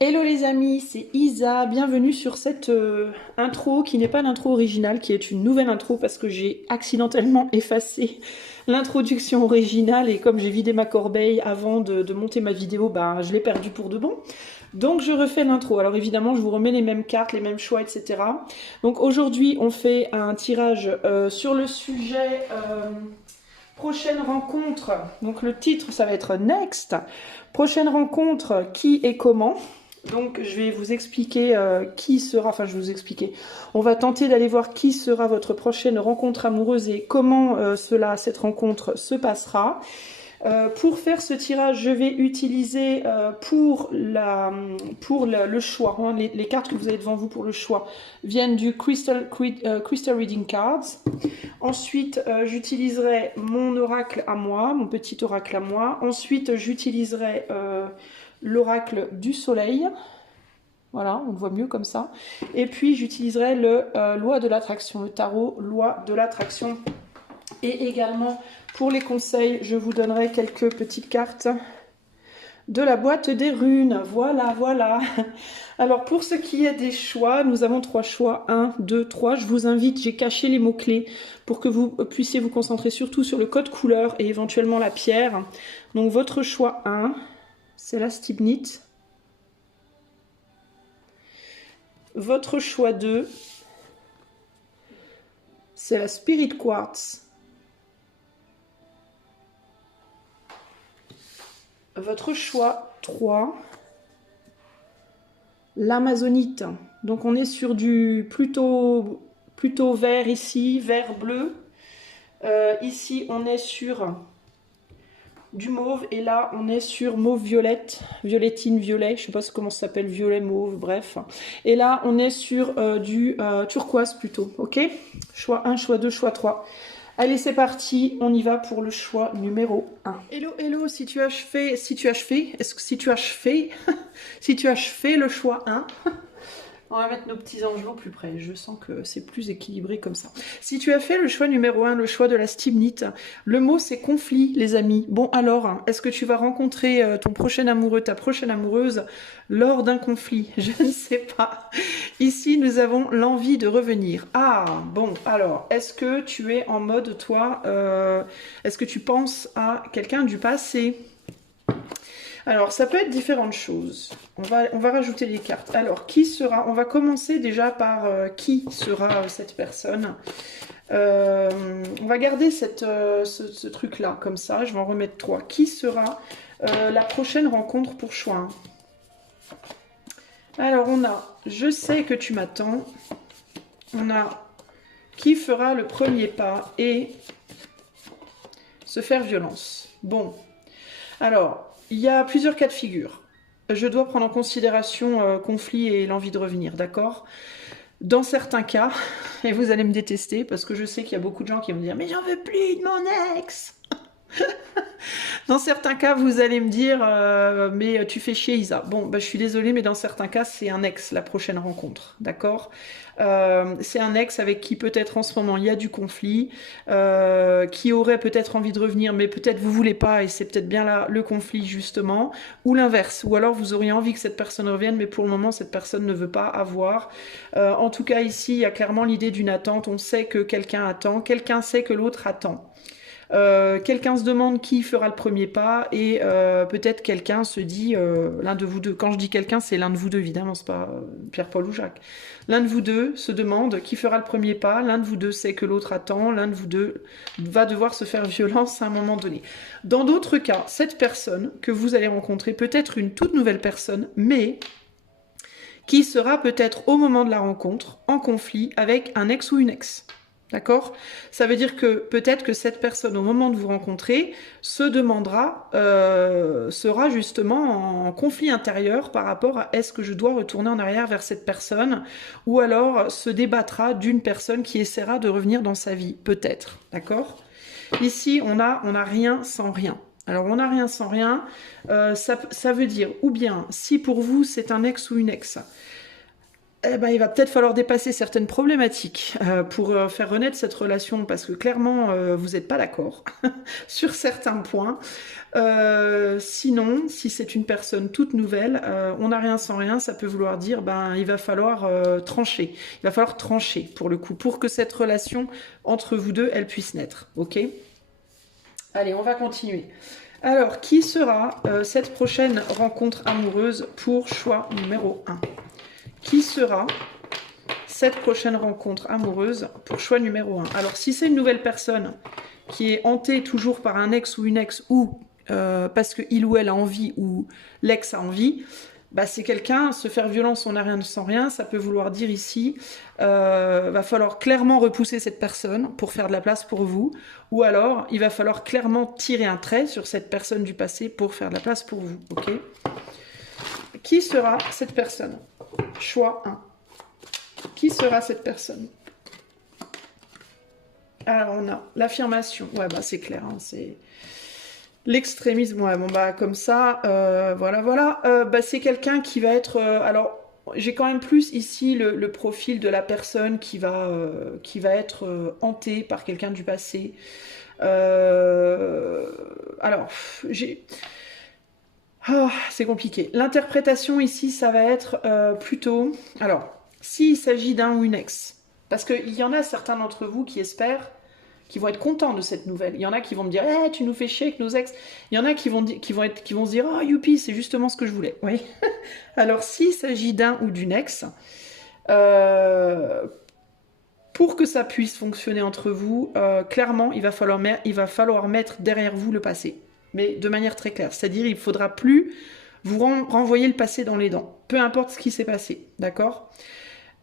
Hello les amis, c'est Isa, bienvenue sur cette intro qui n'est pas l'intro originale, qui est une nouvelle intro parce que j'ai accidentellement effacé l'introduction originale et comme j'ai vidé ma corbeille avant de monter ma vidéo, bah, je l'ai perdue pour de bon. Donc je refais l'intro. Alors évidemment, je vous remets les mêmes cartes, les mêmes choix, etc. Donc aujourd'hui, on fait un tirage sur le sujet prochaine rencontre. Donc le titre, ça va être Next. Prochaine rencontre, qui et comment. Donc je vais vous expliquer qui sera, enfin je vais vous expliquer, on va tenter d'aller voir qui sera votre prochaine rencontre amoureuse et comment cette rencontre se passera. Pour faire ce tirage, je vais utiliser le choix, hein, les cartes que vous avez devant vous pour le choix viennent du Crystal Reading Cards. Ensuite, j'utiliserai mon oracle à moi, mon petit oracle à moi. Ensuite, j'utiliserai l'oracle du soleil. Voilà, on le voit mieux comme ça. Et puis, j'utiliserai le loi de l'attraction, le tarot loi de l'attraction. Et également, pour les conseils, je vous donnerai quelques petites cartes de la boîte des runes. Voilà, voilà. Alors, pour ce qui est des choix, nous avons 3 choix. 1, 2, 3. Je vous invite, j'ai caché les mots-clés pour que vous puissiez vous concentrer surtout sur le code couleur et éventuellement la pierre. Donc, votre choix 1, c'est la stibnite. Votre choix 2, c'est la spirit quartz. Votre choix 3, l'amazonite. Donc on est sur du plutôt vert ici, vert bleu. Ici on est sur du mauve et là on est sur mauve violette, violettine violet, je sais pas comment ça s'appelle, violet mauve, bref. Et là on est sur du turquoise plutôt, ok? Choix 1, choix 2, choix 3. Allez, c'est parti, on y va pour le choix numéro 1. Hello, hello, si tu as fait le choix 1, on va mettre nos petits angelots plus près, je sens que c'est plus équilibré comme ça. Si tu as fait le choix numéro 1, le choix de la stibnite, le mot c'est conflit, les amis. Bon alors, est-ce que tu vas rencontrer ton prochain amoureux, ta prochaine amoureuse, lors d'un conflit? Je ne sais pas. Ici, nous avons l'envie de revenir. Ah, bon, alors, est-ce que tu es en mode, toi, est-ce que tu penses à quelqu'un du passé? Alors, ça peut être différentes choses. On va rajouter les cartes. Alors, qui sera... On va commencer déjà par qui sera cette personne. On va garder ce truc-là, comme ça. Je vais en remettre 3. Qui sera la prochaine rencontre pour choix 1? Alors, on a « Je sais que tu m'attends ». On a « Qui fera le premier pas » et « Se faire violence ». Bon, alors... Il y a plusieurs cas de figure. Je dois prendre en considération conflit et l'envie de revenir, d'accord? Dans certains cas, et vous allez me détester, parce que je sais qu'il y a beaucoup de gens qui vont me dire « Mais j'en veux plus de mon ex !» Dans certains cas, vous allez me dire mais tu fais chier Isa. Bon, bah, je suis désolée, mais dans certains cas, c'est un ex, la prochaine rencontre, d'accord? C'est un ex avec qui peut-être en ce moment il y a du conflit, qui aurait peut-être envie de revenir, mais peut-être vous voulez pas, et c'est peut-être bien là le conflit justement, ou l'inverse, ou alors vous auriez envie que cette personne revienne, mais pour le moment cette personne ne veut pas avoir. En tout cas ici, il y a clairement l'idée d'une attente, on sait que quelqu'un attend, quelqu'un sait que l'autre attend. Quelqu'un se demande qui fera le premier pas et peut-être quelqu'un se dit, l'un de vous deux, quand je dis quelqu'un c'est l'un de vous deux évidemment, c'est pas Pierre, Paul ou Jacques, l'un de vous deux se demande qui fera le premier pas, l'un de vous deux sait que l'autre attend, l'un de vous deux va devoir se faire violence à un moment donné. Dans d'autres cas, cette personne que vous allez rencontrer peut être une toute nouvelle personne, mais qui sera peut-être au moment de la rencontre en conflit avec un ex ou une ex. D'accord? Ça veut dire que peut-être que cette personne, au moment de vous rencontrer, se demandera, sera justement en conflit intérieur par rapport à est-ce que je dois retourner en arrière vers cette personne, ou alors se débattra d'une personne qui essaiera de revenir dans sa vie, peut-être. D'accord? Ici, on a rien sans rien. Alors, on n'a rien sans rien, ça veut dire, ou bien, si pour vous c'est un ex ou une ex, eh ben, il va peut-être falloir dépasser certaines problématiques pour faire renaître cette relation, parce que clairement, vous n'êtes pas d'accord sur certains points. Sinon, si c'est une personne toute nouvelle, on n'a rien sans rien, ça peut vouloir dire, ben, il va falloir trancher. Il va falloir trancher, pour le coup, pour que cette relation entre vous deux, elle puisse naître. Ok ? Allez, on va continuer. Alors, qui sera cette prochaine rencontre amoureuse pour choix numéro 1 ? Qui sera cette prochaine rencontre amoureuse pour choix numéro 1 ? Alors, si c'est une nouvelle personne qui est hantée toujours par un ex ou une ex, ou parce qu'il ou elle a envie, ou l'ex a envie, bah c'est quelqu'un, se faire violence, on n'a rien sans rien, ça peut vouloir dire ici, va falloir clairement repousser cette personne pour faire de la place pour vous, ou alors il va falloir clairement tirer un trait sur cette personne du passé pour faire de la place pour vous, ok ? Qui sera cette personne ? Choix 1. Qui sera cette personne ? Alors on a l'affirmation, ouais bah c'est clair, hein, c'est... L'extrémisme, ouais, bon bah comme ça, voilà. Bah, c'est quelqu'un qui va être... alors, j'ai quand même plus ici le profil de la personne qui va être hantée par quelqu'un du passé. Alors, j'ai... Oh, c'est compliqué. L'interprétation ici, ça va être plutôt... Alors, s'il s'agit d'un ou une ex, parce qu'il y en a certains d'entre vous qui espèrent qui vont être contents de cette nouvelle. Il y en a qui vont me dire hey, tu nous fais chier avec nos ex. Il y en a qui vont se dire oh youpi, c'est justement ce que je voulais. Oui. Alors s'il s'agit d'un ou d'une ex, pour que ça puisse fonctionner entre vous, clairement, il va falloir mettre derrière vous le passé. Mais de manière très claire. C'est-à-dire, il ne faudra plus vous renvoyer le passé dans les dents. Peu importe ce qui s'est passé. D'accord ?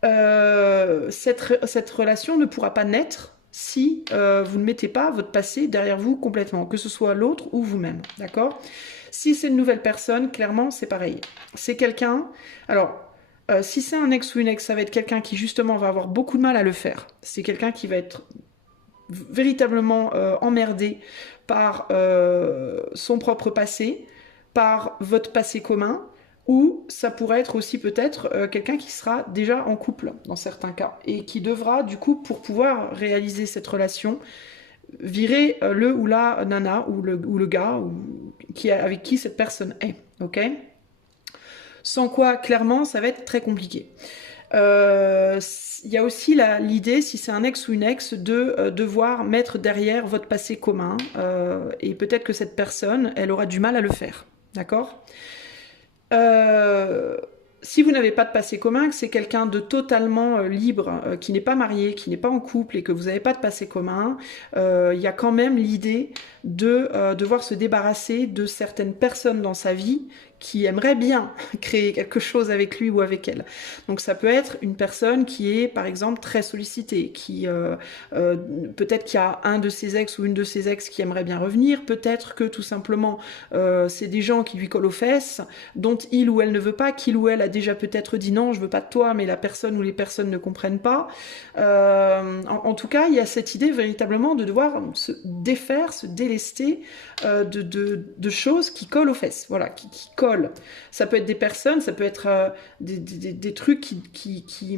Cette relation ne pourra pas naître si vous ne mettez pas votre passé derrière vous complètement, que ce soit l'autre ou vous-même, d'accord ? Si c'est une nouvelle personne, clairement, c'est pareil. C'est quelqu'un... Alors, si c'est un ex ou une ex, ça va être quelqu'un qui, justement, va avoir beaucoup de mal à le faire. C'est quelqu'un qui va être véritablement emmerdé par son propre passé, par votre passé commun, ou ça pourrait être aussi peut-être quelqu'un qui sera déjà en couple dans certains cas et qui devra du coup pour pouvoir réaliser cette relation virer le ou la nana ou le gars avec qui cette personne est, ok ? Sans quoi clairement ça va être très compliqué. Il y a aussi l'idée, si c'est un ex ou une ex, de devoir mettre derrière votre passé commun et peut-être que cette personne, elle aura du mal à le faire, d'accord ? Si vous n'avez pas de passé commun, que c'est quelqu'un de totalement libre, qui n'est pas marié, qui n'est pas en couple et que vous n'avez pas de passé commun, il y a quand même l'idée de devoir se débarrasser de certaines personnes dans sa vie qui aimerait bien créer quelque chose avec lui ou avec elle. Donc ça peut être une personne qui est par exemple très sollicitée, qui peut-être qu'il y a un de ses ex ou une de ses ex qui aimerait bien revenir, peut-être que tout simplement c'est des gens qui lui collent aux fesses, dont il ou elle ne veut pas, qu'il ou elle a déjà peut-être dit non, je veux pas de toi, mais la personne ou les personnes ne comprennent pas. En tout cas, il y a cette idée véritablement de devoir se défaire, se délester de choses qui collent aux fesses, voilà, qui collent. Ça peut être des personnes, ça peut être des trucs qui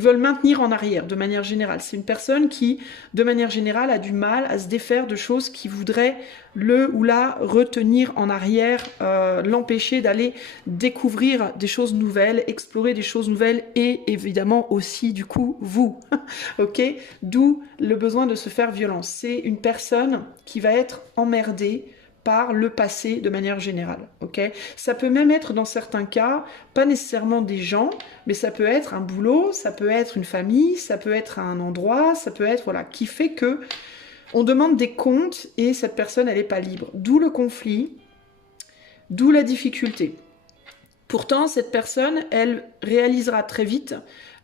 veulent maintenir en arrière, de manière générale. C'est une personne qui, de manière générale, a du mal à se défaire de choses qui voudraient le ou la retenir en arrière, l'empêcher d'aller découvrir des choses nouvelles, explorer des choses nouvelles et évidemment aussi, du coup, vous. Ok ? D'où le besoin de se faire violence. C'est une personne qui va être emmerdée par le passé de manière générale, ok ? Ça peut même être dans certains cas, pas nécessairement des gens, mais ça peut être un boulot, ça peut être une famille, ça peut être un endroit, ça peut être, voilà, qui fait que on demande des comptes et cette personne, elle n'est pas libre. D'où le conflit, d'où la difficulté. Pourtant, cette personne, elle réalisera très vite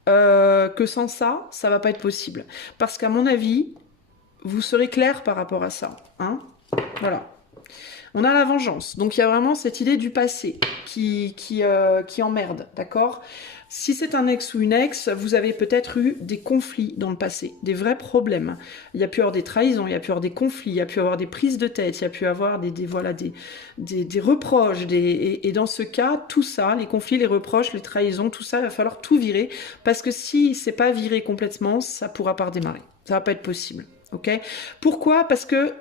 que sans ça, ça va pas être possible. Parce qu'à mon avis, vous serez clair par rapport à ça, hein ? Voilà. On a la vengeance. Donc il y a vraiment cette idée du passé qui emmerde, d'accord? Si c'est un ex ou une ex, vous avez peut-être eu des conflits dans le passé, des vrais problèmes. Il y a pu avoir des trahisons, il y a pu avoir des conflits, il y a pu avoir des prises de tête, il y a pu avoir des reproches. Et dans ce cas, tout ça, les conflits, les reproches, les trahisons, tout ça, il va falloir tout virer. Parce que si c'est pas viré complètement, ça pourra pas redémarrer. Ça va pas être possible. Okay. Pourquoi? Parce que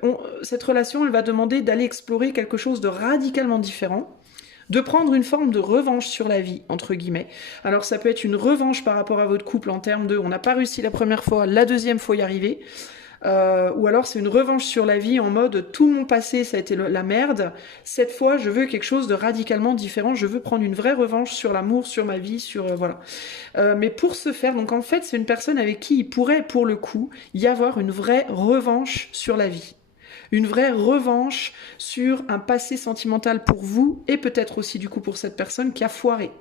cette relation, elle va demander d'aller explorer quelque chose de radicalement différent, de prendre une forme de revanche sur la vie, entre guillemets. Alors ça peut être une revanche par rapport à votre couple en termes de on n'a pas réussi la première fois, la deuxième faut y arriver. Ou alors c'est une revanche sur la vie en mode tout mon passé ça a été la merde, cette fois je veux quelque chose de radicalement différent, je veux prendre une vraie revanche sur l'amour, sur ma vie, sur voilà. Mais pour ce faire, donc en fait c'est une personne avec qui il pourrait pour le coup y avoir une vraie revanche sur la vie. Une vraie revanche sur un passé sentimental pour vous et peut-être aussi du coup pour cette personne qui a foiré,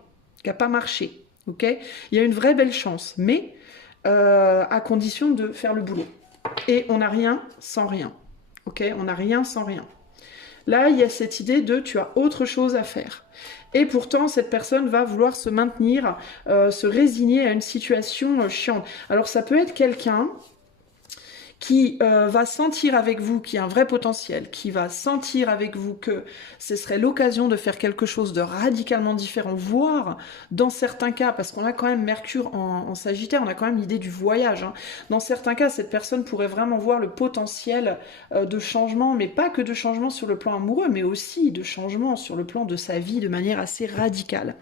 qui n'a pas marché. Ok, il y a une vraie belle chance, mais à condition de faire le boulot. Et on n'a rien sans rien. Ok, on n'a rien sans rien. Là, il y a cette idée de tu as autre chose à faire. Et pourtant, cette personne va vouloir se maintenir, se résigner à une situation chiante. Alors ça peut être quelqu'un qui va sentir avec vous qu'il y a un vrai potentiel, qui va sentir avec vous que ce serait l'occasion de faire quelque chose de radicalement différent, voire dans certains cas, parce qu'on a quand même Mercure en Sagittaire, on a quand même l'idée du voyage, hein. Dans certains cas, cette personne pourrait vraiment voir le potentiel de changement, mais pas que de changement sur le plan amoureux, mais aussi de changement sur le plan de sa vie de manière assez radicale.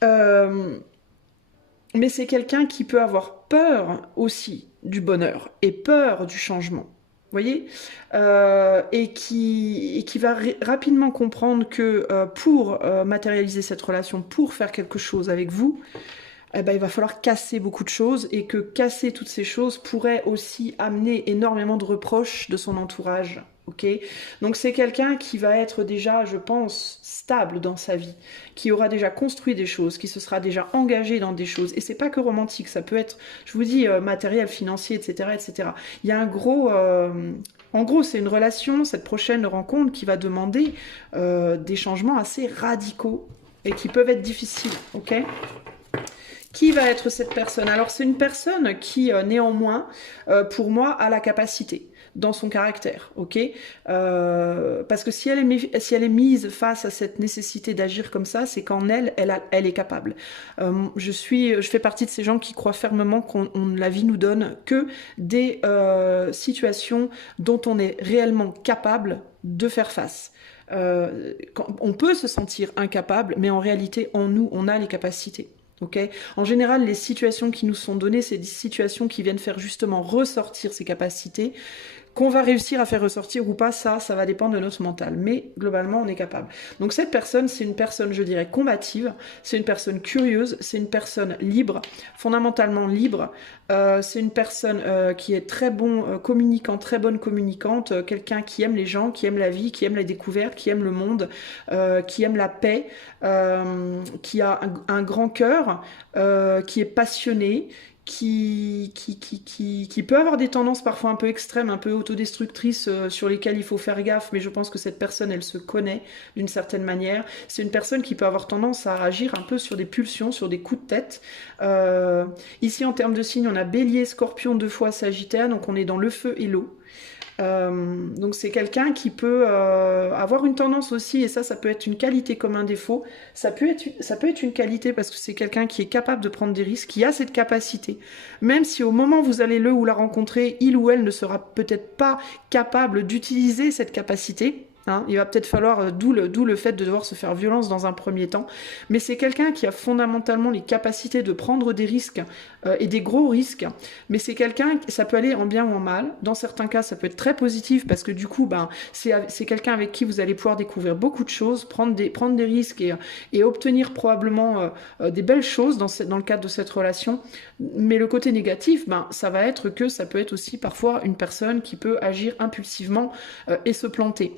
Mais c'est quelqu'un qui peut avoir peur aussi du bonheur et peur du changement, vous voyez, et qui va rapidement comprendre que pour matérialiser cette relation, pour faire quelque chose avec vous, eh ben, il va falloir casser beaucoup de choses et que casser toutes ces choses pourrait aussi amener énormément de reproches de son entourage. Ok, donc c'est quelqu'un qui va être déjà, je pense, stable dans sa vie, qui aura déjà construit des choses, qui se sera déjà engagé dans des choses. Et c'est pas que romantique, ça peut être, je vous dis, matériel, financier, etc., etc. Il y a un gros, en gros, c'est une relation, cette prochaine rencontre, qui va demander des changements assez radicaux et qui peuvent être difficiles. Ok. Qui va être cette personne? Alors c'est une personne qui, néanmoins, pour moi, a la capacité dans son caractère, ok, parce que si elle est mise face à cette nécessité d'agir comme ça, c'est qu'en elle est capable. Je fais partie de ces gens qui croient fermement qu'on la vie nous donne que des situations dont on est réellement capable de faire face. On peut se sentir incapable, mais en réalité, en nous, on a les capacités. Okay. En général, les situations qui nous sont données, c'est des situations qui viennent faire justement ressortir ces capacités. Qu'on va réussir à faire ressortir ou pas, ça va dépendre de notre mental. Mais globalement, on est capable. Donc cette personne, c'est une personne, je dirais, combative. C'est une personne curieuse. C'est une personne libre, fondamentalement libre. C'est une personne qui est très bon communicant, très bonne communicante. Quelqu'un qui aime les gens, qui aime la vie, qui aime la découverte, qui aime le monde, qui aime la paix, qui a un grand cœur, qui est passionné, qui peut avoir des tendances parfois un peu extrêmes, un peu autodestructrices sur lesquelles il faut faire gaffe, mais je pense que cette personne, elle se connaît d'une certaine manière. C'est une personne qui peut avoir tendance à agir un peu sur des pulsions, sur des coups de tête. Ici, en termes de signes, on a Bélier, Scorpion, 2 fois Sagittaire, donc on est dans le feu et l'eau. Donc c'est quelqu'un qui peut avoir une tendance aussi, et ça peut être une qualité comme un défaut, ça peut être une qualité parce que c'est quelqu'un qui est capable de prendre des risques, qui a cette capacité, même si au moment où vous allez le ou la rencontrer, il ou elle ne sera peut-être pas capable d'utiliser cette capacité. Hein, il va peut-être falloir, d'où le fait de devoir se faire violence dans un premier temps, mais c'est quelqu'un qui a fondamentalement les capacités de prendre des risques et des gros risques, mais c'est quelqu'un, ça peut aller en bien ou en mal. Dans certains cas, ça peut être très positif parce que du coup, c'est quelqu'un avec qui vous allez pouvoir découvrir beaucoup de choses, prendre des risques et obtenir probablement des belles choses dans le cadre de cette relation. Mais le côté négatif, ça va être que ça peut être aussi parfois une personne qui peut agir impulsivement et se planter.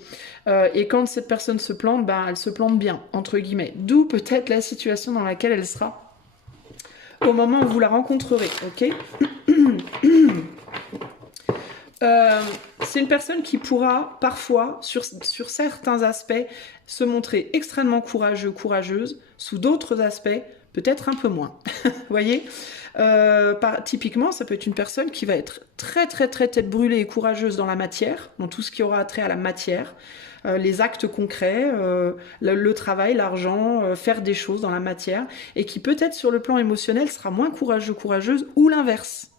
Et quand cette personne se plante, elle se plante bien, entre guillemets. D'où peut-être la situation dans laquelle elle sera au moment où vous la rencontrerez, ok. C'est une personne qui pourra parfois, sur certains aspects, se montrer extrêmement courageux, courageuse, sous d'autres aspects, peut-être un peu moins. Vous voyez, typiquement, ça peut être une personne qui va être très très très tête brûlée et courageuse dans la matière, dans tout ce qui aura trait à la matière, les actes concrets, le travail, l'argent, faire des choses dans la matière, et qui peut-être sur le plan émotionnel sera moins courageux, courageuse, ou l'inverse.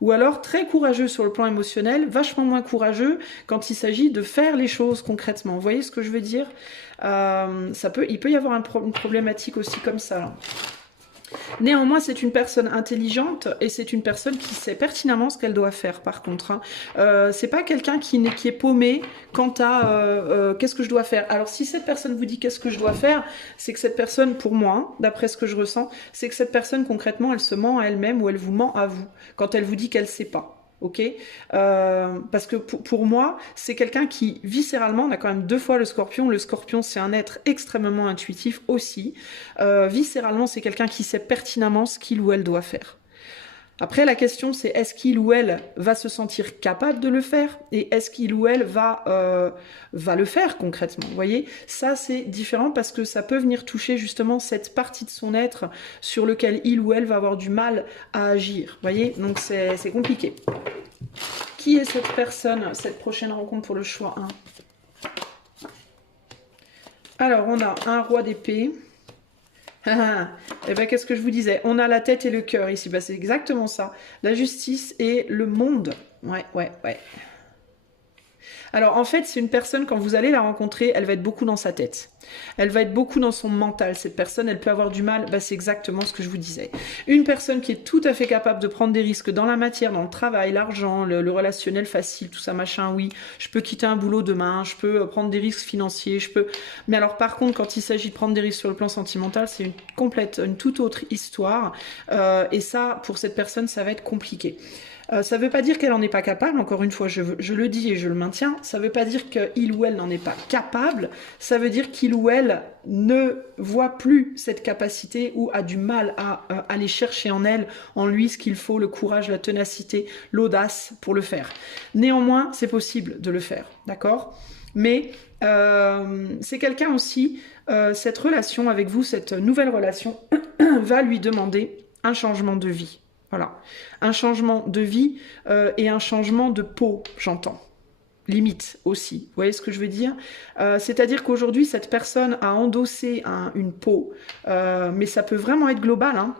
Ou alors très courageux sur le plan émotionnel, vachement moins courageux quand il s'agit de faire les choses concrètement. Vous voyez ce que je veux dire? Il peut y avoir une problématique aussi comme ça, là. Néanmoins, c'est une personne intelligente et c'est une personne qui sait pertinemment ce qu'elle doit faire, par contre. Hein. C'est pas quelqu'un qui est paumé quant à qu'est-ce que je dois faire. Alors, si cette personne vous dit qu'est-ce que je dois faire, c'est que cette personne, pour moi, d'après ce que je ressens, c'est que cette personne, concrètement, elle se ment à elle-même ou elle vous ment à vous quand elle vous dit qu'elle sait pas. Ok, parce que pour moi, c'est quelqu'un qui, viscéralement, on a quand même 2 fois le scorpion. Le scorpion, c'est un être extrêmement intuitif aussi. Viscéralement, c'est quelqu'un qui sait pertinemment ce qu'il ou elle doit faire. Après, la question, c'est est-ce qu'il ou elle va se sentir capable de le faire et est-ce qu'il ou elle va le faire concrètement. Vous voyez, ça, c'est différent parce que ça peut venir toucher justement cette partie de son être sur lequel il ou elle va avoir du mal à agir. Vous voyez, donc c'est compliqué. Qui est cette personne, cette prochaine rencontre pour le choix 1? Alors, on a un roi d'épée. Et ben qu'est-ce que je vous disais? On a la tête et le cœur ici. Ben, c'est exactement ça. La justice et le monde. Ouais. Alors en fait, c'est une personne, quand vous allez la rencontrer, elle va être beaucoup dans sa tête. Elle va être beaucoup dans son mental. Cette personne, elle peut avoir du mal. Ben, c'est exactement ce que je vous disais. Une personne qui est tout à fait capable de prendre des risques dans la matière, dans le travail, l'argent, le relationnel facile, tout ça, machin, oui. Je peux quitter un boulot demain, je peux prendre des risques financiers, je peux... Mais alors par contre, quand il s'agit de prendre des risques sur le plan sentimental, c'est une toute autre histoire. Et ça, pour cette personne, ça va être compliqué. Ça ne veut pas dire qu'elle n'en est pas capable, encore une fois, je le dis et je le maintiens, ça ne veut pas dire qu'il ou elle n'en est pas capable, ça veut dire qu'il ou elle ne voit plus cette capacité ou a du mal à aller chercher en lui ce qu'il faut, le courage, la ténacité, l'audace pour le faire. Néanmoins, c'est possible de le faire, d'accord ? Mais c'est quelqu'un aussi, cette relation avec vous, cette nouvelle relation, va lui demander un changement de vie. Voilà, un changement de vie et un changement de peau, j'entends. Limite aussi, vous voyez ce que je veux dire? C'est-à-dire qu'aujourd'hui, cette personne a endossé une peau, mais ça peut vraiment être global, hein.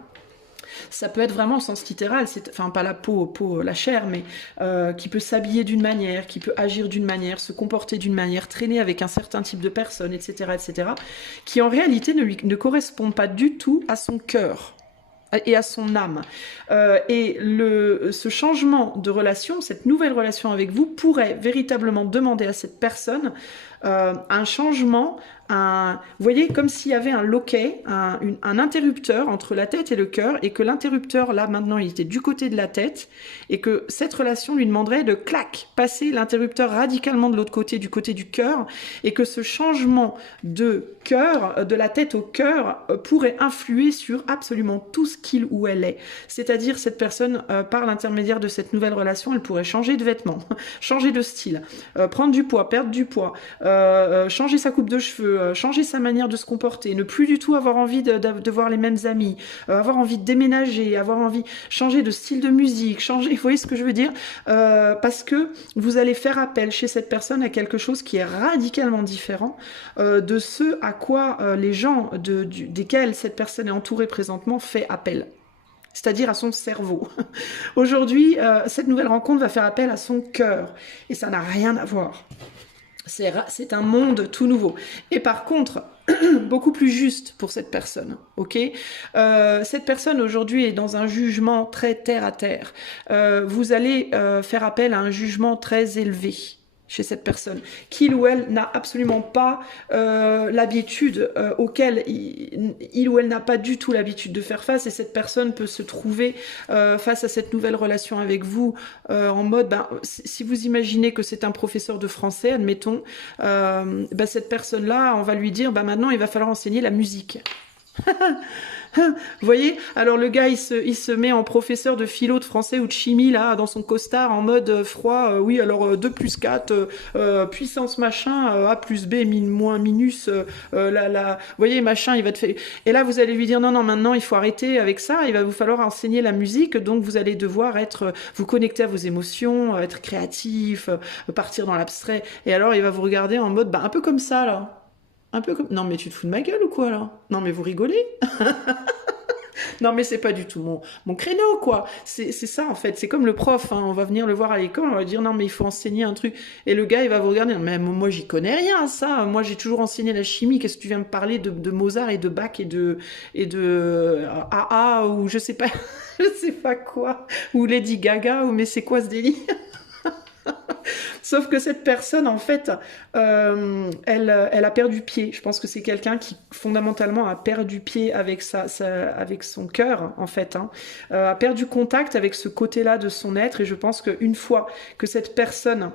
Ça peut être vraiment au sens littéral, enfin pas la peau, la chair, mais qui peut s'habiller d'une manière, qui peut agir d'une manière, se comporter d'une manière, traîner avec un certain type de personnes, etc., qui en réalité ne correspondent pas du tout à son cœur et à son âme. Et ce changement de relation, cette nouvelle relation avec vous, pourrait véritablement demander à cette personne un changement, vous voyez, comme s'il y avait un loquet, un interrupteur entre la tête et le cœur, et que l'interrupteur, là, maintenant, il était du côté de la tête, et que cette relation lui demanderait de, passer l'interrupteur radicalement de l'autre côté, du côté du cœur, et que ce changement de cœur, de la tête au cœur, pourrait influer sur absolument tout ce qu'il ou elle est. C'est-à-dire, cette personne, par l'intermédiaire de cette nouvelle relation, elle pourrait changer de vêtements, changer de style, prendre du poids, perdre du poids, changer sa coupe de cheveux, changer sa manière de se comporter, ne plus du tout avoir envie de voir les mêmes amis, avoir envie de déménager, avoir envie changer de style de musique, changer, vous voyez ce que je veux dire, parce que vous allez faire appel chez cette personne à quelque chose qui est radicalement différent de ce à quoi les gens desquels cette personne est entourée présentement fait appel. C'est-à-dire à son cerveau. Aujourd'hui, cette nouvelle rencontre va faire appel à son cœur. Et ça n'a rien à voir. C'est un monde tout nouveau. Et par contre, beaucoup plus juste pour cette personne. Ok, cette personne aujourd'hui est dans un jugement très terre à terre. Vous allez faire appel à un jugement très élevé chez cette personne, qu'il ou elle n'a absolument pas l'habitude, auquel il ou elle n'a pas du tout l'habitude de faire face, et cette personne peut se trouver face à cette nouvelle relation avec vous en mode, si vous imaginez que c'est un professeur de français, admettons, cette personne-là, on va lui dire, maintenant il va falloir enseigner la musique. Vous voyez? Alors le gars, il se met en professeur de philo, de français ou de chimie, là, dans son costard, en mode froid. Oui, alors 2 plus 4, puissance machin, A plus B, moins minus, vous voyez, machin, il va te faire... Et là, vous allez lui dire, non, non, maintenant, il faut arrêter avec ça, il va vous falloir enseigner la musique, donc vous allez devoir vous connecter à vos émotions, être créatif, partir dans l'abstrait. Et alors, il va vous regarder en mode, bah, un peu comme ça, là. Un peu comme... Non, mais tu te fous de ma gueule ou quoi, là? Non, mais vous rigolez? Non, mais c'est pas du tout mon créneau, quoi. C'est ça, en fait. C'est comme le prof, hein. On va venir le voir à l'école, on va dire, non, mais il faut enseigner un truc. Et le gars, il va vous regarder, mais moi, j'y connais rien, ça. Moi, j'ai toujours enseigné la chimie. Qu'est-ce que tu viens me parler de Mozart et de Bach et de AA ou je sais pas, je sais pas quoi. Ou Lady Gaga, ou mais c'est quoi ce délire? Sauf que cette personne, en fait, elle a perdu pied. Je pense que c'est quelqu'un qui, fondamentalement, a perdu pied avec, avec son cœur, en fait. Hein. A perdu contact avec ce côté-là de son être. Et je pense qu'une fois que cette personne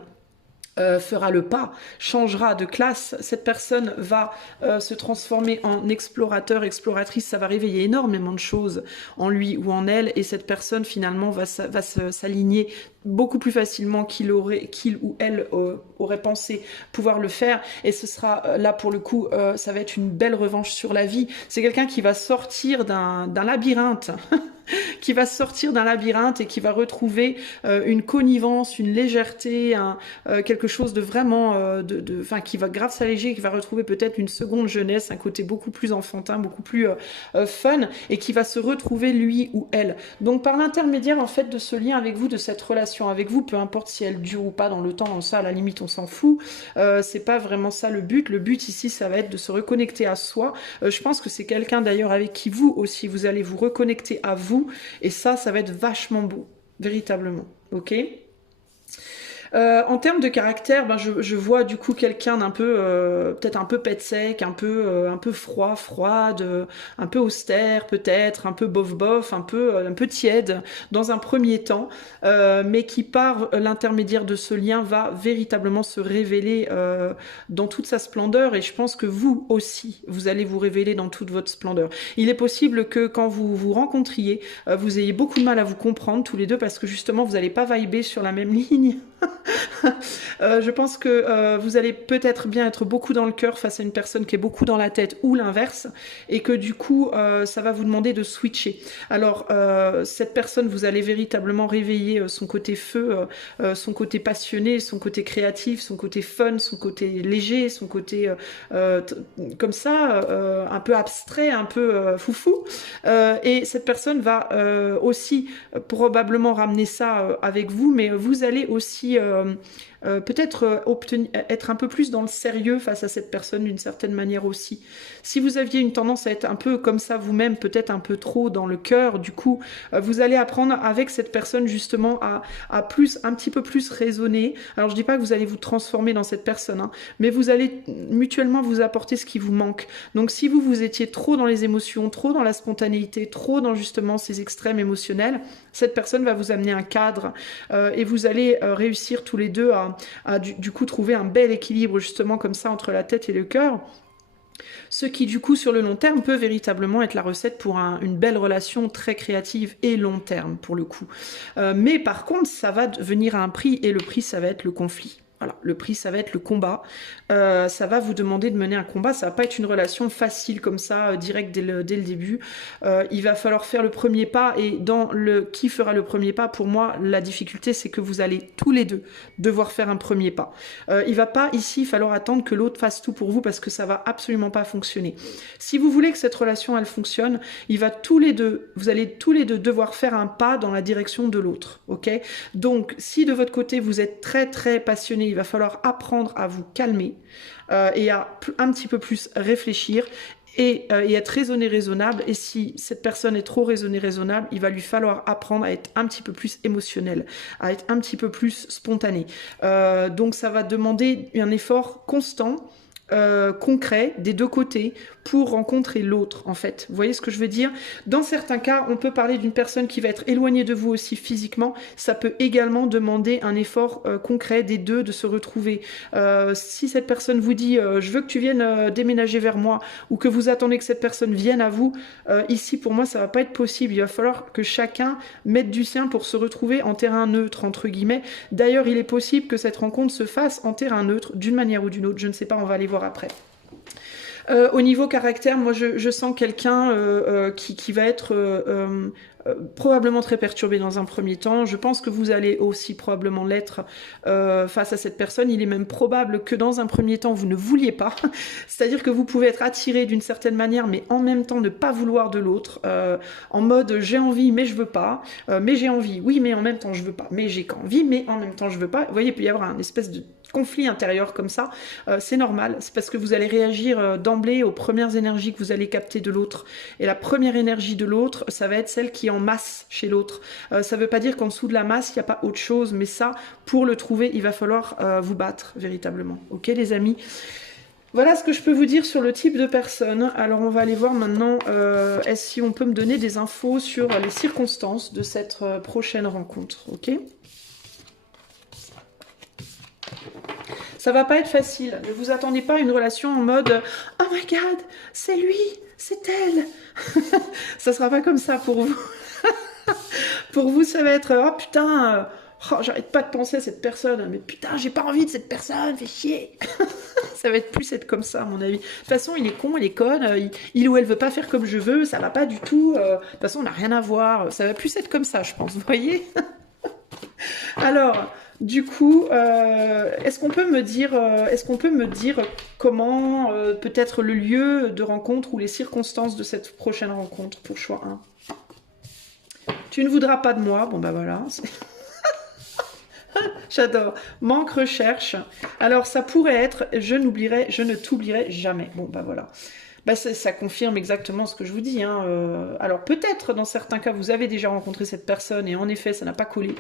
fera le pas, changera de classe, cette personne va se transformer en explorateur, exploratrice, ça va réveiller énormément de choses en lui ou en elle, et cette personne finalement va s'aligner beaucoup plus facilement qu'il ou elle aurait pensé pouvoir le faire, et ce sera là pour le coup, ça va être une belle revanche sur la vie. C'est quelqu'un qui va sortir d'un labyrinthe qui va sortir d'un labyrinthe et qui va retrouver une connivence, une légèreté, quelque chose de vraiment, enfin, qui va grave s'alléger, qui va retrouver peut-être une seconde jeunesse, un côté beaucoup plus enfantin, beaucoup plus fun, et qui va se retrouver lui ou elle. Donc par l'intermédiaire en fait de ce lien avec vous, de cette relation avec vous, peu importe si elle dure ou pas dans le temps, ça à la limite on s'en fout, c'est pas vraiment ça le but. Le but ici ça va être de se reconnecter à soi. Je pense que c'est quelqu'un d'ailleurs avec qui vous aussi vous allez vous reconnecter à vous. Et ça va être vachement beau, véritablement. Ok ? En termes de caractère, ben je vois du coup quelqu'un d'un peu, peut-être un peu pet sec, un peu froid, froide, un peu austère peut-être, un peu bof, un peu tiède dans un premier temps, mais qui par l'intermédiaire de ce lien va véritablement se révéler dans toute sa splendeur. Et je pense que vous aussi, vous allez vous révéler dans toute votre splendeur. Il est possible que quand vous vous rencontriez, vous ayez beaucoup de mal à vous comprendre tous les deux parce que justement vous n'allez pas vibrer sur la même ligne. Je pense que vous allez peut-être bien être beaucoup dans le cœur face à une personne qui est beaucoup dans la tête ou l'inverse, et que du coup ça va vous demander de switcher. Alors cette personne, vous allez véritablement réveiller son côté feu, son côté passionné, son côté créatif, son côté fun, son côté léger, son côté comme ça, un peu abstrait, un peu foufou, et cette personne va aussi probablement ramener ça avec vous, mais vous allez aussi peut-être être un peu plus dans le sérieux face à cette personne d'une certaine manière aussi. Si vous aviez une tendance à être un peu comme ça vous-même, peut-être un peu trop dans le cœur, du coup, vous allez apprendre avec cette personne justement à un petit peu plus raisonner. Alors je dis pas que vous allez vous transformer dans cette personne, hein, mais vous allez mutuellement vous apporter ce qui vous manque. Donc si vous étiez trop dans les émotions, trop dans la spontanéité, trop dans justement ces extrêmes émotionnels, cette personne va vous amener un cadre et vous allez réussir tous les deux à du coup trouver un bel équilibre justement comme ça entre la tête et le cœur. Ce qui du coup sur le long terme peut véritablement être la recette pour une belle relation très créative et long terme pour le coup. Mais par contre ça va venir à un prix, et le prix ça va être le conflit. Voilà, le prix, ça va être le combat. Ça va vous demander de mener un combat. Ça va pas être une relation facile comme ça, direct dès le début. Il va falloir faire le premier pas. Et dans le qui fera le premier pas, pour moi, la difficulté, c'est que vous allez tous les deux devoir faire un premier pas. Il va pas ici falloir attendre que l'autre fasse tout pour vous parce que ça va absolument pas fonctionner. Si vous voulez que cette relation, elle fonctionne, vous allez tous les deux devoir faire un pas dans la direction de l'autre. Ok ? Donc, si de votre côté, vous êtes très, très passionné, il va falloir apprendre à vous calmer et à un petit peu plus réfléchir et être raisonnable. Et si cette personne est trop raisonnable, il va lui falloir apprendre à être un petit peu plus émotionnel, à être un petit peu plus spontané. Donc ça va demander un effort constant concret des deux côtés pour rencontrer l'autre, en fait. Vous voyez ce que je veux dire? Dans certains cas, on peut parler d'une personne qui va être éloignée de vous aussi physiquement. Ça peut également demander un effort concret des deux de se retrouver. Si cette personne vous dit je veux que tu viennes déménager vers moi, ou que vous attendez que cette personne vienne à vous, ici pour moi ça va pas être possible. Il va falloir que chacun mette du sien pour se retrouver en terrain neutre, entre guillemets. D'ailleurs, il est possible que cette rencontre se fasse en terrain neutre d'une manière ou d'une autre. Je ne sais pas, on va aller voir après. Au niveau caractère, moi je sens quelqu'un qui va être probablement très perturbé dans un premier temps. Je pense que vous allez aussi probablement l'être face à cette personne. Il est même probable que dans un premier temps vous ne vouliez pas. C'est-à-dire que vous pouvez être attiré d'une certaine manière, mais en même temps ne pas vouloir de l'autre. En mode j'ai envie mais je veux pas, mais j'ai envie, oui mais en même temps je veux pas, mais j'ai qu'envie mais en même temps je veux pas. Vous voyez, il peut y avoir un espèce de conflit intérieur comme ça, c'est normal, c'est parce que vous allez réagir d'emblée aux premières énergies que vous allez capter de l'autre. Et la première énergie de l'autre, ça va être celle qui est en masse chez l'autre. Ça veut pas dire qu'en dessous de la masse, il n'y a pas autre chose, mais ça, pour le trouver, il va falloir vous battre véritablement. Ok les amis? Voilà ce que je peux vous dire sur le type de personne. Alors on va aller voir maintenant si on peut me donner des infos sur les circonstances de cette prochaine rencontre. Ok? Ça va pas être facile. Ne vous attendez pas à une relation en mode « Oh my God, c'est lui, c'est elle !» Ça sera pas comme ça pour vous. Pour vous, ça va être « Oh putain, j'arrête pas de penser à cette personne, mais putain, j'ai pas envie de cette personne, fais chier !» Ça va être plus être comme ça, à mon avis. De toute façon, il est con, elle est conne, il ou elle veut pas faire comme je veux, ça va pas du tout. De toute façon, on n'a rien à voir. Ça va plus être comme ça, je pense, vous voyez? Alors... Du coup, est-ce qu'on peut me dire comment, peut-être le lieu de rencontre ou les circonstances de cette prochaine rencontre pour choix 1? Tu ne voudras pas de moi. Bon, bah voilà. J'adore. Manque, recherche. Alors, ça pourrait être je ne t'oublierai jamais. Bon, bah voilà. Bah, ça confirme exactement ce que je vous dis. Hein. Alors, peut-être, dans certains cas, vous avez déjà rencontré cette personne et en effet, ça n'a pas collé.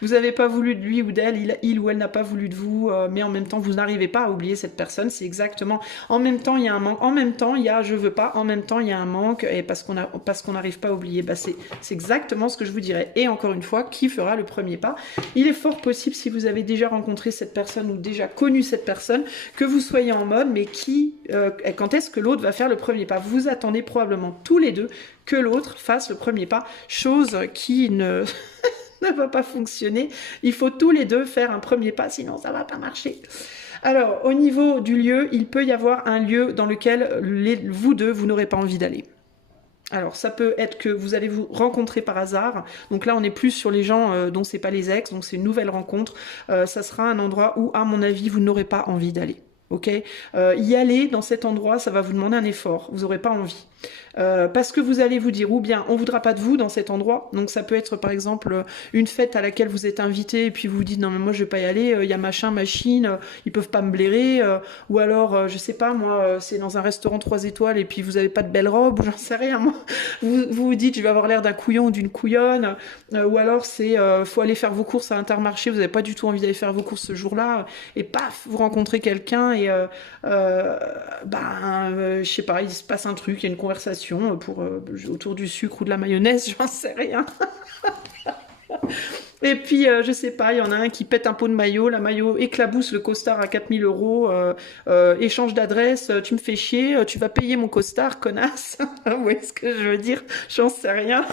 Vous n'avez pas voulu de lui ou d'elle, il ou elle n'a pas voulu de vous, mais en même temps, vous n'arrivez pas à oublier cette personne. C'est exactement... En même temps, il y a un manque. En même temps, il y a je veux pas. En même temps, il y a un manque et parce qu'on n'arrive pas à oublier. Bah, c'est exactement ce que je vous dirais. Et encore une fois, qui fera le premier pas? Il est fort possible, si vous avez déjà rencontré cette personne ou déjà connu cette personne, que vous soyez en mode, mais quand est-ce que l'autre va faire le premier pas? Vous attendez probablement tous les deux que l'autre fasse le premier pas, chose qui ne... ne va pas fonctionner. Il faut tous les deux faire un premier pas, sinon ça va pas marcher. Alors, au niveau du lieu, il peut y avoir un lieu dans lequel vous deux, vous n'aurez pas envie d'aller. Alors, ça peut être que vous allez vous rencontrer par hasard. Donc là, on est plus sur les gens dont c'est pas les ex, donc c'est une nouvelle rencontre. Ça sera un endroit où, à mon avis, vous n'aurez pas envie d'aller. Ok, y aller dans cet endroit, ça va vous demander un effort. Vous n'aurez pas envie. Parce que vous allez vous dire ou bien on voudra pas de vous dans cet endroit, donc ça peut être par exemple une fête à laquelle vous êtes invité et puis vous vous dites non mais moi je vais pas y aller, il y a machin, machine, ils peuvent pas me blairer, ou alors je sais pas moi c'est dans un restaurant 3 étoiles et puis vous avez pas de belle robe ou j'en sais rien moi. Vous dites je vais avoir l'air d'un couillon ou d'une couillonne, ou alors c'est faut aller faire vos courses à Intermarché, vous avez pas du tout envie d'aller faire vos courses ce jour-là et paf vous rencontrez quelqu'un et je sais pas, il se passe un truc, il y a une conversation autour du sucre ou de la mayonnaise, j'en sais rien. Et puis, je sais pas, il y en a un qui pète un pot de maillot, la maillot éclabousse le costard à 4000 €, échange d'adresse, tu me fais chier, tu vas payer mon costard, connasse. Vous voyez ce que je veux dire? J'en sais rien.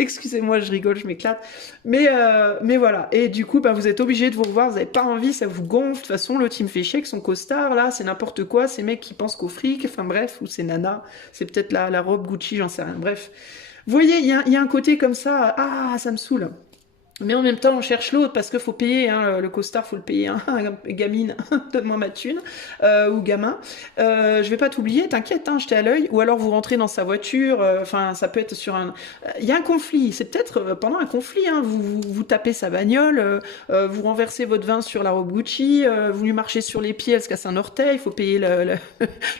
Excusez-moi, je rigole, je m'éclate. Mais voilà. Et du coup, vous êtes obligé de vous revoir, vous n'avez pas envie, ça vous gonfle. De toute façon, l'autre, il me fait chier avec son costard, là, c'est n'importe quoi. Ces mecs qui pensent qu'au fric, enfin bref, ou c'est Nana, c'est peut-être la robe Gucci, j'en sais rien. Bref. Vous voyez, il y a un côté comme ça, ça me saoule. Mais en même temps, on cherche l'autre parce qu'il faut payer, hein, le costard, faut le payer. Hein, gamine, donne-moi ma thune. Ou gamin. Je vais pas t'oublier, t'inquiète, hein, je t'ai à l'œil. Ou alors vous rentrez dans sa voiture. Enfin, ça peut être sur un... Il y a un conflit. C'est peut-être pendant un conflit. Hein, vous tapez sa bagnole, vous renversez votre vin sur la robe Gucci, vous lui marchez sur les pieds, elle se casse un orteil, il faut payer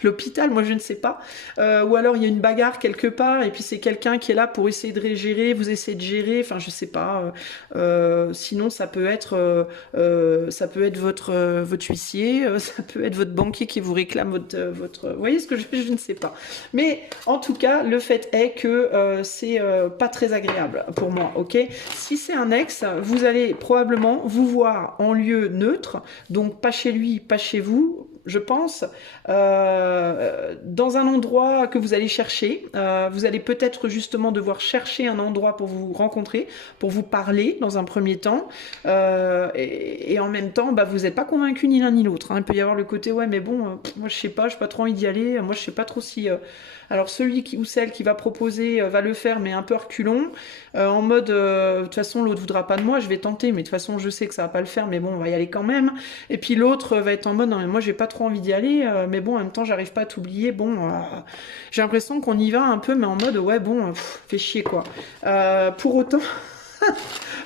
l'hôpital, moi je ne sais pas. Ou alors il y a une bagarre quelque part et puis c'est quelqu'un qui est là pour essayer de gérer, vous essayez de gérer, enfin je sais pas... Sinon, ça peut être votre huissier, ça peut être votre banquier qui vous réclame Vous voyez ce que je ne sais pas. Mais en tout cas, le fait est que c'est pas très agréable pour moi, ok? Si c'est un ex, vous allez probablement vous voir en lieu neutre, donc pas chez lui, pas chez vous, je pense, dans un endroit que vous allez chercher. Vous allez peut-être justement devoir chercher un endroit pour vous rencontrer, pour vous parler dans un premier temps, et en même temps, bah, vous n'êtes pas convaincu ni l'un ni l'autre, hein. Il peut y avoir le côté, ouais, mais bon, moi je sais pas, j'ai pas trop envie d'y aller, moi je sais pas trop si... Alors celui ou celle qui va proposer va le faire, mais un peu reculon, en mode, de toute façon l'autre voudra pas de moi, je vais tenter, mais de toute façon je sais que ça va pas le faire, mais bon, on va y aller quand même. Et puis l'autre va être en mode, non mais moi j'ai pas trop envie d'y aller, mais bon, en même temps j'arrive pas à t'oublier, bon, j'ai l'impression qu'on y va un peu, mais en mode, ouais bon, fait chier quoi. Pour autant...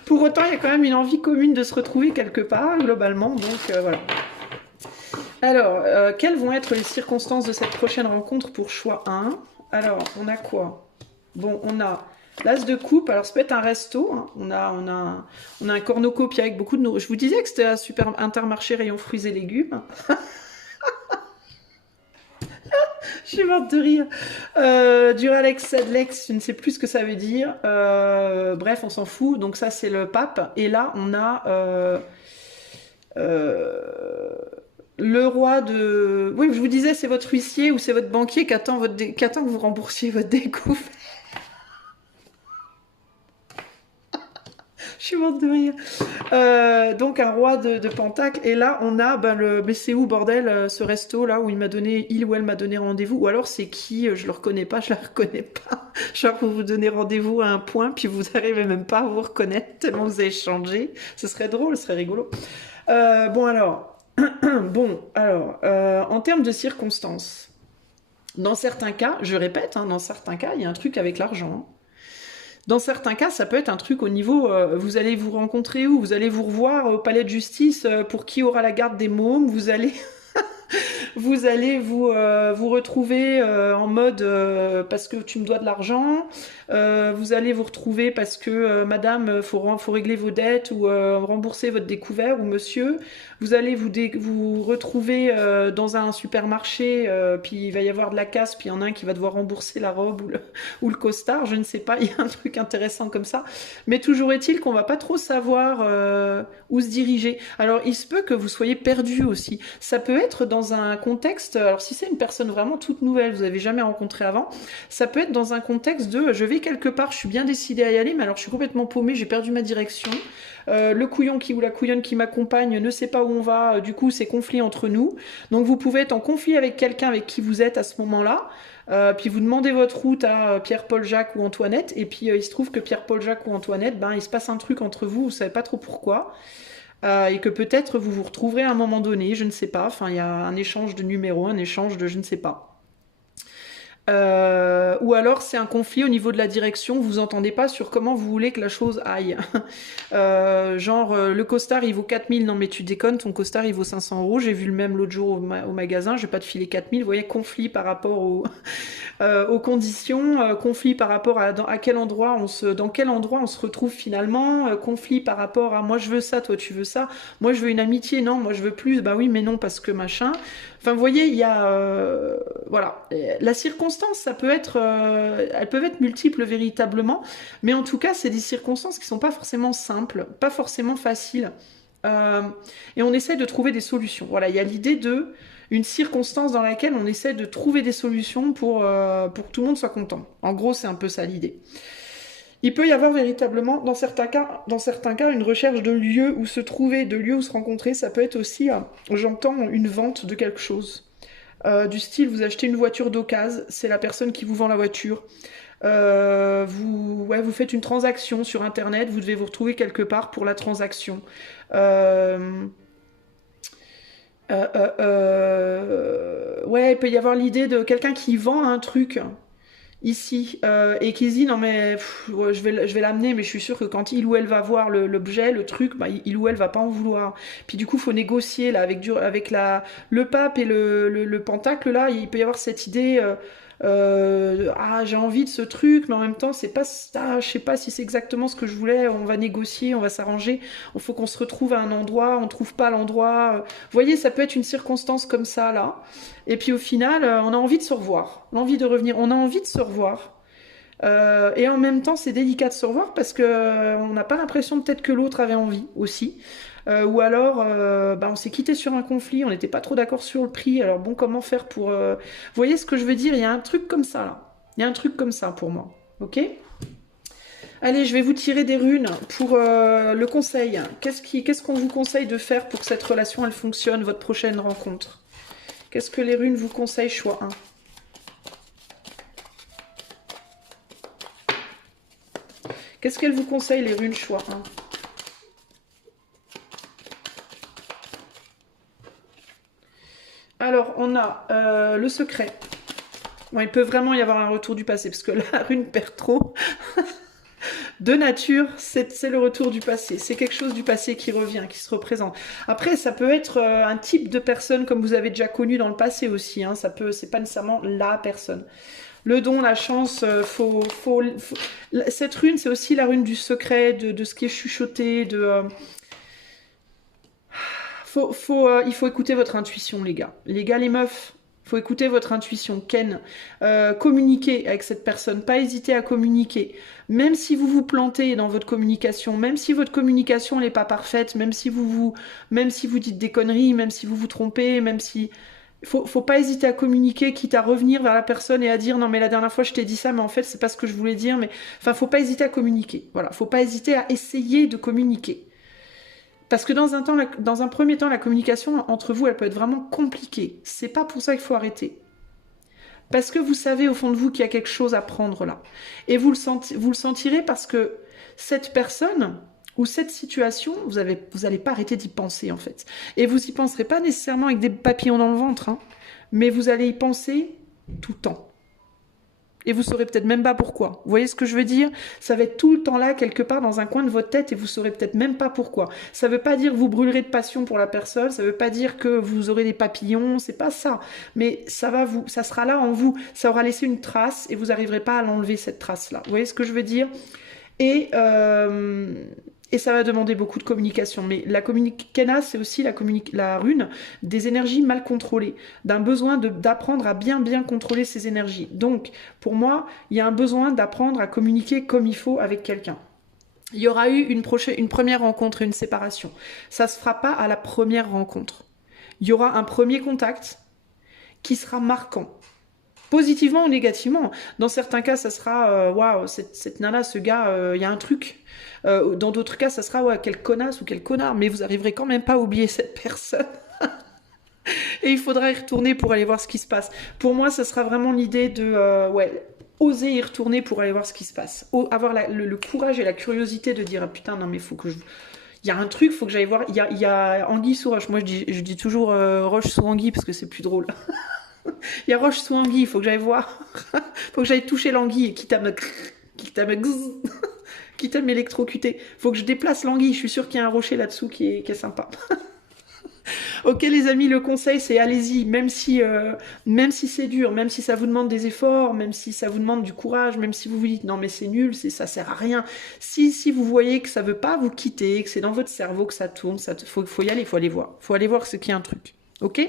Pour autant, il y a quand même une envie commune de se retrouver quelque part, globalement, donc voilà. Alors, quelles vont être les circonstances de cette prochaine rencontre pour choix 1? Alors, on a quoi? Bon, on a l'as de coupe, alors ça peut être un resto, hein. On a un cornucopia avec beaucoup de nourriture. Je vous disais que c'était un super Intermarché rayon fruits et légumes. Je suis morte de rire. Duralex, Sedlex, je ne sais plus ce que ça veut dire. Bref, on s'en fout. Donc ça, c'est le pape. Et là, on a le roi de... Oui, je vous disais, c'est votre huissier ou c'est votre banquier qui attend que vous remboursiez votre découverte. Je suis morte de rire. Donc un roi de Pentacle. Et là, on a le... Mais c'est où, bordel, ce resto là où il ou elle m'a donné rendez-vous? Ou alors c'est qui? Je le reconnais pas, je la reconnais pas. Genre vous vous donnez rendez-vous à un point, puis vous arrivez même pas à vous reconnaître tellement vous avez changé. Ce serait drôle, ce serait rigolo. Bon alors... en termes de circonstances, dans certains cas, je répète, hein, dans certains cas, il y a un truc avec l'argent. Dans certains cas, ça peut être un truc au niveau, vous allez vous rencontrer où? Vous allez vous revoir au palais de justice pour qui aura la garde des mômes, vous allez... Vous allez vous retrouver en mode parce que tu me dois de l'argent. Vous allez vous retrouver parce que madame, faut régler vos dettes ou rembourser votre découvert ou monsieur. Vous allez vous retrouver dans un supermarché, puis il va y avoir de la casse, puis il y en a un qui va devoir rembourser la robe ou le costard. Je ne sais pas, il y a un truc intéressant comme ça. Mais toujours est-il qu'on va pas trop savoir où se diriger. Alors il se peut que vous soyez perdu aussi. Ça peut être dans un contexte, alors si c'est une personne vraiment toute nouvelle, vous n'avez jamais rencontré avant, ça peut être dans un contexte de je vais quelque part, je suis bien décidée à y aller, mais alors je suis complètement paumée, j'ai perdu ma direction. Le couillon ou la couillonne qui m'accompagne ne sait pas où on va, du coup c'est conflit entre nous. Donc vous pouvez être en conflit avec quelqu'un avec qui vous êtes à ce moment-là. Puis vous demandez votre route à Pierre, Paul, Jacques ou Antoinette, et puis il se trouve que Pierre, Paul, Jacques ou Antoinette, il se passe un truc entre vous, vous savez pas trop pourquoi. Et que peut-être vous vous retrouverez à un moment donné, je ne sais pas, enfin il y a un échange de numéros, un échange de je ne sais pas. Ou alors c'est un conflit au niveau de la direction, vous entendez pas sur comment vous voulez que la chose aille. Le costard il vaut 4000, non mais tu déconnes, ton costard il vaut 500 €, j'ai vu le même l'autre jour au magasin, je vais pas te filer 4000, vous voyez, conflit par rapport aux conditions, conflit par rapport à quel endroit dans quel endroit on se retrouve finalement, conflit par rapport à moi je veux ça, toi tu veux ça, moi je veux une amitié, non, moi je veux plus, bah oui mais non parce que machin. Enfin vous voyez, il y a... voilà. La circonstance, ça peut être... elles peuvent être multiples véritablement, mais en tout cas c'est des circonstances qui sont pas forcément simples, pas forcément faciles. Et on essaie de trouver des solutions. Voilà, il y a l'idée de une circonstance dans laquelle on essaie de trouver des solutions pour que tout le monde soit content. En gros, c'est un peu ça l'idée. Il peut y avoir véritablement, dans certains cas, une recherche de lieux où se trouver, de lieux où se rencontrer. Ça peut être aussi, j'entends, une vente de quelque chose. Du style, vous achetez une voiture d'occasion, c'est la personne qui vous vend la voiture. Vous faites une transaction sur Internet, vous devez vous retrouver quelque part pour la transaction. Il peut y avoir l'idée de quelqu'un qui vend un truc ici et qui se dit non mais je vais l'amener, mais je suis sûre que quand il ou elle va voir l'objet, le truc, il ou elle va pas en vouloir. Puis du coup faut négocier là avec le pape et le pentacle là, il peut y avoir cette idée ah, j'ai envie de ce truc, mais en même temps, c'est pas ça, je sais pas si c'est exactement ce que je voulais, on va négocier, on va s'arranger, il faut qu'on se retrouve à un endroit, on trouve pas l'endroit. Vous voyez, ça peut être une circonstance comme ça, là. Et puis au final, on a envie de se revoir, l'envie de revenir, on a envie de se revoir. Et en même temps, c'est délicat de se revoir parce que on n'a pas l'impression peut-être que l'autre avait envie aussi. Ou alors, bah, on s'est quitté sur un conflit, on n'était pas trop d'accord sur le prix. Alors bon, comment faire pour... Vous voyez ce que je veux dire? Il y a un truc comme ça là. Il y a un truc comme ça pour moi. Ok? Allez, je vais vous tirer des runes pour le conseil. Qu'est-ce qu'on vous conseille de faire pour que cette relation elle fonctionne, votre prochaine rencontre? Qu'est-ce que les runes vous conseillent? Choix 1. Qu'est-ce qu'elles vous conseillent, les runes? Choix 1. Alors, on a le secret. Bon, il peut vraiment y avoir un retour du passé, parce que la rune perd trop. De nature, c'est le retour du passé. C'est quelque chose du passé qui revient, qui se représente. Après, ça peut être un type de personne comme vous avez déjà connu dans le passé aussi. Hein. C'est pas nécessairement la personne. Le don, la chance, cette rune, c'est aussi la rune du secret, de ce qui est chuchoté, il faut écouter votre intuition, les gars. Les gars, les meufs, il faut écouter votre intuition. Ken, communiquez avec cette personne, pas hésiter à communiquer. Même si vous vous plantez dans votre communication, même si votre communication n'est pas parfaite, même si vous dites des conneries, même si vous vous trompez, même si... Faut pas hésiter à communiquer, quitte à revenir vers la personne et à dire non mais la dernière fois je t'ai dit ça, mais en fait c'est pas ce que je voulais dire, mais enfin faut pas hésiter à communiquer. Voilà, faut pas hésiter à essayer de communiquer. Parce que dans un premier temps, la communication entre vous, elle peut être vraiment compliquée. C'est pas pour ça qu'il faut arrêter. Parce que vous savez au fond de vous qu'il y a quelque chose à prendre là. Et vous le sentirez parce que cette personne ou cette situation, vous allez pas arrêter d'y penser en fait. Et vous y penserez pas nécessairement avec des papillons dans le ventre, hein, mais vous allez y penser tout le temps. Et vous saurez peut-être même pas pourquoi. Vous voyez ce que je veux dire? Ça va être tout le temps là, quelque part dans un coin de votre tête, et vous saurez peut-être même pas pourquoi. Ça veut pas dire que vous brûlerez de passion pour la personne, ça veut pas dire que vous aurez des papillons, c'est pas ça. Mais ça sera là en vous, ça aura laissé une trace, et vous n'arriverez pas à l'enlever, cette trace-là. Vous voyez ce que je veux dire? Et ça va demander beaucoup de communication. Mais la Kena, c'est aussi la rune des énergies mal contrôlées, d'un besoin d'apprendre à bien contrôler ces énergies. Donc, pour moi, il y a un besoin d'apprendre à communiquer comme il faut avec quelqu'un. Il y aura eu une première rencontre et une séparation. Ça ne se fera pas à la première rencontre. Il y aura un premier contact qui sera marquant. Positivement ou négativement. Dans certains cas, ça sera waouh, cette nana, ce gars, il y a un truc. Dans d'autres cas, ça sera ouais, quelle connasse ou quel connard. Mais vous arriverez quand même pas à oublier cette personne. Et il faudra y retourner pour aller voir ce qui se passe. Pour moi, ça sera vraiment l'idée de oser y retourner pour aller voir ce qui se passe. Avoir le courage et la curiosité de dire ah, putain, non, mais faut que je. Il y a un truc, faut que j'aille voir. Il y a anguille sous roche. Moi, je dis toujours roche sous anguille parce que c'est plus drôle. Il y a roche sous anguille, il faut que j'aille voir. Faut que j'aille toucher l'anguille, quitte à m'électrocuter. Faut que je déplace l'anguille, je suis sûre qu'il y a un rocher là-dessous qui est sympa. Ok les amis, le conseil c'est allez-y, même si c'est dur, même si ça vous demande des efforts, même si ça vous demande du courage, même si vous vous dites non mais c'est nul, ça sert à rien. Si vous voyez que ça veut pas vous quitter, que c'est dans votre cerveau que ça tourne, faut y aller, faut aller voir. Faut aller voir ce qu'il y a un truc. Ok ?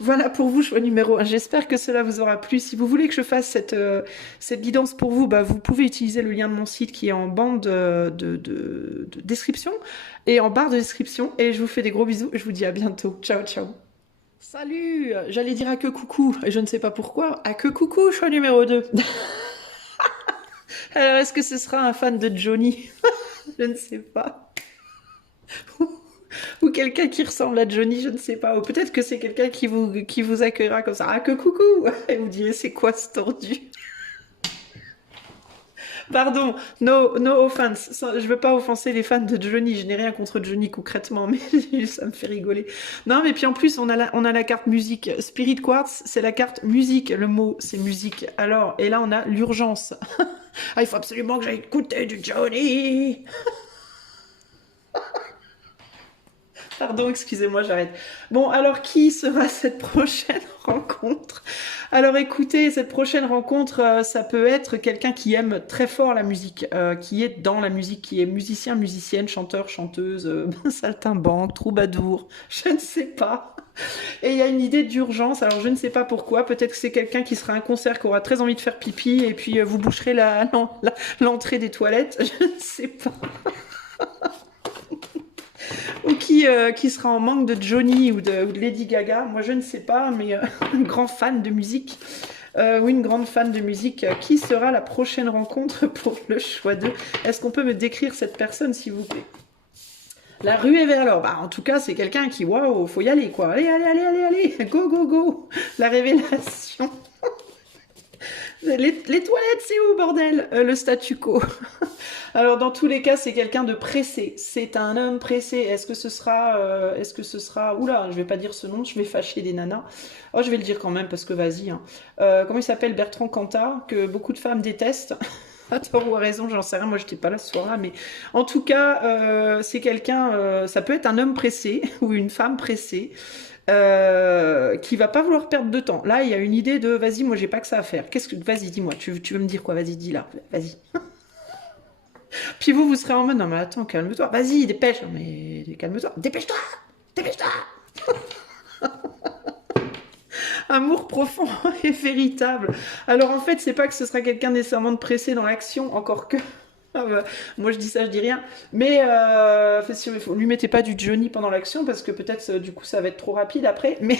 Voilà pour vous, choix numéro 1. J'espère que cela vous aura plu. Si vous voulez que je fasse cette guidance pour vous, bah, vous pouvez utiliser le lien de mon site qui est en bande de description et en barre de description. Et je vous fais des gros bisous. Je vous dis à bientôt. Ciao, ciao. Salut! J'allais dire à que coucou, et je ne sais pas pourquoi. À que coucou, choix numéro 2. Alors, est-ce que ce sera un fan de Johnny? Je ne sais pas. Ou quelqu'un qui ressemble à Johnny, je ne sais pas. Ou peut-être que c'est quelqu'un qui vous accueillera comme ça. Ah, que coucou! Et vous direz, c'est quoi ce tordu? Pardon, no offense. Je veux pas offenser les fans de Johnny. Je n'ai rien contre Johnny concrètement, mais ça me fait rigoler. Non, mais puis en plus, on a la carte musique. Spirit Quartz, c'est la carte musique. Le mot, c'est musique. Alors, et là, on a l'urgence. Ah, il faut absolument que j'aille écouter du Johnny. Pardon, excusez-moi, j'arrête. Bon, alors qui sera cette prochaine rencontre? Alors écoutez, cette prochaine rencontre, ça peut être quelqu'un qui aime très fort la musique, qui est dans la musique, qui est musicien, musicienne, chanteur, chanteuse, saltimbanque, troubadour, je ne sais pas. Et il y a une idée d'urgence, alors je ne sais pas pourquoi, peut-être que c'est quelqu'un qui sera à un concert, qui aura très envie de faire pipi, et puis vous boucherez l'entrée des toilettes, je ne sais pas. Ou qui sera en manque de Johnny ou de Lady Gaga, moi je ne sais pas, mais un grand fan de musique, ou une grande fan de musique, qui sera la prochaine rencontre pour le choix 2? Est-ce qu'on peut me décrire cette personne, s'il vous plaît? La ruée vers l'or, bah en tout cas c'est quelqu'un qui, waouh, faut y aller quoi, allez, allez, allez, allez, allez, go, go, go, la révélation. Les toilettes, c'est où, bordel? Le statu quo. Alors, dans tous les cas, c'est quelqu'un de pressé. C'est un homme pressé. Est-ce que ce sera... Oula, je vais pas dire ce nom, je vais fâcher des nanas. Oh, je vais le dire quand même, parce que vas-y. Hein. Comment il s'appelle? Bertrand Cantat, que beaucoup de femmes détestent. À tort ou à raison, j'en sais rien, moi j'étais pas là ce soir-là, mais en tout cas, c'est quelqu'un, ça peut être un homme pressé ou une femme pressée, qui va pas vouloir perdre de temps. Là, il y a une idée de, vas-y, moi j'ai pas que ça à faire. Vas-y, dis-moi, tu veux me dire quoi? Vas-y, dis là, vas-y. Puis vous serez en mode, non mais attends, calme-toi, vas-y, dépêche, mais calme-toi, dépêche-toi, dépêche-toi. Amour profond et véritable. Alors en fait, c'est pas que ce sera quelqu'un nécessairement de pressé dans l'action, encore que. Moi je dis ça, je dis rien. Mais lui mettez pas du Johnny pendant l'action parce que peut-être du coup ça va être trop rapide après. Mais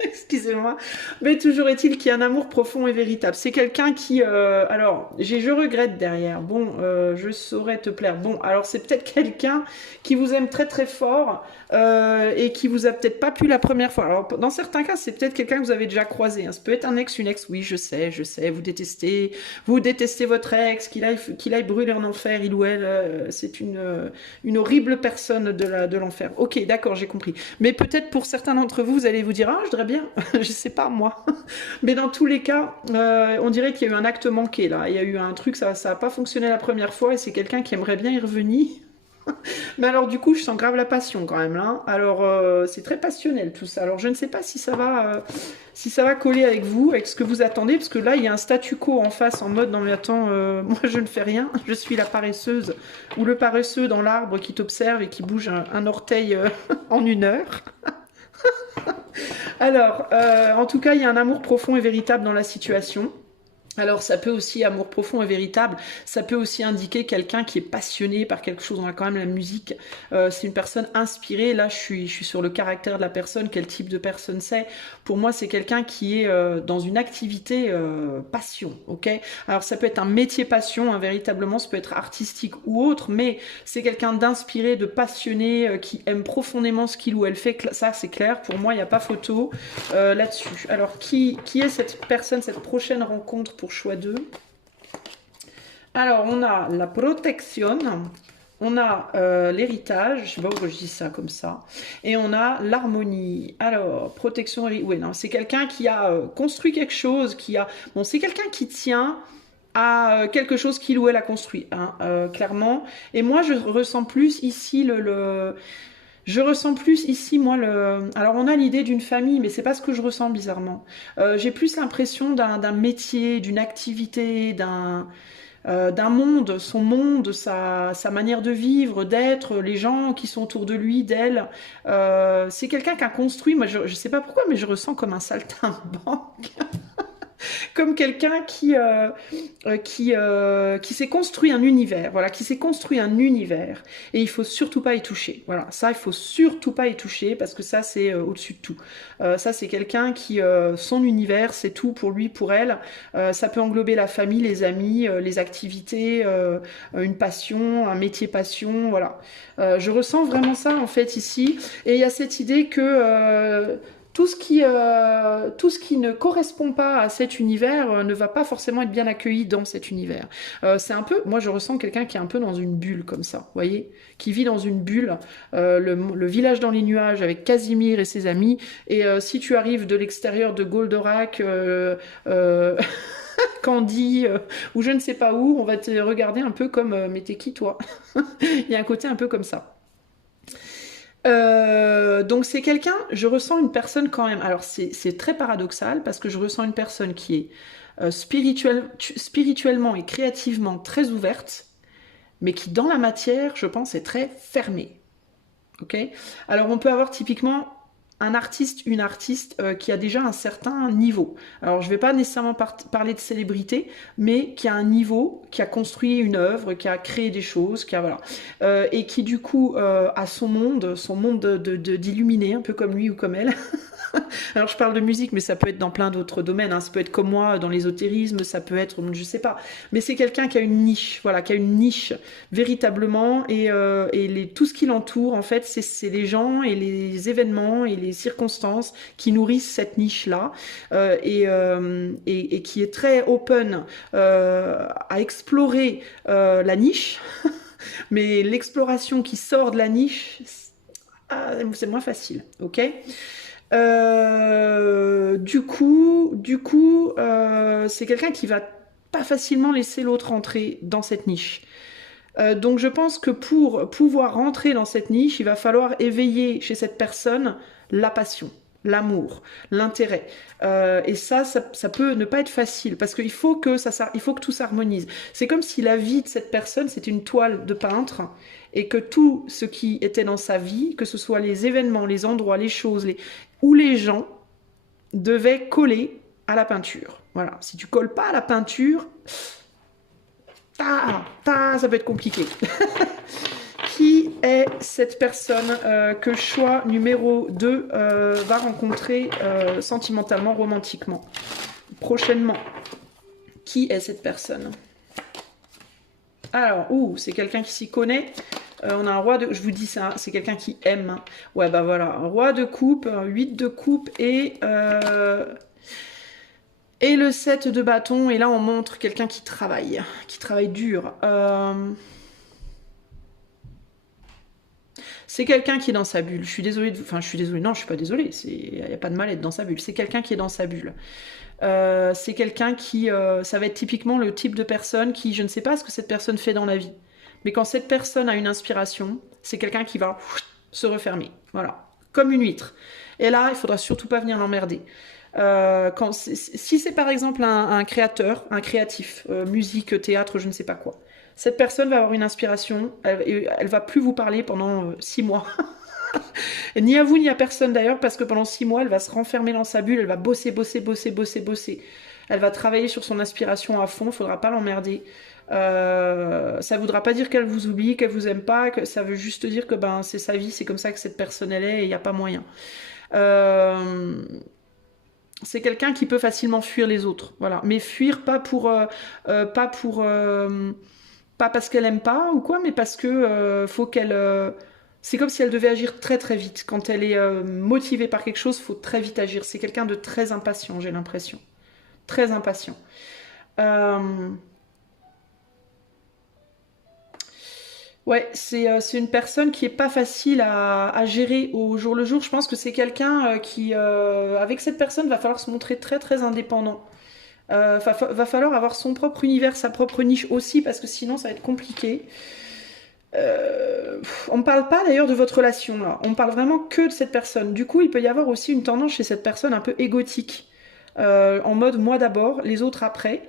excusez-moi, mais toujours est-il qu'il y a un amour profond et véritable. C'est quelqu'un qui, alors, je regrette derrière. Bon, je saurais te plaire. Bon, alors c'est peut-être quelqu'un qui vous aime très très fort et qui vous a peut-être pas pu la première fois. Alors dans certains cas, c'est peut-être quelqu'un que vous avez déjà croisé. Hein. Ça peut être un ex, une ex. Oui, je sais. Vous détestez votre ex, qu'il aille brûler en enfer, il ou elle. C'est une horrible personne de l'enfer. Ok, d'accord, j'ai compris. Mais peut-être pour certains d'entre vous, vous allez vous dire, ah, je voudrais bien. Je sais pas moi, mais dans tous les cas, on dirait qu'il y a eu un acte manqué là. Il y a eu un truc, ça a pas fonctionné la première fois et c'est quelqu'un qui aimerait bien y revenir. Mais alors du coup, je sens grave la passion quand même là. Alors c'est très passionnel tout ça. Alors je ne sais pas si ça va coller avec vous, avec ce que vous attendez, parce que là il y a un statu quo en face en mode non mais attends, moi je ne fais rien, je suis la paresseuse ou le paresseux dans l'arbre qui t'observe et qui bouge un orteil en 1 heure. Alors, en tout cas, il y a un amour profond et véritable dans la situation. Alors ça peut aussi, amour profond et véritable, ça peut aussi indiquer quelqu'un qui est passionné par quelque chose. On a quand même la musique, c'est une personne inspirée. Là je suis sur le caractère de la personne, quel type de personne c'est. Pour moi c'est quelqu'un qui est dans une activité passion, ok. Alors ça peut être un métier passion, hein, véritablement, ça peut être artistique ou autre, mais c'est quelqu'un d'inspiré, de passionné, qui aime profondément ce qu'il ou elle fait. Ça c'est clair, pour moi il n'y a pas photo là-dessus. Alors qui est cette personne, cette prochaine rencontre pour choix 2? Alors, on a la protection, on a l'héritage, je sais pas pourquoi je dis ça comme ça, et on a l'harmonie. Alors, protection, oui, non, c'est quelqu'un qui a construit quelque chose, bon, c'est quelqu'un qui tient à quelque chose qu'il ou elle a construit, hein, clairement. Et moi, je ressens plus ici Je ressens plus ici, moi, Alors, on a l'idée d'une famille, mais c'est pas ce que je ressens, bizarrement. J'ai plus l'impression d'un métier, d'une activité, d'un monde, son monde, sa manière de vivre, d'être, les gens qui sont autour de lui, d'elle. C'est quelqu'un qui a construit, moi, je sais pas pourquoi, mais je ressens comme un saltimbanque. Comme quelqu'un qui s'est construit un univers, voilà, qui s'est construit un univers, et il faut surtout pas y toucher. Voilà, ça, il faut surtout pas y toucher parce que ça, c'est au-dessus de tout. Ça, c'est quelqu'un qui, son univers, c'est tout pour lui, pour elle. Ça peut englober la famille, les amis, les activités, une passion, un métier passion, voilà. Je ressens vraiment ça en fait ici, et il y a cette idée que tout ce qui ne correspond pas à cet univers ne va pas forcément être bien accueilli dans cet univers. C'est un peu, moi je ressens quelqu'un qui est un peu dans une bulle comme ça, vous voyez, qui vit dans une bulle, le village dans les nuages avec Casimir et ses amis, et si tu arrives de l'extérieur de Goldorak, Candy, ou je ne sais pas où, on va te regarder un peu comme mais t'es qui toi? Il y a un côté un peu comme ça. Donc c'est quelqu'un, je ressens une personne quand même, alors c'est très paradoxal parce que je ressens une personne qui est spirituellement et créativement très ouverte, mais qui dans la matière, je pense, est très fermée. Ok. Alors on peut avoir typiquement un artiste, une artiste qui a déjà un certain niveau. Alors je ne vais pas nécessairement parler de célébrité, mais qui a un niveau, qui a construit une œuvre, qui a créé des choses, qui a voilà, et qui du coup a son monde d'illuminé, un peu comme lui ou comme elle. Alors je parle de musique, mais ça peut être dans plein d'autres domaines, hein. Ça peut être comme moi dans l'ésotérisme, ça peut être, je sais pas. Mais c'est quelqu'un qui a une niche, voilà, qui a une niche véritablement, et tout ce qui l'entoure, en fait, c'est les gens et les événements et les circonstances qui nourrissent cette niche-là, et qui est très open à explorer la niche, mais l'exploration qui sort de la niche, c'est moins facile, ok? C'est quelqu'un qui va pas facilement laisser l'autre entrer dans cette niche. Donc je pense que pour pouvoir rentrer dans cette niche, il va falloir éveiller chez cette personne la passion, l'amour, l'intérêt. Et ça peut ne pas être facile parce qu'il faut que il faut que tout s'harmonise. C'est comme si la vie de cette personne, c'était une toile de peintre et que tout ce qui était dans sa vie, que ce soit les événements, les endroits, les choses, ou les gens, devaient coller à la peinture. Voilà. Si tu colles pas à la peinture, ça peut être compliqué. Qui est cette personne que choix numéro 2 va rencontrer sentimentalement, romantiquement, prochainement? Qui est cette personne? Alors, c'est quelqu'un qui s'y connaît. On a un roi de... Je vous dis ça, c'est quelqu'un qui aime. Ouais, bah voilà, un roi de coupe, 8 de coupe et le 7 de bâton. Et là, on montre quelqu'un qui travaille dur. C'est quelqu'un qui est dans sa bulle. Je suis désolée, non, je suis pas désolée. Il n'y a pas de mal à être dans sa bulle. C'est quelqu'un qui est dans sa bulle. C'est quelqu'un qui... ça va être typiquement le type de personne qui... Je ne sais pas ce que cette personne fait dans la vie. Mais quand cette personne a une inspiration, c'est quelqu'un qui va se refermer. Voilà. Comme une huître. Et là, il faudra surtout pas venir l'emmerder. Si c'est par exemple un créateur, un créatif, musique, théâtre, je ne sais pas quoi, cette personne va avoir une inspiration, elle va plus vous parler pendant 6 mois. Ni à vous, ni à personne d'ailleurs, parce que pendant 6 mois, elle va se renfermer dans sa bulle, elle va bosser. Elle va travailler sur son inspiration à fond, il faudra pas l'emmerder. Ça voudra pas dire qu'elle vous oublie, qu'elle vous aime pas, que ça veut juste dire que c'est sa vie, c'est comme ça que cette personne elle est et il n'y a pas moyen. C'est quelqu'un qui peut facilement fuir les autres, voilà. Mais fuir pas parce qu'elle aime pas ou quoi, mais parce que faut qu'elle... c'est comme si elle devait agir très très vite. Quand elle est motivée par quelque chose, il faut très vite agir. C'est quelqu'un de très impatient, j'ai l'impression. Très impatient. Ouais, c'est une personne qui est pas facile à gérer au jour le jour. Je pense que c'est quelqu'un qui, avec cette personne, va falloir se montrer très très indépendant. Va falloir avoir son propre univers, sa propre niche aussi, parce que sinon ça va être compliqué. On ne parle pas d'ailleurs de votre relation là, on parle vraiment que de cette personne. Du coup, il peut y avoir aussi une tendance chez cette personne un peu égotique, en mode moi d'abord, les autres après.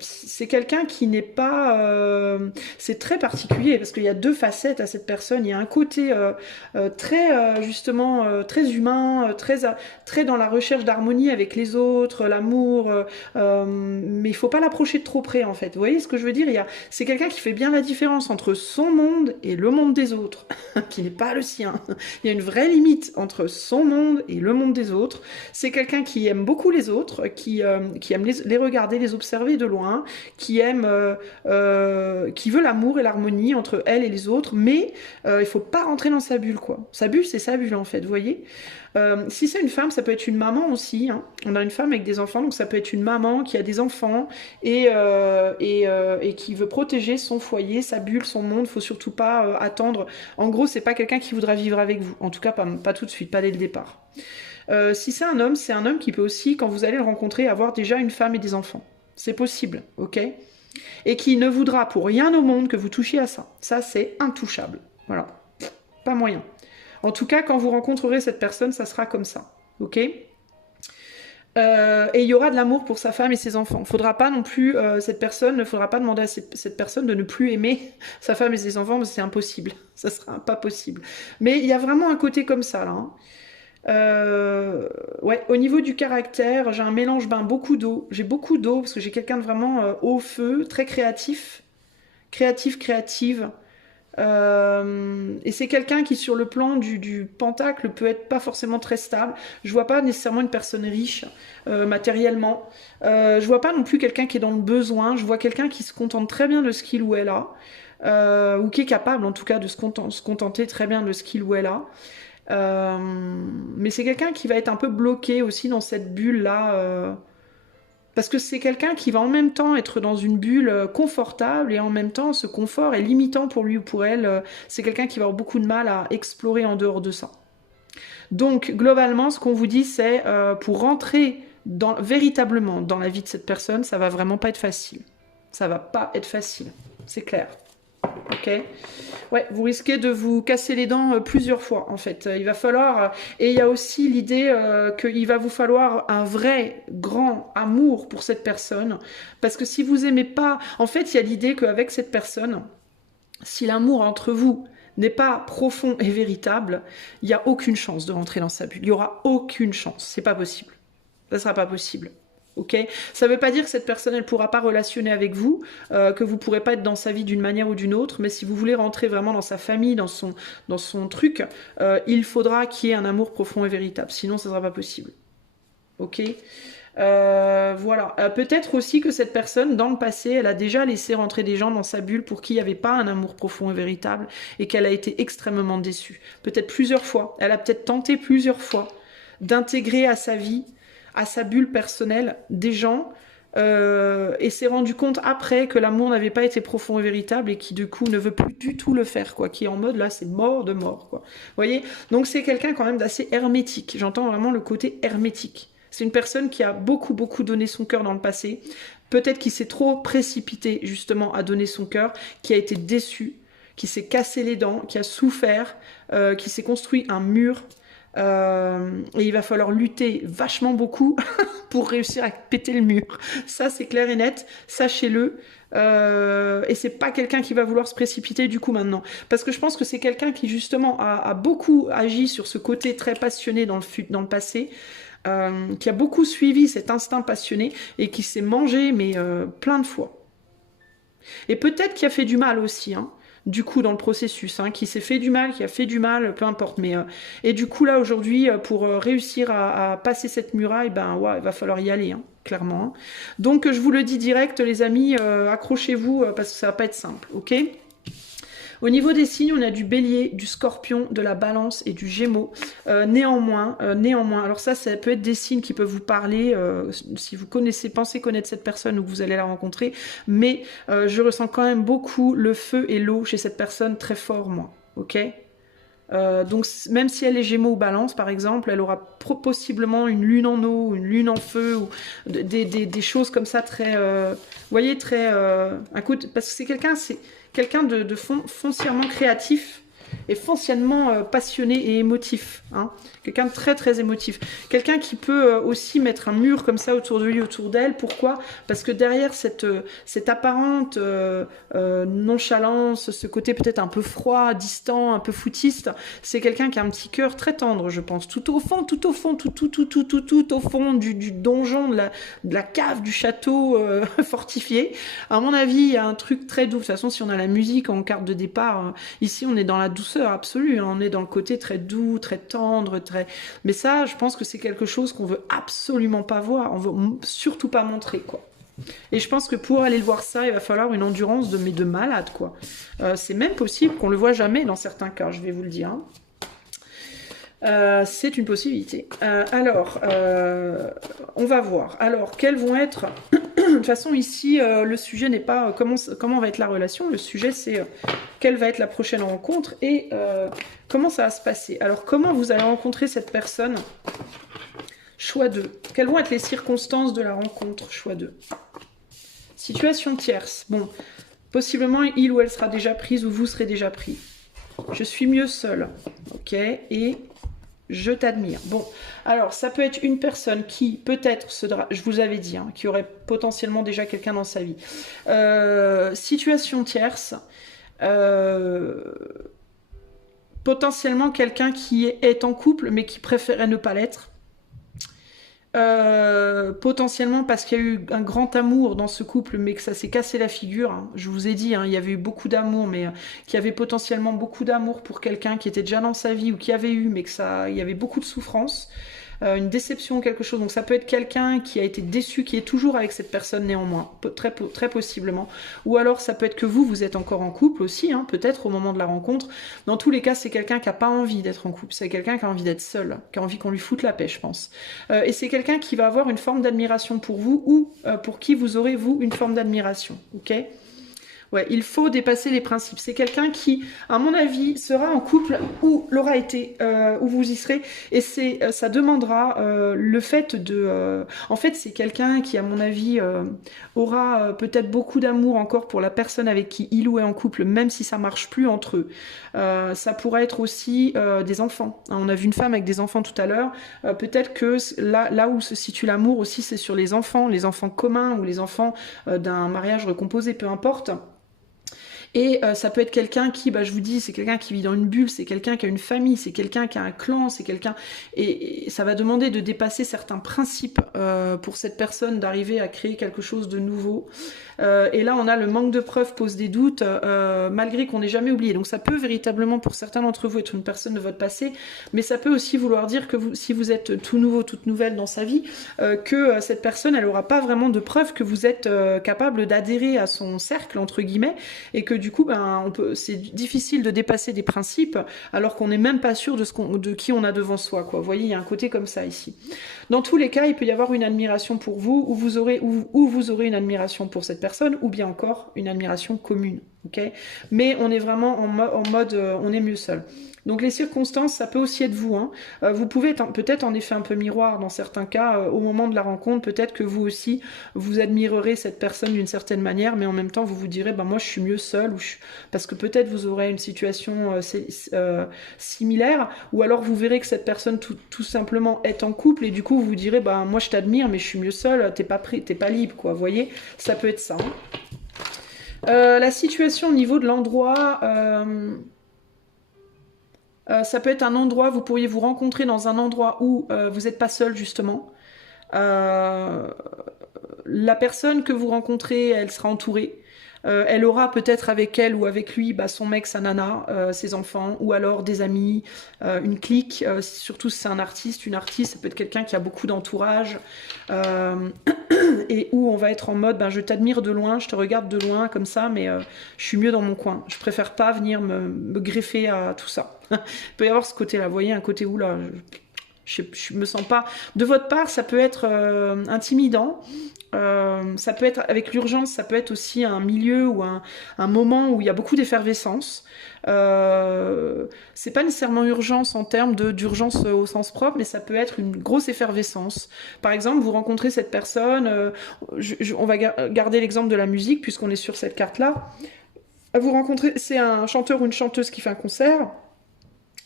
C'est quelqu'un qui n'est pas... c'est très particulier parce qu'il y a 2 facettes à cette personne. Il y a un côté très justement très humain, très dans la recherche d'harmonie avec les autres, l'amour, mais il faut pas l'approcher de trop près en fait. Vous voyez ce que je veux dire? C'est quelqu'un qui fait bien la différence entre son monde et le monde des autres, qui n'est pas le sien. Il y a une vraie limite entre son monde et le monde des autres. C'est quelqu'un qui aime beaucoup les autres, qui aime les regarder, les observer de loin, qui veut l'amour et l'harmonie entre elle et les autres, mais il faut pas rentrer dans sa bulle, quoi. Sa bulle, c'est sa bulle, en fait, vous voyez. Si c'est une femme, ça peut être une maman aussi, hein. On a une femme avec des enfants, donc ça peut être une maman qui a des enfants et qui veut protéger son foyer, sa bulle, son monde. Faut surtout pas attendre. En gros, c'est pas quelqu'un qui voudra vivre avec vous. En tout cas, pas tout de suite, pas dès le départ. Si c'est un homme qui peut aussi, quand vous allez le rencontrer, avoir déjà une femme et des enfants. C'est possible, ok? Et qui ne voudra pour rien au monde que vous touchiez à ça. Ça, c'est intouchable. Voilà. Pas moyen. En tout cas, quand vous rencontrerez cette personne, ça sera comme ça, ok? Et il y aura de l'amour pour sa femme et ses enfants. Faudra pas non plus, ne faudra pas demander à cette personne de ne plus aimer sa femme et ses enfants, parce que c'est impossible. Ça sera pas possible. Mais il y a vraiment un côté comme ça, là. Hein. Ouais, au niveau du caractère, j'ai un mélange, beaucoup d'eau. J'ai beaucoup d'eau, parce que j'ai quelqu'un de vraiment au feu, très créatif. Créative. Et c'est quelqu'un qui, sur le plan du pentacle, peut être pas forcément très stable. Je vois pas nécessairement une personne riche matériellement. Je vois pas non plus quelqu'un qui est dans le besoin. Je vois quelqu'un qui se contente très bien de ce qu'il ou elle a, ou qui est capable en tout cas de se contenter très bien de ce qu'il ou elle a. Mais c'est quelqu'un qui va être un peu bloqué aussi dans cette bulle-là. Parce que c'est quelqu'un qui va en même temps être dans une bulle confortable et en même temps ce confort est limitant pour lui ou pour elle. C'est quelqu'un qui va avoir beaucoup de mal à explorer en dehors de ça. Donc globalement, ce qu'on vous dit, c'est pour rentrer véritablement dans la vie de cette personne, ça va vraiment pas être facile. Ça va pas être facile, c'est clair. Ok. Ouais, vous risquez de vous casser les dents plusieurs fois, en fait. Il va falloir... et il y a aussi l'idée qu'il va vous falloir un vrai, grand amour pour cette personne. Parce que si vous aimez pas... En fait, il y a l'idée qu'avec cette personne, si l'amour entre vous n'est pas profond et véritable, il n'y a aucune chance de rentrer dans sa bulle. Il n'y aura aucune chance. C'est pas possible. Ça sera pas possible. Ok, ça ne veut pas dire que cette personne elle pourra pas relationner avec vous, que vous pourrez pas être dans sa vie d'une manière ou d'une autre, mais si vous voulez rentrer vraiment dans sa famille, dans son truc, il faudra qu'il y ait un amour profond et véritable, sinon ça ne sera pas possible. Ok, voilà. Peut-être aussi que cette personne, dans le passé, elle a déjà laissé rentrer des gens dans sa bulle pour qui il n'y avait pas un amour profond et véritable, et qu'elle a été extrêmement déçue. Peut-être plusieurs fois. Elle a peut-être tenté plusieurs fois d'intégrer à sa vie, à sa bulle personnelle, des gens, et s'est rendu compte après que l'amour n'avait pas été profond et véritable et qui du coup ne veut plus du tout le faire, quoi, qui est en mode là c'est mort de mort, quoi. Vous voyez, donc c'est quelqu'un quand même d'assez hermétique. J'entends vraiment le côté hermétique. C'est une personne qui a beaucoup donné son cœur dans le passé. Peut-être qu'il s'est trop précipité justement à donner son cœur, qui a été déçu, qui s'est cassé les dents, qui a souffert, qui s'est construit un mur. Et il va falloir lutter vachement beaucoup pour réussir à péter le mur. Ça, c'est clair et net, sachez-le. Et c'est pas quelqu'un qui va vouloir se précipiter du coup maintenant. Parce que je pense que c'est quelqu'un qui justement a beaucoup agi sur ce côté très passionné dans le passé, qui a beaucoup suivi cet instinct passionné et qui s'est mangé mais plein de fois. Et peut-être qui a fait du mal aussi, hein. Du coup dans le processus, hein, qui s'est fait du mal, qui a fait du mal, peu importe. Mais et du coup là aujourd'hui, pour réussir à passer cette muraille, ben ouais, il va falloir y aller, hein, clairement. Hein. Donc je vous le dis direct, les amis, accrochez-vous parce que ça va pas être simple, ok ? Au niveau des signes, on a du bélier, du scorpion, de la balance et du gémeaux. Néanmoins, alors ça peut être des signes qui peuvent vous parler si vous pensez connaître cette personne ou que vous allez la rencontrer, mais je ressens quand même beaucoup le feu et l'eau chez cette personne très fort, moi, ok ? Donc même si elle est gémeaux ou balance par exemple, elle aura possiblement une lune en eau, une lune en feu, ou des choses comme ça très, vous voyez, très, parce que c'est quelqu'un de foncièrement créatif et foncièrement passionné et émotif, hein. Quelqu'un de très émotif, quelqu'un qui peut aussi mettre un mur comme ça autour de lui, autour d'elle. Pourquoi ? Parce que derrière cette apparente nonchalance, ce côté peut-être un peu froid, distant, un peu foutiste, c'est quelqu'un qui a un petit cœur très tendre, je pense, tout au fond au fond du donjon, de la cave, du château fortifié. À mon avis, il y a un truc très doux. De toute façon, si on a la musique en carte de départ, ici on est dans la douceur absolue, hein. On est dans le côté très doux, très tendre, mais ça, je pense que c'est quelque chose qu'on veut absolument pas voir, on veut surtout pas montrer, quoi. Et je pense que pour aller le voir ça, il va falloir une endurance de malade, quoi. C'est même possible qu'on le voit jamais dans certains cas, je vais vous le dire, hein. C'est une possibilité. Alors, on va voir. Alors, quels vont être... De toute façon, ici, le sujet n'est pas comment va être la relation. Le sujet, c'est quelle va être la prochaine rencontre et comment ça va se passer. Alors, comment vous allez rencontrer cette personne ? Choix 2. Quelles vont être les circonstances de la rencontre? Choix 2. Situation tierce. Bon, possiblement, il ou elle sera déjà prise ou vous serez déjà pris. Je suis mieux seule. Ok, et je t'admire. Bon, alors, ça peut être une personne qui, peut-être, je vous avais dit, hein, qui aurait potentiellement déjà quelqu'un dans sa vie. Situation tierce. Potentiellement quelqu'un qui est en couple, mais qui préférait ne pas l'être. Potentiellement parce qu'il y a eu un grand amour dans ce couple, mais que ça s'est cassé la figure. Hein. Je vous ai dit, hein, il y avait eu beaucoup d'amour, mais qu'il y avait potentiellement beaucoup d'amour pour quelqu'un qui était déjà dans sa vie ou qui avait eu, mais que il y avait beaucoup de souffrance. Une déception, quelque chose. Donc ça peut être quelqu'un qui a été déçu, qui est toujours avec cette personne néanmoins, très possiblement. Ou alors ça peut être que vous êtes encore en couple aussi, hein, peut-être au moment de la rencontre. Dans tous les cas, c'est quelqu'un qui n'a pas envie d'être en couple, c'est quelqu'un qui a envie d'être seul, qui a envie qu'on lui foute la paix, je pense. Et c'est quelqu'un qui va avoir une forme d'admiration pour vous ou pour qui vous aurez, vous, une forme d'admiration. Ok ? Ouais, il faut dépasser les principes. C'est quelqu'un qui, à mon avis, sera en couple ou l'aura été, où vous y serez. Et ça demandera le fait de... en fait, c'est quelqu'un qui, à mon avis, aura peut-être beaucoup d'amour encore pour la personne avec qui il ou elle est en couple, même si ça marche plus entre eux. Ça pourrait être aussi des enfants. Hein, on a vu une femme avec des enfants tout à l'heure. Peut-être que là où se situe l'amour aussi, c'est sur les enfants communs ou les enfants d'un mariage recomposé, peu importe. Et ça peut être quelqu'un qui, je vous dis, c'est quelqu'un qui vit dans une bulle, c'est quelqu'un qui a une famille, c'est quelqu'un qui a un clan, c'est quelqu'un... Et ça va demander de dépasser certains principes pour cette personne, d'arriver à créer quelque chose de nouveau. Et là, on a le manque de preuves pose des doutes, malgré qu'on n'ait jamais oublié. Donc ça peut véritablement, pour certains d'entre vous, être une personne de votre passé, mais ça peut aussi vouloir dire que si vous êtes tout nouveau, toute nouvelle dans sa vie, que cette personne, elle n'aura pas vraiment de preuves que vous êtes capable d'adhérer à son cercle, entre guillemets, et que du coup, c'est difficile de dépasser des principes alors qu'on n'est même pas sûr de qui on a devant soi, quoi. Vous voyez, il y a un côté comme ça ici. Dans tous les cas, il peut y avoir une admiration pour vous, ou vous aurez une admiration pour cette personne, ou bien encore une admiration commune. Okay, mais on est vraiment en mode on est mieux seul. Donc les circonstances, ça peut aussi être vous. Hein. Vous pouvez être peut-être en effet un peu miroir dans certains cas. Au moment de la rencontre, peut-être que vous aussi, vous admirerez cette personne d'une certaine manière, mais en même temps, vous vous direz, moi je suis mieux seul, parce que peut-être vous aurez une situation similaire, ou alors vous verrez que cette personne tout simplement est en couple, et du coup vous vous direz, moi je t'admire, mais je suis mieux seul, t'es pas libre, quoi. Vous voyez, ça peut être ça. Hein. La situation au niveau de l'endroit, ça peut être un endroit, vous pourriez vous rencontrer dans un endroit où vous n'êtes pas seul justement. La personne que vous rencontrez, elle sera entourée. Elle aura peut-être avec elle ou avec lui son mec, sa nana, ses enfants, ou alors des amis, une clique, surtout si c'est un artiste, une artiste, ça peut être quelqu'un qui a beaucoup d'entourage, et où on va être en mode, je t'admire de loin, je te regarde de loin comme ça, mais je suis mieux dans mon coin. Je préfère pas venir me greffer à tout ça. Il peut y avoir ce côté-là, vous voyez, un côté où là... Je me sens pas... De votre part, ça peut être intimidant. Ça peut être, avec l'urgence, ça peut être aussi un milieu ou un moment où il y a beaucoup d'effervescence. C'est pas nécessairement urgence en termes d'urgence au sens propre, mais ça peut être une grosse effervescence. Par exemple, vous rencontrez cette personne, on va garder l'exemple de la musique, puisqu'on est sur cette carte-là. Vous rencontrez, c'est un chanteur ou une chanteuse qui fait un concert.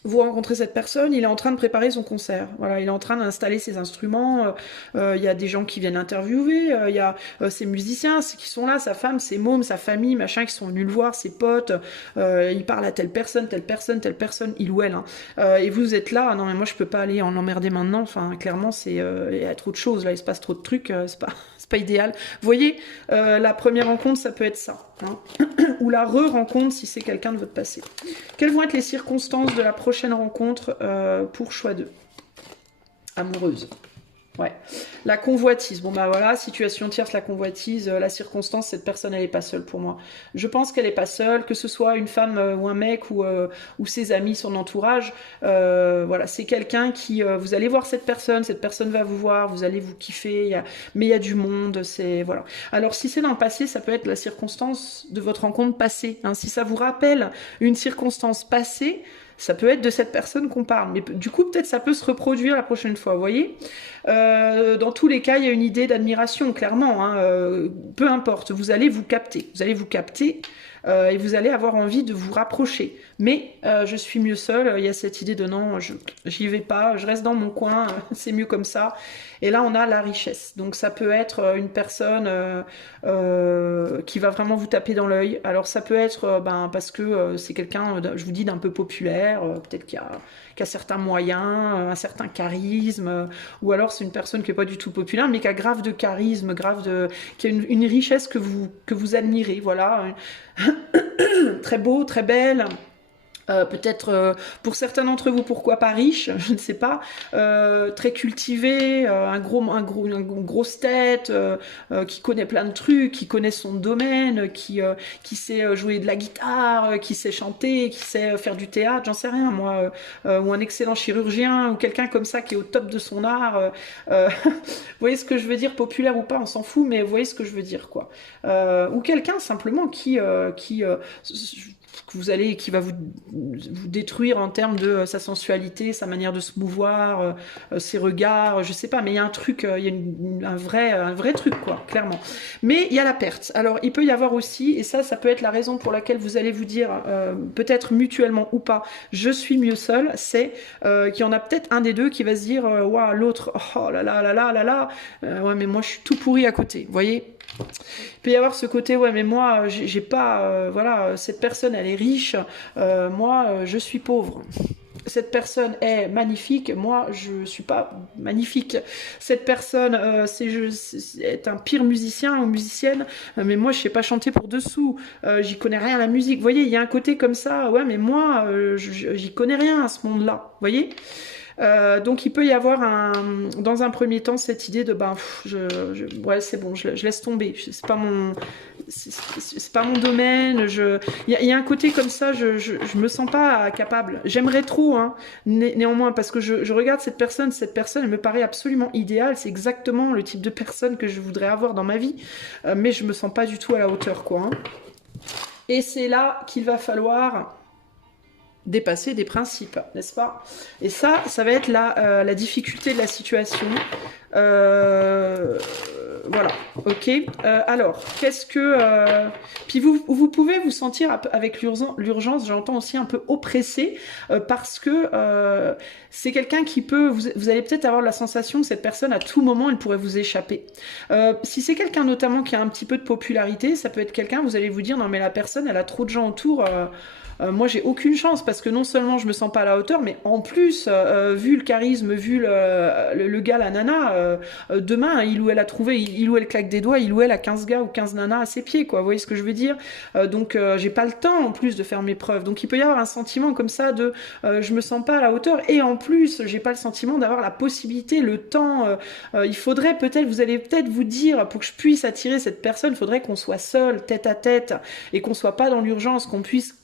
Vous rencontrez cette personne, il est en train de préparer son concert. Voilà, il est en train d'installer ses instruments. Il y a des gens qui viennent interviewer. Il y a ses musiciens qui sont là, sa femme, ses mômes, sa famille, machin, qui sont venus le voir, ses potes. Il parle à telle personne, il ou elle. Hein. Et vous êtes là. Non mais moi je peux pas aller en emmerder maintenant. Enfin clairement il y a trop de choses là. Il se passe trop de trucs. C'est pas idéal. Vous voyez, la première rencontre, ça peut être ça. Hein. Ou la re-rencontre si c'est quelqu'un de votre passé. Quelles vont être les circonstances de la prochaine rencontre pour choix 2 ? Amoureuse. Ouais. La convoitise. Bon voilà, situation tierce, la convoitise, la circonstance, cette personne elle est pas seule pour moi. Je pense qu'elle est pas seule, que ce soit une femme ou un mec ou ses amis, son entourage. Voilà, c'est quelqu'un qui vous allez voir cette personne va vous voir, vous allez vous kiffer, mais il y a du monde, c'est voilà. Alors si c'est dans le passé, ça peut être la circonstance de votre rencontre passée. Hein. Si ça vous rappelle une circonstance passée, Ça peut être de cette personne qu'on parle, mais du coup peut-être ça peut se reproduire la prochaine fois, vous voyez. Dans tous les cas, il y a une idée d'admiration, clairement, hein, peu importe, vous allez vous capter, et vous allez avoir envie de vous rapprocher. Mais je suis mieux seule, il y a cette idée de non, j'y vais pas, je reste dans mon coin, c'est mieux comme ça. Et là, on a la richesse. Donc ça peut être une personne qui va vraiment vous taper dans l'œil. Alors ça peut être parce que c'est quelqu'un, je vous dis, d'un peu populaire, peut-être qui a certains moyens, un certain charisme, ou alors c'est une personne qui n'est pas du tout populaire, mais qui a grave de charisme, qui a une richesse que vous admirez, voilà. Très beau, très belle. Peut-être pour certains d'entre vous, pourquoi pas riche, je ne sais pas, très cultivé, une grosse tête, qui connaît plein de trucs, qui connaît son domaine, qui sait jouer de la guitare, qui sait chanter, qui sait faire du théâtre, j'en sais rien moi, ou un excellent chirurgien, ou quelqu'un comme ça qui est au top de son art. Vous voyez ce que je veux dire, populaire ou pas, on s'en fout, mais vous voyez ce que je veux dire, quoi. Ou quelqu'un simplement qui qui va vous détruire en termes de sa sensualité, sa manière de se mouvoir, ses regards, je sais pas, mais il y a un truc, il y a un vrai truc, quoi, clairement. Mais il y a la perte. Alors, il peut y avoir aussi, et ça peut être la raison pour laquelle vous allez vous dire, peut-être mutuellement ou pas, je suis mieux seul, c'est qu'il y en a peut-être un des deux qui va se dire, waouh, l'autre, oh là là là là là là, ouais, mais moi je suis tout pourri à côté, vous voyez. Il peut y avoir ce côté, ouais, mais moi, j'ai pas, voilà, cette personne, elle est riche, moi, je suis pauvre. Cette personne est magnifique, moi, je suis pas magnifique. Cette personne, est un pire musicien ou musicienne, mais moi, je sais pas chanter pour dessous, j'y connais rien à la musique. Vous voyez, il y a un côté comme ça, ouais, mais moi, j'y connais rien à ce monde-là, vous voyez. Donc il peut y avoir dans un premier temps cette idée de ouais, c'est bon, je laisse tomber, c'est pas mon domaine, il y a un côté comme ça, je me sens pas capable. J'aimerais trop, hein, néanmoins, parce que je regarde cette personne elle me paraît absolument idéale, c'est exactement le type de personne que je voudrais avoir dans ma vie, mais je me sens pas du tout à la hauteur, quoi, hein. Et c'est là qu'il va falloir dépasser des principes, n'est-ce pas? Et ça va être la difficulté de la situation. Voilà, ok. Alors, qu'est-ce que... Puis vous pouvez vous sentir avec l'urgence, j'entends aussi un peu oppressé, parce que c'est quelqu'un qui peut... Vous allez peut-être avoir la sensation que cette personne, à tout moment, elle pourrait vous échapper. Si c'est quelqu'un notamment qui a un petit peu de popularité, ça peut être quelqu'un, vous allez vous dire, non mais la personne, elle a trop de gens autour... moi j'ai aucune chance parce que non seulement je me sens pas à la hauteur, mais en plus vu le charisme, vu le gars, la nana, demain il ou elle a trouvé, il ou elle claque des doigts, il ou elle a 15 gars ou 15 nanas à ses pieds, quoi, vous voyez ce que je veux dire. Donc j'ai pas le temps en plus de faire mes preuves, donc il peut y avoir un sentiment comme ça de je me sens pas à la hauteur, et en plus j'ai pas le sentiment d'avoir la possibilité, le temps, il faudrait peut-être, vous allez peut-être vous dire, pour que je puisse attirer cette personne, il faudrait qu'on soit seul, tête à tête, et qu'on soit pas dans l'urgence, qu'on puisse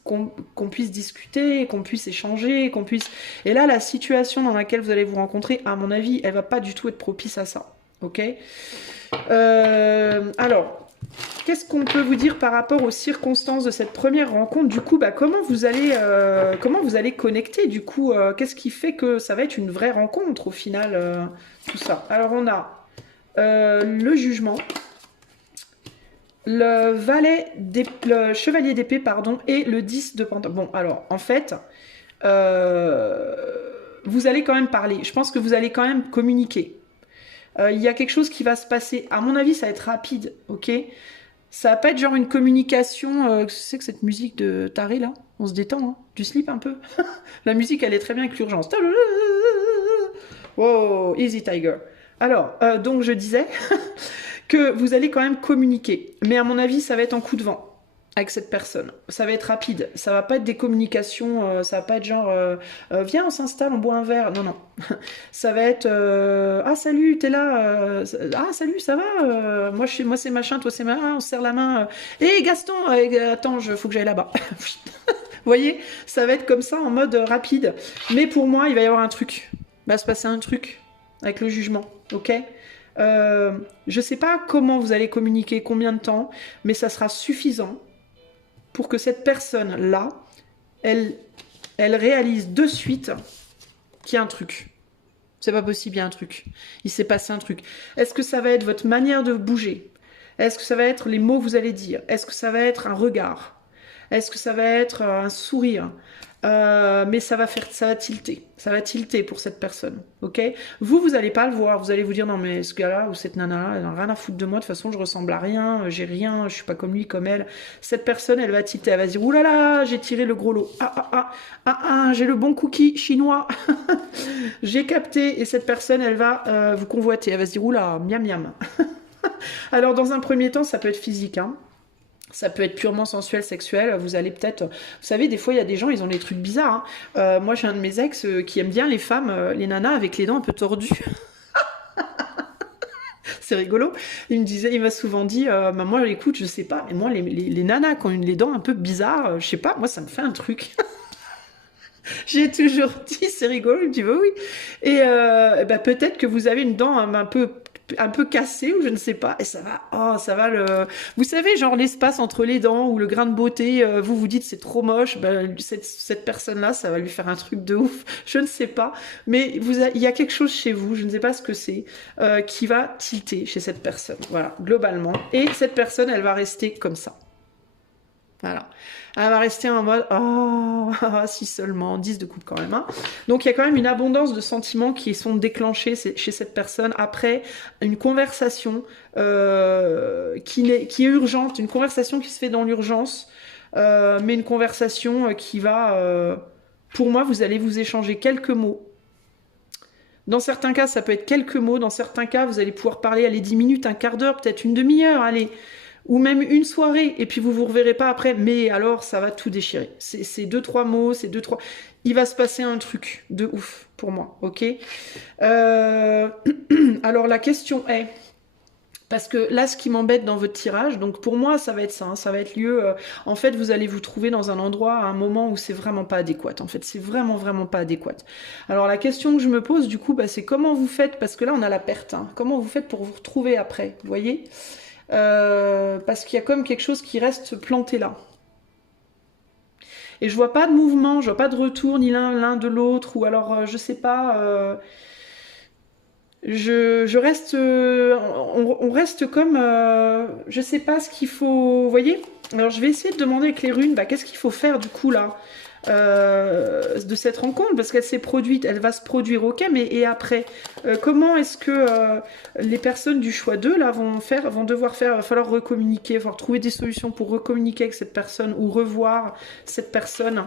discuter, qu'on puisse échanger, qu'on puisse... Et là, la situation dans laquelle vous allez vous rencontrer, à mon avis, elle va pas du tout être propice à ça. Ok. Alors, qu'est-ce qu'on peut vous dire par rapport aux circonstances de cette première rencontre? Du coup, comment vous allez connecter? Du coup, qu'est-ce qui fait que ça va être une vraie rencontre au final, tout ça? Alors, on a le jugement, le chevalier d'épée, pardon, et le 10 de pentacle. Bon, alors, en fait, vous allez quand même parler. Je pense que vous allez quand même communiquer. Il y a quelque chose qui va se passer. À mon avis, ça va être rapide, ok? Ça va pas être genre une communication... c'est que cette musique de taré, là? On se détend, hein? Du slip un peu. La musique, elle est très bien avec l'urgence. Wow, easy tiger. Alors, donc je disais... que vous allez quand même communiquer. Mais à mon avis, ça va être en coup de vent avec cette personne. Ça va être rapide. Ça va pas être des communications, ça va pas être genre viens, on s'installe, on boit un verre. Non, non. Ça va être ah salut, t'es là. Ah salut, ça va moi c'est machin, toi c'est machin, on se serre la main. Hé Gaston, attends, faut que j'aille là-bas. Vous voyez, ça va être comme ça en mode rapide. Mais pour moi, il va y avoir un truc. Il va se passer un truc avec le jugement, ok? Je sais pas comment vous allez communiquer, combien de temps, mais ça sera suffisant pour que cette personne-là, elle elle réalise de suite qu'il y a un truc. C'est pas possible, il y a un truc. Il s'est passé un truc. Est-ce que ça va être votre manière de bouger? Est-ce que ça va être les mots que vous allez dire? Est-ce que ça va être un regard? Est-ce que ça va être un sourire? Mais ça va tilter. Ça va tilter pour cette personne, ok? Vous allez pas le voir. Vous allez vous dire, non mais ce gars-là ou cette nana-là, elle n'a rien à foutre de moi. De toute façon, je ressemble à rien, j'ai rien, je suis pas comme lui, comme elle. Cette personne, elle va tilter. Elle va se dire, oulala, j'ai tiré le gros lot. J'ai le bon cookie chinois. J'ai capté. Et cette personne, elle va vous convoiter. Elle va se dire, oula, miam miam. Alors, dans un premier temps, ça peut être physique, hein. Ça peut être purement sensuel, sexuel. Vous allez peut-être... Vous savez, des fois, il y a des gens, ils ont des trucs bizarres. Hein. Moi, j'ai un de mes ex qui aime bien les femmes, les nanas avec les dents un peu tordues. C'est rigolo. Il m'a souvent dit, moi, écoute, je sais pas, mais moi, les nanas qui ont les dents un peu bizarres, je sais pas, moi, ça me fait un truc. J'ai toujours dit, c'est rigolo. Il me dit, bah oui. Et peut-être que vous avez une dent un peu cassé ou je ne sais pas, et ça va vous savez, genre l'espace entre les dents ou le grain de beauté, vous vous dites c'est trop moche, cette personne-là, ça va lui faire un truc de ouf, je ne sais pas, mais il y a quelque chose chez vous, je ne sais pas ce que c'est, qui va tilter chez cette personne, voilà, globalement, et cette personne, elle va rester comme ça. Voilà. Elle va rester en mode oh, si seulement, 10 de coupe quand même. Hein. Donc il y a quand même une abondance de sentiments qui sont déclenchés chez cette personne après une conversation qui est urgente, une conversation qui se fait dans l'urgence, mais une conversation qui va, pour moi, vous allez vous échanger quelques mots. Dans certains cas, ça peut être quelques mots. Dans certains cas, vous allez pouvoir parler, allez, 10 minutes, un quart d'heure, peut-être une demi-heure, allez. Ou même une soirée, et puis vous vous reverrez pas après, mais alors ça va tout déchirer. C'est 2-3 mots, c'est 2-3... Il va se passer un truc de ouf pour moi, ok. Alors la question est, parce que là ce qui m'embête dans votre tirage, donc pour moi ça va être ça, hein, ça va être lieu... en fait vous allez vous trouver dans un endroit à un moment où c'est vraiment pas adéquat, en fait c'est vraiment pas adéquat. Alors la question que je me pose du coup, c'est comment vous faites, parce que là on a la perte, hein, comment vous faites pour vous retrouver après, vous voyez parce qu'il y a comme quelque chose qui reste planté là. Et je vois pas de mouvement, je vois pas de retour ni l'un de l'autre, ou alors je sais pas. Je reste, on reste comme, je sais pas ce qu'il faut, vous voyez. Alors je vais essayer de demander avec les runes, qu'est-ce qu'il faut faire du coup là de cette rencontre, parce qu'elle s'est produite, elle va se produire, ok, mais et après, comment est-ce que les personnes du choix 2 là vont devoir faire, il va falloir recommuniquer, il va falloir trouver des solutions pour recommuniquer avec cette personne ou revoir cette personne.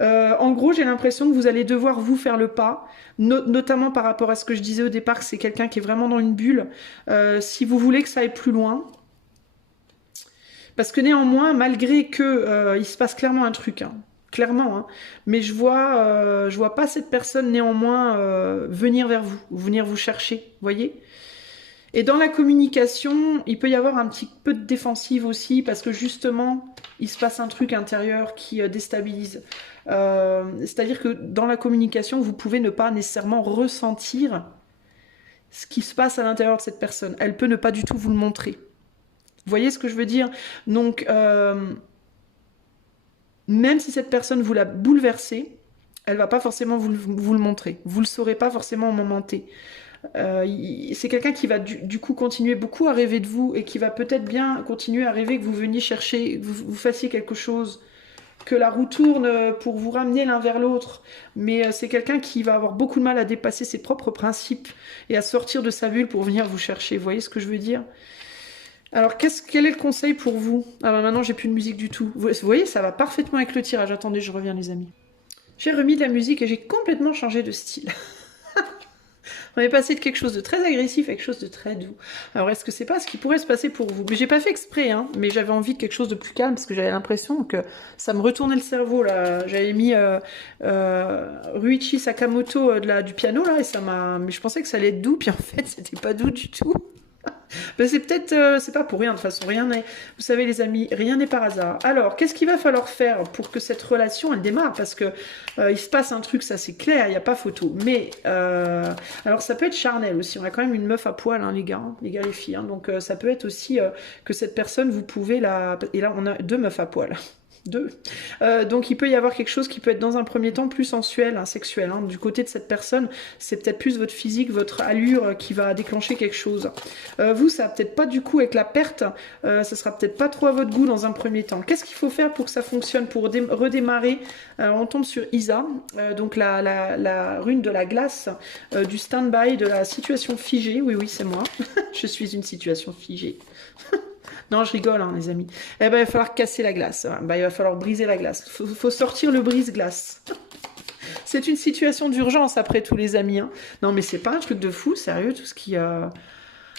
En gros, j'ai l'impression que vous allez devoir vous faire le pas, notamment par rapport à ce que je disais au départ, que c'est quelqu'un qui est vraiment dans une bulle. Si vous voulez que ça aille plus loin, parce que néanmoins, malgré que il se passe clairement un truc, hein, clairement, hein, mais je vois pas cette personne néanmoins venir vers vous, venir vous chercher, vous voyez. Et dans la communication, il peut y avoir un petit peu de défensive aussi, parce que justement, il se passe un truc intérieur qui déstabilise. C'est-à-dire que dans la communication, vous pouvez ne pas nécessairement ressentir ce qui se passe à l'intérieur de cette personne. Elle peut ne pas du tout vous le montrer. Vous voyez ce que je veux dire? Donc, même si cette personne vous l'a bouleversé, elle va pas forcément vous le montrer. Vous le saurez pas forcément au moment T. C'est quelqu'un qui va du coup continuer beaucoup à rêver de vous et qui va peut-être bien continuer à rêver que vous veniez chercher, que vous fassiez quelque chose, que la roue tourne pour vous ramener l'un vers l'autre. Mais c'est quelqu'un qui va avoir beaucoup de mal à dépasser ses propres principes et à sortir de sa bulle pour venir vous chercher. Vous voyez ce que je veux dire? Alors, quel est le conseil pour vous? Ah bah maintenant, j'ai plus de musique du tout. Vous voyez, ça va parfaitement avec le tirage. Attendez, je reviens, les amis. J'ai remis de la musique et j'ai complètement changé de style. On est passé de quelque chose de très agressif à quelque chose de très doux. Alors, est-ce que c'est pas ce qui pourrait se passer pour vous? Mais j'ai pas fait exprès, hein, mais j'avais envie de quelque chose de plus calme parce que j'avais l'impression que ça me retournait le cerveau, là. J'avais mis Ruichi Sakamoto du piano, là, et ça m'a... Mais je pensais que ça allait être doux, puis en fait, c'était pas doux du tout. Ben c'est peut-être, c'est pas pour rien de toute façon, rien n'est, vous savez les amis, rien n'est par hasard. Alors, qu'est-ce qu'il va falloir faire pour que cette relation, elle démarre? Parce que il se passe un truc, ça c'est clair, il n'y a pas photo. Mais, alors ça peut être charnel aussi, on a quand même une meuf à poil, hein, les gars, les filles. Hein, donc ça peut être aussi que cette personne, vous pouvez la... Et là, on a 2 meufs à poil. Deux. Donc il peut y avoir quelque chose qui peut être dans un premier temps plus sensuel, hein, sexuel. Hein. Du côté de cette personne, c'est peut-être plus votre physique, votre allure qui va déclencher quelque chose. Vous, ça va peut-être pas du coup avec la perte, ça sera peut-être pas trop à votre goût dans un premier temps. Qu'est-ce qu'il faut faire pour que ça fonctionne, pour redémarrer? On tombe sur Isa, donc la rune de la glace, du stand-by, de la situation figée. Oui, c'est moi. Je suis une situation figée. Non, je rigole, hein, les amis. Eh ben, il va falloir casser la glace. Ben, il va falloir briser la glace. Faut sortir le brise-glace. C'est une situation d'urgence, après tous les amis. Hein. Non, mais c'est pas un truc de fou, sérieux, tout ce qui...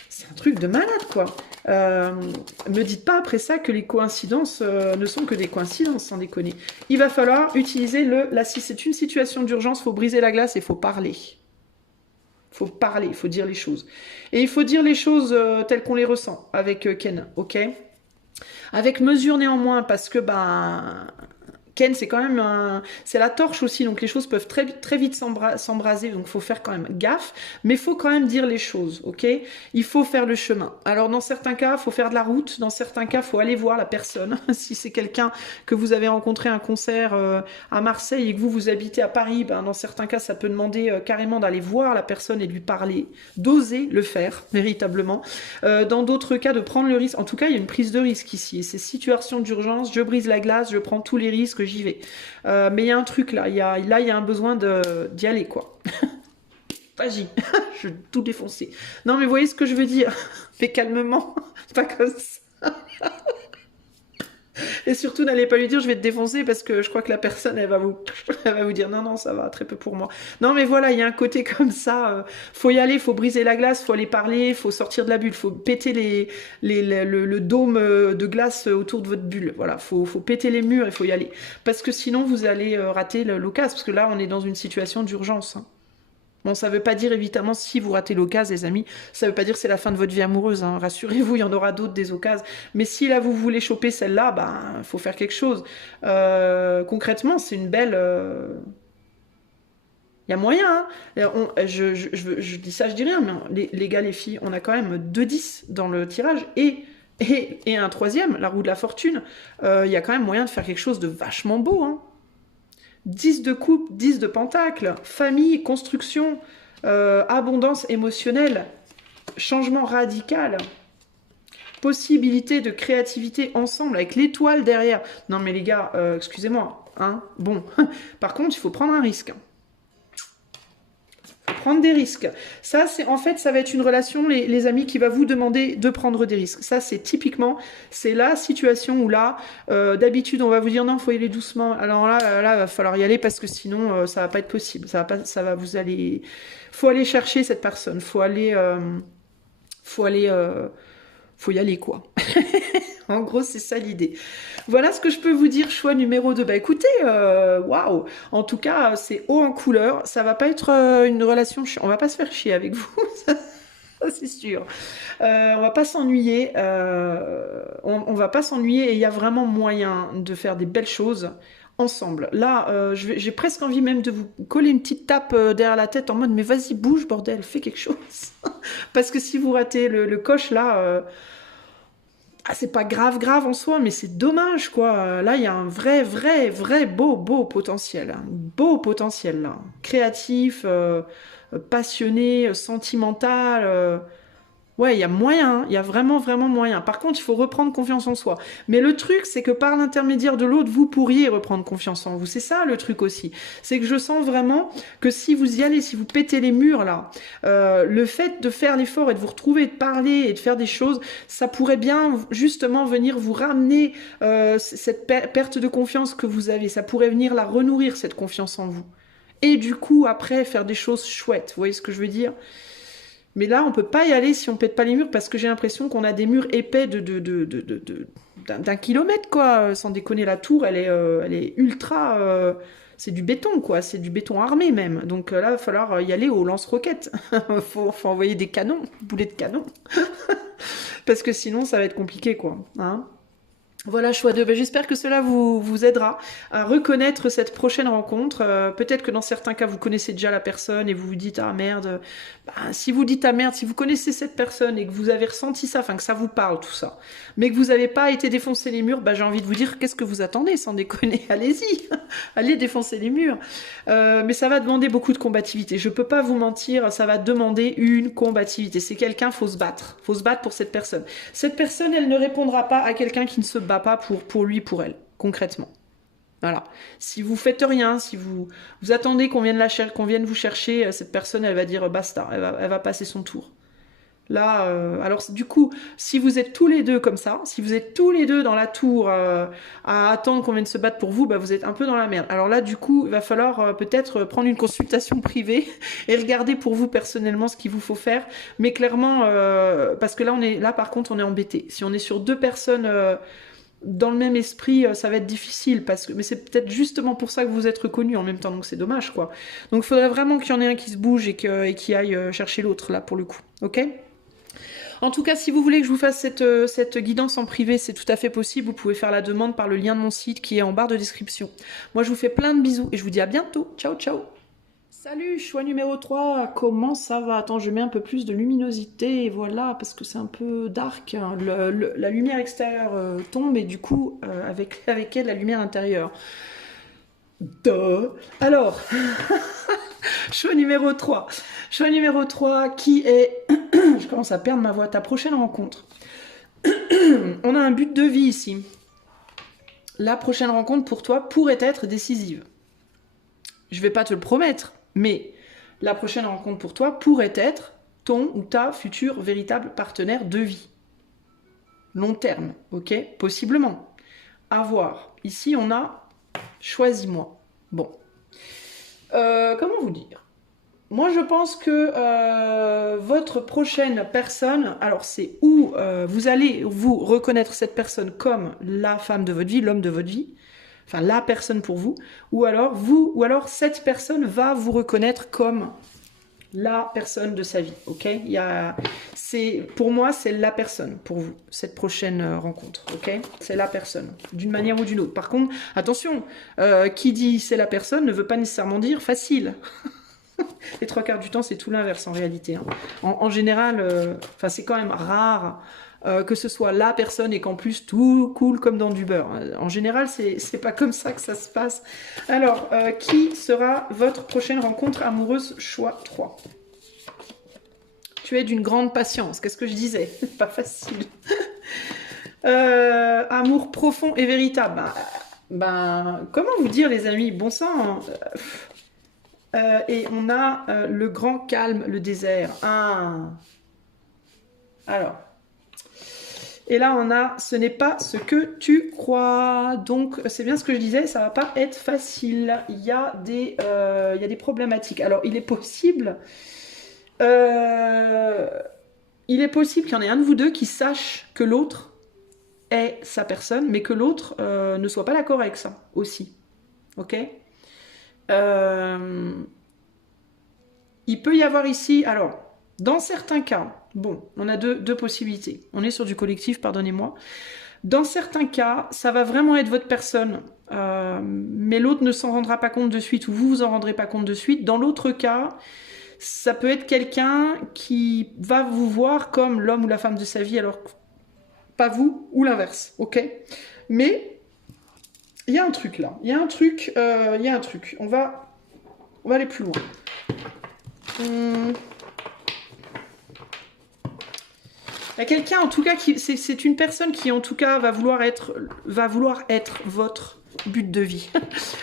C'est un truc de malade, quoi. Me dites pas après ça que les coïncidences ne sont que des coïncidences, sans déconner. Il va falloir utiliser là, si c'est une situation d'urgence, faut briser la glace et faut parler. Faut parler, il faut dire les choses. Et il faut dire les choses telles qu'on les ressent avec Ken, ok? Avec mesure néanmoins, parce que Ken, c'est quand même c'est la torche aussi, donc les choses peuvent très vite s'embraser, donc il faut faire quand même gaffe, mais il faut quand même dire les choses, ok? Il faut faire le chemin. Alors dans certains cas, il faut faire de la route, dans certains cas, il faut aller voir la personne. Si c'est quelqu'un que vous avez rencontré à un concert à Marseille et que vous habitez à Paris, dans certains cas, ça peut demander carrément d'aller voir la personne et de lui parler, d'oser le faire, véritablement. Dans d'autres cas, de prendre le risque. En tout cas, il y a une prise de risque ici. Et ces situations d'urgence, je brise la glace, je prends tous les risques, j'y vais. Mais il y a un truc là, il y a un besoin d'y aller, quoi. Vas-y, je vais tout défoncer. Non, mais vous voyez ce que je veux dire? Fais calmement, pas comme ça. Et surtout, n'allez pas lui dire je vais te défoncer parce que je crois que la personne, elle va vous dire non, ça va, très peu pour moi. Non, mais voilà, il y a un côté comme ça. Faut y aller, faut briser la glace, faut aller parler, faut sortir de la bulle, faut péter le dôme de glace autour de votre bulle. Voilà, faut péter les murs et faut y aller. Parce que sinon, vous allez rater l'occasion. Parce que là, on est dans une situation d'urgence. Hein. Bon, ça veut pas dire, évidemment, si vous ratez l'occasion, les amis, ça veut pas dire que c'est la fin de votre vie amoureuse, hein. Rassurez-vous, il y en aura d'autres des occasions. Mais si là, vous voulez choper celle-là, faut faire quelque chose. Concrètement, c'est une belle... Il y a moyen, hein. Je dis ça, je dis rien, mais les gars, les filles, on a quand même 2 10 dans le tirage et un troisième, la roue de la fortune. Il y a quand même moyen de faire quelque chose de vachement beau, hein. 10 de coupe, 10 de pentacle, famille, construction, abondance émotionnelle, changement radical, possibilité de créativité ensemble avec l'étoile derrière. Non mais les gars, excusez-moi, hein, bon, par contre il faut prendre un risque. Prendre des risques. Ça, en fait, ça va être une relation, les amis, qui va vous demander de prendre des risques. Ça, c'est typiquement, c'est la situation où là, d'habitude, on va vous dire non, faut y aller doucement. Alors là, il va falloir y aller parce que sinon, ça va pas être possible. Faut aller chercher cette personne. Faut y aller, quoi. En gros, c'est ça l'idée. Voilà ce que je peux vous dire, choix numéro 2. Bah écoutez, waouh. En tout cas, c'est haut en couleur. Ça va pas être une relation... On va pas se faire chier avec vous, ça c'est sûr. On va pas s'ennuyer. On va pas s'ennuyer et il y a vraiment moyen de faire des belles choses ensemble. Là, j'ai presque envie même de vous coller une petite tape derrière la tête en mode mais vas-y, bouge, bordel, fais quelque chose. Parce que si vous ratez le coche, là... c'est pas grave en soi, mais c'est dommage, quoi. Là, il y a un vrai beau potentiel. Un beau potentiel, là. Créatif, passionné, sentimental. Ouais, il y a moyen, il y a vraiment moyen. Par contre, il faut reprendre confiance en soi. Mais le truc, c'est que par l'intermédiaire de l'autre, vous pourriez reprendre confiance en vous. C'est ça le truc aussi. C'est que je sens vraiment que si vous y allez, si vous pétez les murs là, le fait de faire l'effort et de vous retrouver, de parler et de faire des choses, ça pourrait bien justement venir vous ramener cette perte de confiance que vous avez. Ça pourrait venir la renourrir, cette confiance en vous. Et du coup, après, faire des choses chouettes. Vous voyez ce que je veux dire ? Mais là, on peut pas y aller si on pète pas les murs parce que j'ai l'impression qu'on a des murs épais d'un kilomètre, quoi. Sans déconner, la tour, elle est ultra... c'est du béton, quoi. C'est du béton armé, même. Donc là, il va falloir y aller au lance-roquettes. faut envoyer des canons, boulets de canon. Parce que sinon, ça va être compliqué, quoi. Hein. Voilà, choix 2. Ben, j'espère que cela vous aidera à reconnaître cette prochaine rencontre. Peut-être que dans certains cas, vous connaissez déjà la personne et vous vous dites «Ah merde». Ben, si vous dites «Ah merde», si vous connaissez cette personne et que vous avez ressenti ça, enfin que ça vous parle tout ça, mais que vous n'avez pas été défoncer les murs, ben, j'ai envie de vous dire qu'est-ce que vous attendez, sans déconner. Allez-y, allez défoncer les murs. Mais ça va demander beaucoup de combativité. Je peux pas vous mentir, ça va demander une combativité. C'est quelqu'un, faut se battre. Faut se battre pour cette personne. Cette personne, elle ne répondra pas à quelqu'un qui ne se bat pas pour lui, pour elle, concrètement. Voilà. Si vous faites rien, si vous attendez qu'on vienne vous chercher, cette personne, elle va dire basta, elle va passer son tour. Là, alors du coup, si vous êtes tous les deux comme ça, si vous êtes tous les deux dans la tour à attendre qu'on vienne se battre pour vous, bah, vous êtes un peu dans la merde. Alors là, du coup, il va falloir peut-être prendre une consultation privée et regarder pour vous personnellement ce qu'il vous faut faire. Mais clairement, parce que là par contre, on est embêté. Si on est sur deux personnes dans le même esprit, ça va être difficile, mais c'est peut-être justement pour ça que vous êtes reconnus en même temps, donc c'est dommage, quoi. Donc il faudrait vraiment qu'il y en ait un qui se bouge et qui aille chercher l'autre, là, pour le coup. Ok ? En tout cas, si vous voulez que je vous fasse cette guidance en privé, c'est tout à fait possible. Vous pouvez faire la demande par le lien de mon site qui est en barre de description. Moi, je vous fais plein de bisous et je vous dis à bientôt. Ciao, ciao. Salut, choix numéro 3. Comment ça va? Attends, je mets un peu plus de luminosité, et voilà, parce que c'est un peu dark, hein. La lumière extérieure tombe et du coup, avec elle, la lumière intérieure. Duh. Alors, choix numéro 3. Choix numéro 3 qui est... Je commence à perdre ma voix. Ta prochaine rencontre. On a un but de vie ici. La prochaine rencontre pour toi pourrait être décisive. Je vais pas te le promettre, mais la prochaine rencontre pour toi pourrait être ton ou ta future véritable partenaire de vie. Long terme, ok? Possiblement. À voir. Ici, on a choisis-moi. Bon. Comment vous dire? Moi, je pense que votre prochaine personne, alors c'est où vous allez vous reconnaître cette personne comme la femme de votre vie, l'homme de votre vie, enfin la personne pour vous, ou alors cette personne va vous reconnaître comme la personne de sa vie, ok? Pour moi, c'est la personne pour vous, cette prochaine rencontre, ok? C'est la personne, d'une manière ou d'une autre. Par contre, attention, qui dit c'est la personne ne veut pas nécessairement dire facile. Les 3/4 du temps, c'est tout l'inverse en réalité, hein. En général, c'est quand même rare que ce soit la personne et qu'en plus tout coule comme dans du beurre. En général, c'est pas comme ça que ça se passe. Alors, qui sera votre prochaine rencontre amoureuse? Choix 3. Tu es d'une grande patience. Qu'est-ce que je disais? Pas facile. Amour profond et véritable. Comment vous dire, les amis? Bon sang, hein. Et on a le grand calme, le désert. Ah. Alors. Et là, on a « ce n'est pas ce que tu crois ». Donc, c'est bien ce que je disais, ça va pas être facile. Il y a des problématiques. Alors, il est possible qu'il y en ait un de vous deux qui sache que l'autre est sa personne, mais que l'autre ne soit pas d'accord avec ça aussi. Ok ? Il peut y avoir ici... Alors, dans certains cas... Bon, on a deux possibilités. On est sur du collectif, pardonnez-moi. Dans certains cas, ça va vraiment être votre personne, mais l'autre ne s'en rendra pas compte de suite, ou vous vous en rendrez pas compte de suite. Dans l'autre cas, ça peut être quelqu'un qui va vous voir comme l'homme ou la femme de sa vie, alors pas vous, ou l'inverse, ok? Mais il y a un truc là, il y a un truc. On va aller plus loin. Il y a quelqu'un, en tout cas, c'est une personne qui, en tout cas, va vouloir être votre but de vie.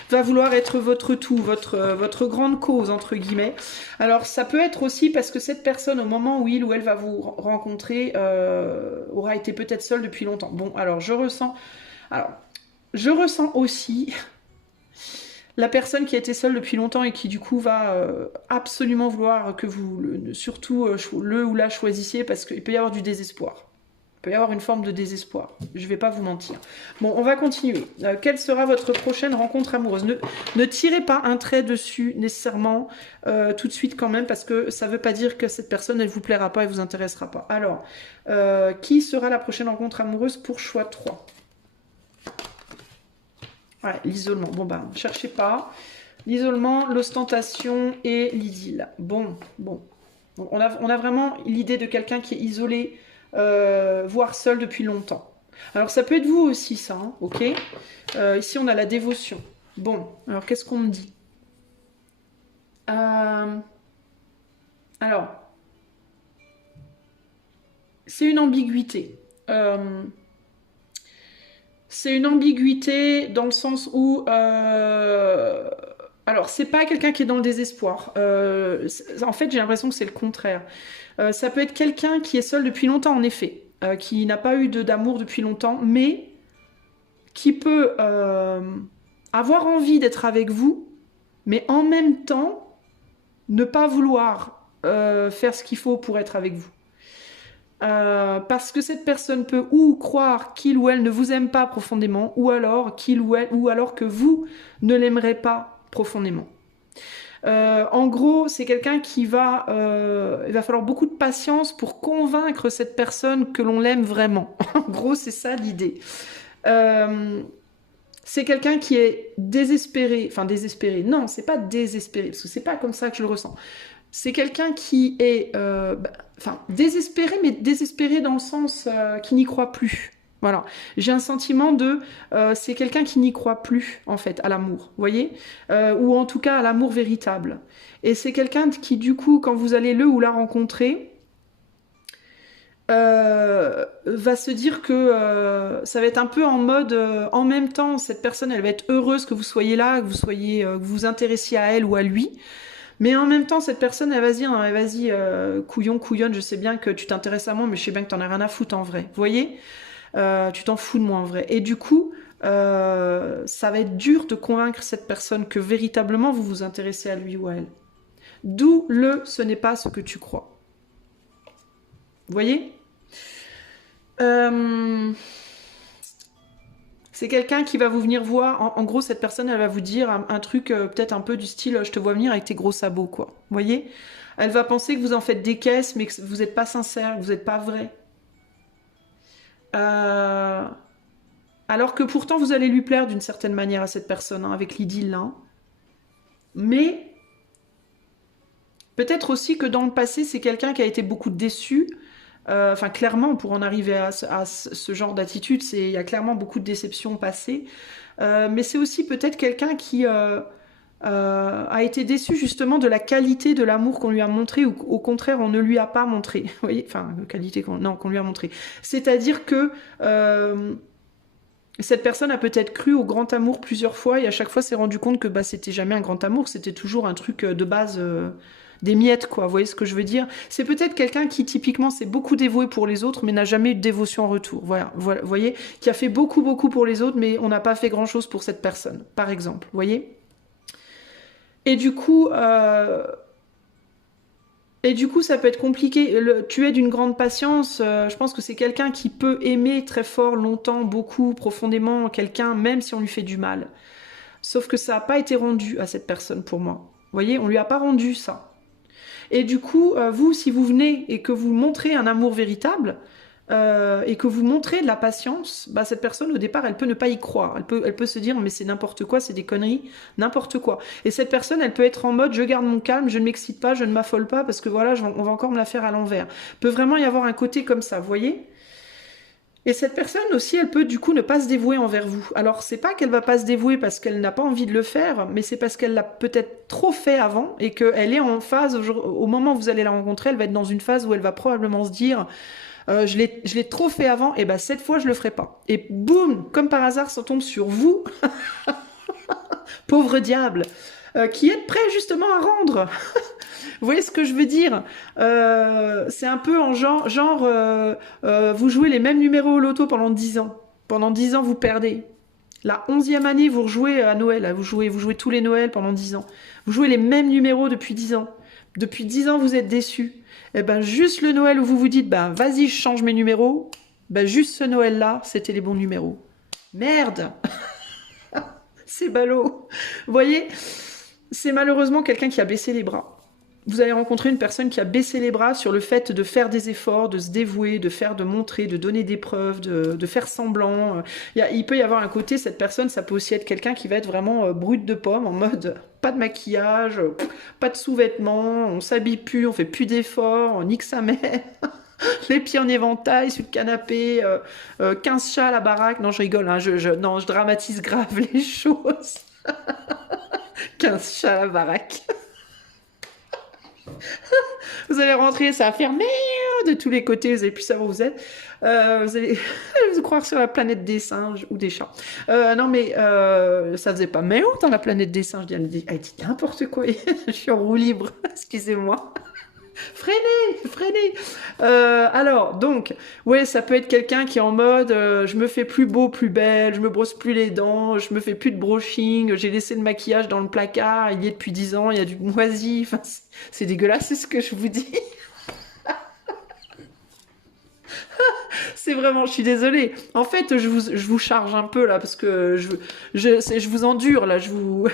Va vouloir être votre tout, votre grande cause, entre guillemets. Alors, ça peut être aussi parce que cette personne, au moment où il ou elle va vous rencontrer, aura été peut-être seule depuis longtemps. Bon, alors, je ressens aussi... La personne qui a été seule depuis longtemps et qui du coup va absolument vouloir que vous, surtout le ou la choisissiez, parce qu'il peut y avoir du désespoir. Il peut y avoir une forme de désespoir. Je ne vais pas vous mentir. Bon, on va continuer. Quelle sera votre prochaine rencontre amoureuse? Ne tirez pas un trait dessus nécessairement tout de suite quand même, parce que ça ne veut pas dire que cette personne, elle ne vous plaira pas et vous intéressera pas. Alors, qui sera la prochaine rencontre amoureuse pour choix 3? Ouais, l'isolement. Bon, bah, cherchez pas. L'isolement, l'ostentation et l'idylle. Bon. On a vraiment l'idée de quelqu'un qui est isolé, voire seul depuis longtemps. Alors, ça peut être vous aussi, ça, hein, ok. Ici, on a la dévotion. Bon, alors, qu'est-ce qu'on me dit? Alors, c'est une ambiguïté. C'est une ambiguïté dans le sens où... alors, c'est pas quelqu'un qui est dans le désespoir. En fait, j'ai l'impression que c'est le contraire. Ça peut être quelqu'un qui est seul depuis longtemps, en effet. Qui n'a pas eu d'amour depuis longtemps, mais qui peut avoir envie d'être avec vous, mais en même temps, ne pas vouloir faire ce qu'il faut pour être avec vous. Parce que cette personne peut ou croire qu'il ou elle ne vous aime pas profondément, ou alors que vous ne l'aimerez pas profondément. En gros, c'est quelqu'un qui il va falloir beaucoup de patience pour convaincre cette personne que l'on l'aime vraiment. En gros, c'est ça l'idée. C'est quelqu'un qui est désespéré, enfin désespéré. Non, c'est pas désespéré, parce que c'est pas comme ça que je le ressens. C'est quelqu'un qui est désespéré, mais désespéré dans le sens qui n'y croit plus. Voilà. J'ai un sentiment de... c'est quelqu'un qui n'y croit plus, en fait, à l'amour, vous voyez, ou en tout cas à l'amour véritable. Et c'est quelqu'un qui, du coup, quand vous allez le ou la rencontrer, va se dire que ça va être un peu en mode en même temps, cette personne, elle va être heureuse que vous soyez là, que vous vous intéressiez à elle ou à lui. Mais en même temps, cette personne, elle va se dire, non, vas-y, couillonne, je sais bien que tu t'intéresses à moi, mais je sais bien que t'en as rien à foutre en vrai. Vous voyez, tu t'en fous de moi en vrai. Et du coup, ça va être dur de convaincre cette personne que véritablement vous vous intéressez à lui ou à elle. D'où ce n'est pas ce que tu crois. Vous voyez, c'est quelqu'un qui va vous venir voir. En gros, cette personne, elle va vous dire un truc peut-être un peu du style je te vois venir avec tes gros sabots, quoi. Vous voyez? Elle va penser que vous en faites des caisses, mais que vous n'êtes pas sincère, que vous n'êtes pas vrai. Alors que pourtant, vous allez lui plaire d'une certaine manière à cette personne, hein, avec l'idylle, hein. Mais peut-être aussi que dans le passé, c'est quelqu'un qui a été beaucoup déçu. Enfin, clairement, pour en arriver à ce genre d'attitude, il y a clairement beaucoup de déceptions passées. Mais c'est aussi peut-être quelqu'un qui a été déçu justement de la qualité de l'amour qu'on lui a montré, ou au contraire, on ne lui a pas montré. Vous voyez, enfin, qualité qu'on lui a montré. C'est-à-dire que cette personne a peut-être cru au grand amour plusieurs fois et à chaque fois s'est rendu compte que c'était jamais un grand amour, c'était toujours un truc de base... des miettes, quoi, vous voyez ce que je veux dire? C'est peut-être quelqu'un qui, typiquement, s'est beaucoup dévoué pour les autres, mais n'a jamais eu de dévotion en retour. Voilà, vous voyez? Qui a fait beaucoup pour les autres, mais on n'a pas fait grand-chose pour cette personne, par exemple, vous voyez? Et du coup, ça peut être compliqué. Tu es d'une grande patience. Je pense que c'est quelqu'un qui peut aimer très fort, longtemps, beaucoup, profondément, quelqu'un, même si on lui fait du mal. Sauf que ça n'a pas été rendu à cette personne, pour moi. Vous voyez? On lui a pas rendu ça. Et du coup, vous, si vous venez et que vous montrez un amour véritable, et que vous montrez de la patience, cette personne, au départ, elle peut ne pas y croire. Elle peut se dire, mais c'est n'importe quoi, c'est des conneries, n'importe quoi. Et cette personne, elle peut être en mode, je garde mon calme, je ne m'excite pas, je ne m'affole pas, parce que voilà, on va encore me la faire à l'envers. Peut vraiment y avoir un côté comme ça, vous voyez? Et cette personne aussi, elle peut du coup ne pas se dévouer envers vous. Alors, c'est pas qu'elle va pas se dévouer parce qu'elle n'a pas envie de le faire, mais c'est parce qu'elle l'a peut-être trop fait avant et qu'elle est en phase, au moment où vous allez la rencontrer, elle va être dans une phase où elle va probablement se dire je l'ai trop fait avant, et cette fois je le ferai pas. Et boum, comme par hasard, ça tombe sur vous, pauvre diable, qui êtes prêt justement à rendre. Vous voyez ce que je veux dire? C'est un peu en genre vous jouez les mêmes numéros au loto pendant 10 ans. Pendant 10 ans, vous perdez. La 11e année, vous rejouez à Noël. Vous jouez tous les Noëls pendant 10 ans. Vous jouez les mêmes numéros depuis 10 ans. Depuis 10 ans, vous êtes déçus. Et juste le Noël où vous vous dites, vas-y, je change mes numéros. Juste ce Noël-là, c'était les bons numéros. Merde. C'est ballot. Vous voyez, c'est malheureusement quelqu'un qui a baissé les bras. vous allez rencontrer une personne qui a baissé les bras sur le fait de faire des efforts, de se dévouer, de montrer, de donner des preuves, de faire semblant. Il peut y avoir un côté, cette personne, ça peut aussi être quelqu'un qui va être vraiment brut de pomme, en mode pas de maquillage, pas de sous-vêtements, on s'habille plus, on fait plus d'efforts, on nique sa mère. Les pieds en éventail sur le canapé, 15 chats à la baraque. Non, je rigole, hein, non, je dramatise grave les choses. 15 chats à la baraque. Vous allez rentrer, ça va faire merde de tous les côtés, vous allez plus savoir où vous êtes. Vous allez vous croire sur la planète des singes ou des chats. Non mais ça faisait pas merde dans la planète des singes. Elle dit n'importe quoi, je suis en roue libre, excusez-moi. Freinez. Alors, donc, ouais, ça peut être quelqu'un qui est en mode je me fais plus beau, plus belle, je me brosse plus les dents, je me fais plus de brushing, j'ai laissé le maquillage dans le placard, il y est depuis 10 ans, il y a du moisi, enfin, c'est dégueulasse, c'est ce que je vous dis. C'est vraiment, je suis désolée. En fait, je vous charge un peu là, parce que je vous endure là, je vous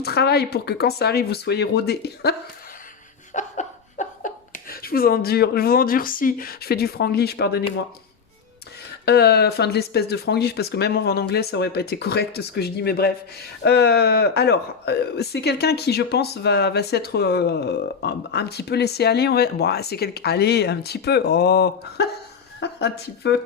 travaille pour que quand ça arrive, vous soyez rodés. Je vous endurcis. Je fais du franglish, pardonnez-moi. Enfin, de l'espèce de franglish, parce que même en anglais, ça aurait pas été correct ce que je dis, mais bref. Alors, c'est quelqu'un qui, je pense, va s'être un petit peu laissé aller. Bon, c'est quelqu'un... Allez, un petit peu. Oh, un petit peu.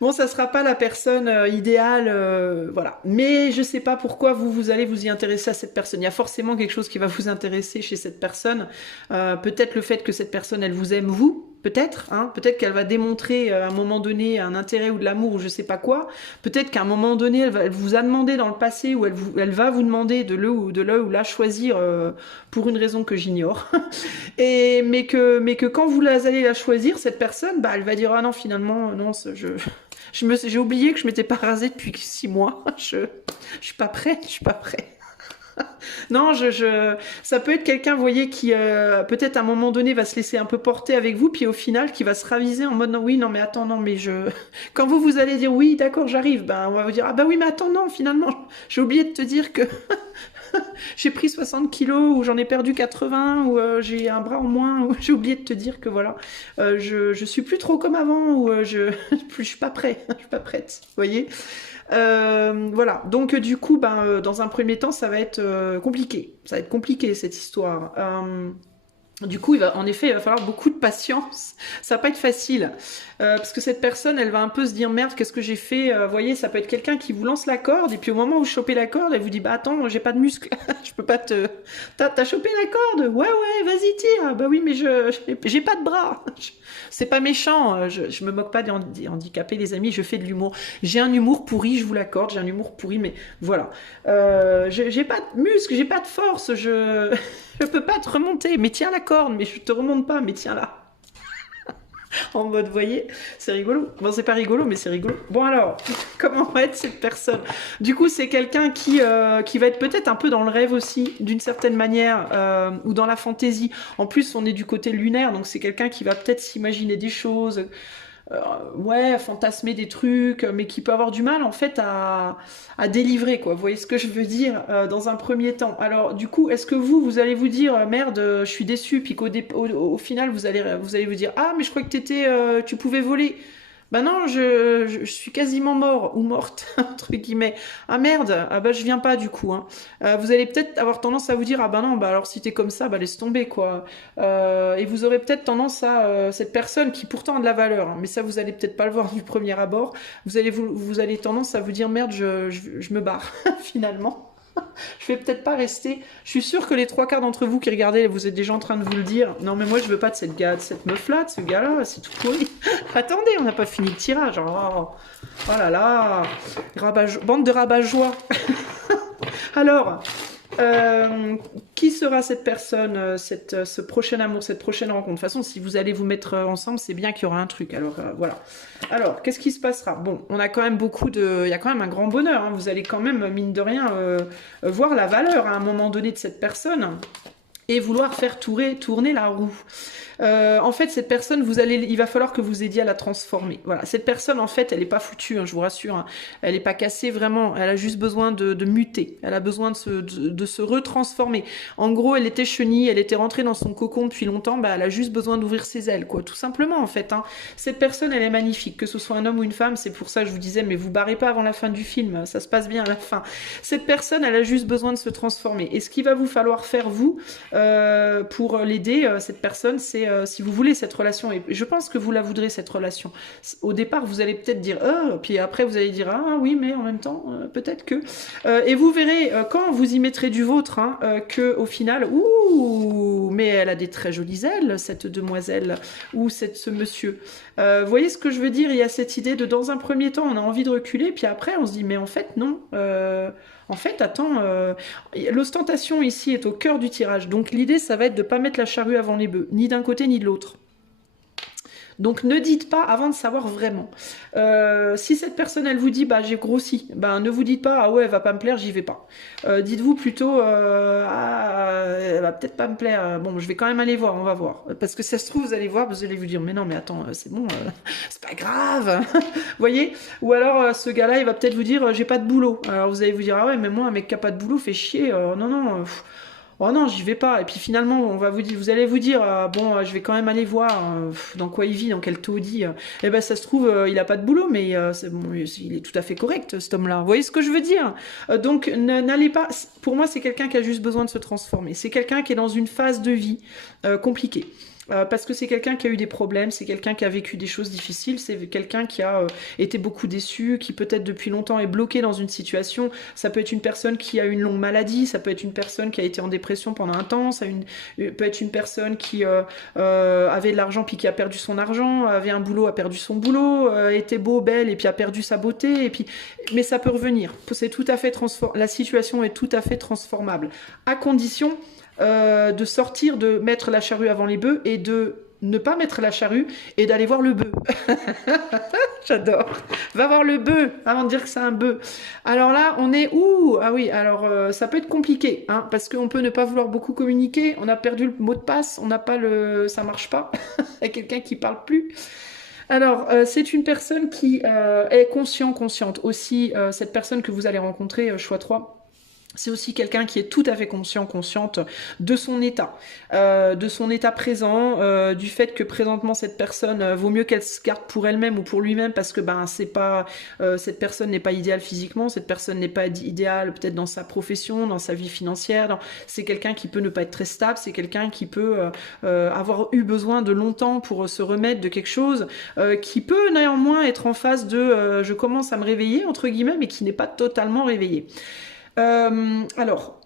Bon, ça sera pas la personne idéale, voilà. Mais je sais pas pourquoi vous allez vous y intéresser à cette personne. Il y a forcément quelque chose qui va vous intéresser chez cette personne. Peut-être le fait que cette personne, elle vous aime vous. Peut-être, hein, peut-être qu'elle va démontrer à un moment donné un intérêt ou de l'amour ou je sais pas quoi. Peut-être qu'à un moment donné, elle vous a demandé dans le passé ou elle va vous demander de le ou la choisir pour une raison que j'ignore. Mais que quand vous allez la choisir, cette personne, bah, elle va dire ah non finalement non, j'ai oublié que je m'étais pas rasée depuis 6 mois. Je suis pas prête, Non, ça peut être quelqu'un, vous voyez, qui peut-être à un moment donné va se laisser un peu porter avec vous, puis au final qui va se raviser en mode non, oui, non, mais attends, non, mais quand vous allez dire oui, d'accord, j'arrive, ben on va vous dire ah bah oui, mais attends, non, finalement, j'ai oublié de te dire que j'ai pris 60 kilos ou j'en ai perdu 80 ou j'ai un bras en moins ou j'ai oublié de te dire que voilà, je suis plus trop comme avant ou je suis pas prêt, je suis pas prête, vous voyez. Voilà, donc du coup, dans un premier temps, ça va être compliqué. Ça va être compliqué cette histoire. Du coup, en effet, il va falloir beaucoup de patience. Ça va pas être facile. Parce que cette personne, elle va un peu se dire merde, qu'est-ce que j'ai fait. Vous voyez, ça peut être quelqu'un qui vous lance la corde et puis au moment où vous chopez la corde, elle vous dit bah attends, j'ai pas de muscle, je peux pas te. T'as chopé la corde? Ouais, vas-y, tire. Bah oui, mais j'ai pas de bras. C'est pas méchant. Je me moque pas des handicapés, les amis. Je fais de l'humour. J'ai un humour pourri, je vous l'accorde. J'ai un humour pourri, mais voilà. J'ai pas de muscle, j'ai pas de force. Je peux pas te remonter, mais tiens la corde, mais je te remonte pas, mais tiens-la. En mode, vous voyez, c'est rigolo. Bon, c'est pas rigolo, mais c'est rigolo. Bon alors, comment va être cette personne? Du coup, c'est quelqu'un qui va être peut-être un peu dans le rêve aussi, d'une certaine manière, ou dans la fantaisie. En plus, on est du côté lunaire, donc c'est quelqu'un qui va peut-être s'imaginer des choses... ouais, fantasmer des trucs, mais qui peut avoir du mal en fait à délivrer, quoi. Vous voyez ce que je veux dire dans un premier temps. Alors du coup, est-ce que vous allez vous dire merde, je suis déçu, puis qu'au final vous allez vous dire ah mais je crois que tu pouvais voler. Ben non, je suis quasiment mort ou morte, entre guillemets. Ah merde, ah bah je viens pas du coup. Hein. Vous allez peut-être avoir tendance à vous dire, ah bah non, bah alors si t'es comme ça, bah laisse tomber quoi. Et vous aurez peut-être tendance à, cette personne qui pourtant a de la valeur, hein, mais ça vous allez peut-être pas le voir du premier abord, vous allez tendance à vous dire, merde, je me barre, finalement. Je vais peut-être pas rester. Je suis sûre que les 3/4 d'entre vous qui regardez, vous êtes déjà en train de vous le dire. Non, mais moi, je veux pas de cette meuf-là, de ce gars-là, c'est tout pourri. Attendez, on n'a pas fini le tirage. Oh là là. Bande de rabat-joie. Alors, qui sera cette personne, ce prochain amour, cette prochaine rencontre? De toute façon, si vous allez vous mettre ensemble, c'est bien qu'il y aura un truc. Alors, voilà. Alors, qu'est-ce qui se passera? Bon, on a quand même il y a quand même un grand bonheur. Hein. Vous allez quand même, mine de rien, voir la valeur à un moment donné de cette personne. et vouloir faire tourner la roue. En fait, cette personne, il va falloir que vous aidiez à la transformer. Voilà, cette personne, en fait, elle n'est pas foutue, hein, je vous rassure. Hein. Elle n'est pas cassée, vraiment. Elle a juste besoin de muter. Elle a besoin de se retransformer. En gros, elle était chenille, elle était rentrée dans son cocon depuis longtemps. Bah, elle a juste besoin d'ouvrir ses ailes, quoi. Tout simplement, en fait. Hein. Cette personne, elle est magnifique, que ce soit un homme ou une femme. C'est pour ça que je vous disais, mais vous barrez pas avant la fin du film. Ça se passe bien à la fin. Cette personne, elle a juste besoin de se transformer. Et ce qu'il va vous falloir faire, vous, pour l'aider, cette personne, c'est si vous voulez cette relation, et je pense que vous la voudrez cette relation, au départ vous allez peut-être dire puis après vous allez dire ah oui mais en même temps peut-être que et vous verrez quand vous y mettrez du vôtre hein, que au final ouh mais elle a des très jolies ailes cette demoiselle ou ce monsieur. Vous voyez ce que je veux dire, il y a cette idée de dans un premier temps on a envie de reculer puis après on se dit mais en fait non en fait, attends, l'ostentation ici est au cœur du tirage. Donc l'idée, ça va être de ne pas mettre la charrue avant les bœufs, ni d'un côté ni de l'autre. Donc ne dites pas avant de savoir vraiment. Si cette personne elle vous dit bah j'ai grossi, bah ne vous dites pas ah ouais elle va pas me plaire, j'y vais pas. Dites-vous plutôt ah elle va peut-être pas me plaire, bon je vais quand même aller voir, on va voir. Parce que ça se trouve vous allez voir, vous allez vous dire mais non mais attends c'est bon, c'est pas grave. Vous voyez. Ou alors ce gars-là il va peut-être vous dire j'ai pas de boulot. Alors vous allez vous dire ah ouais mais moi un mec qui a pas de boulot fait chier, non non. Oh non, j'y vais pas. Et puis finalement, vous allez vous dire, bon, je vais quand même aller voir dans quoi il vit, dans quel taudis. Eh ben, ça se trouve, il a pas de boulot, mais bon, il est tout à fait correct, cet homme-là. Vous voyez ce que je veux dire? Donc, n'allez pas. Pour moi, c'est quelqu'un qui a juste besoin de se transformer. C'est quelqu'un qui est dans une phase de vie compliquée. Parce que c'est quelqu'un qui a eu des problèmes, c'est quelqu'un qui a vécu des choses difficiles, c'est quelqu'un qui a été beaucoup déçu, qui peut-être depuis longtemps est bloqué dans une situation. Ça peut être une personne qui a une longue maladie, ça peut être une personne qui a été en dépression pendant un temps, peut être une personne qui avait de l'argent puis qui a perdu son argent, avait un boulot, a perdu son boulot, était beau, belle et puis a perdu sa beauté. Et puis, mais ça peut revenir. C'est tout à fait la situation est tout à fait transformable, à condition de sortir, de mettre la charrue avant les bœufs et de ne pas mettre la charrue et d'aller voir le bœuf. J'adore. Va voir le bœuf avant de dire que c'est un bœuf. Alors là, on est où? Ah oui, alors ça peut être compliqué, hein, parce qu'on peut ne pas vouloir beaucoup communiquer. On a perdu le mot de passe, on n'a pas ça marche pas. Il y a quelqu'un qui parle plus. Alors, c'est une personne qui est consciente aussi. Cette personne que vous allez rencontrer, choix 3. C'est aussi quelqu'un qui est tout à fait consciente de son état présent, du fait que présentement cette personne vaut mieux qu'elle se garde pour elle-même ou pour lui-même parce que cette personne n'est pas idéale physiquement, cette personne n'est pas idéale peut-être dans sa profession, dans sa vie financière. C'est quelqu'un qui peut ne pas être très stable, c'est quelqu'un qui peut avoir eu besoin de longtemps pour se remettre de quelque chose, qui peut néanmoins être en phase de je commence à me réveiller entre guillemets, mais qui n'est pas totalement réveillé. Alors,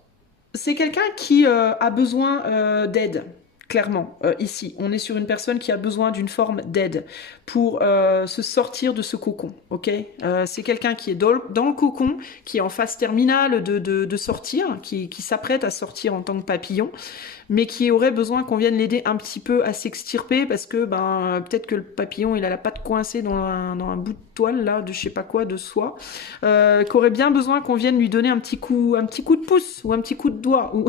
c'est quelqu'un qui a besoin d'aide, clairement, ici. On est sur une personne qui a besoin d'une forme d'aide pour se sortir de ce cocon, ok? C'est quelqu'un qui est dans le cocon, qui est en phase terminale de sortir, qui s'apprête à sortir en tant que papillon, mais qui aurait besoin qu'on vienne l'aider un petit peu à s'extirper parce que peut-être que le papillon il a la patte coincée dans un bout de toile là, de je sais pas quoi, de soie, qu'aurait bien besoin qu'on vienne lui donner un petit coup de pouce ou un petit coup de doigt ou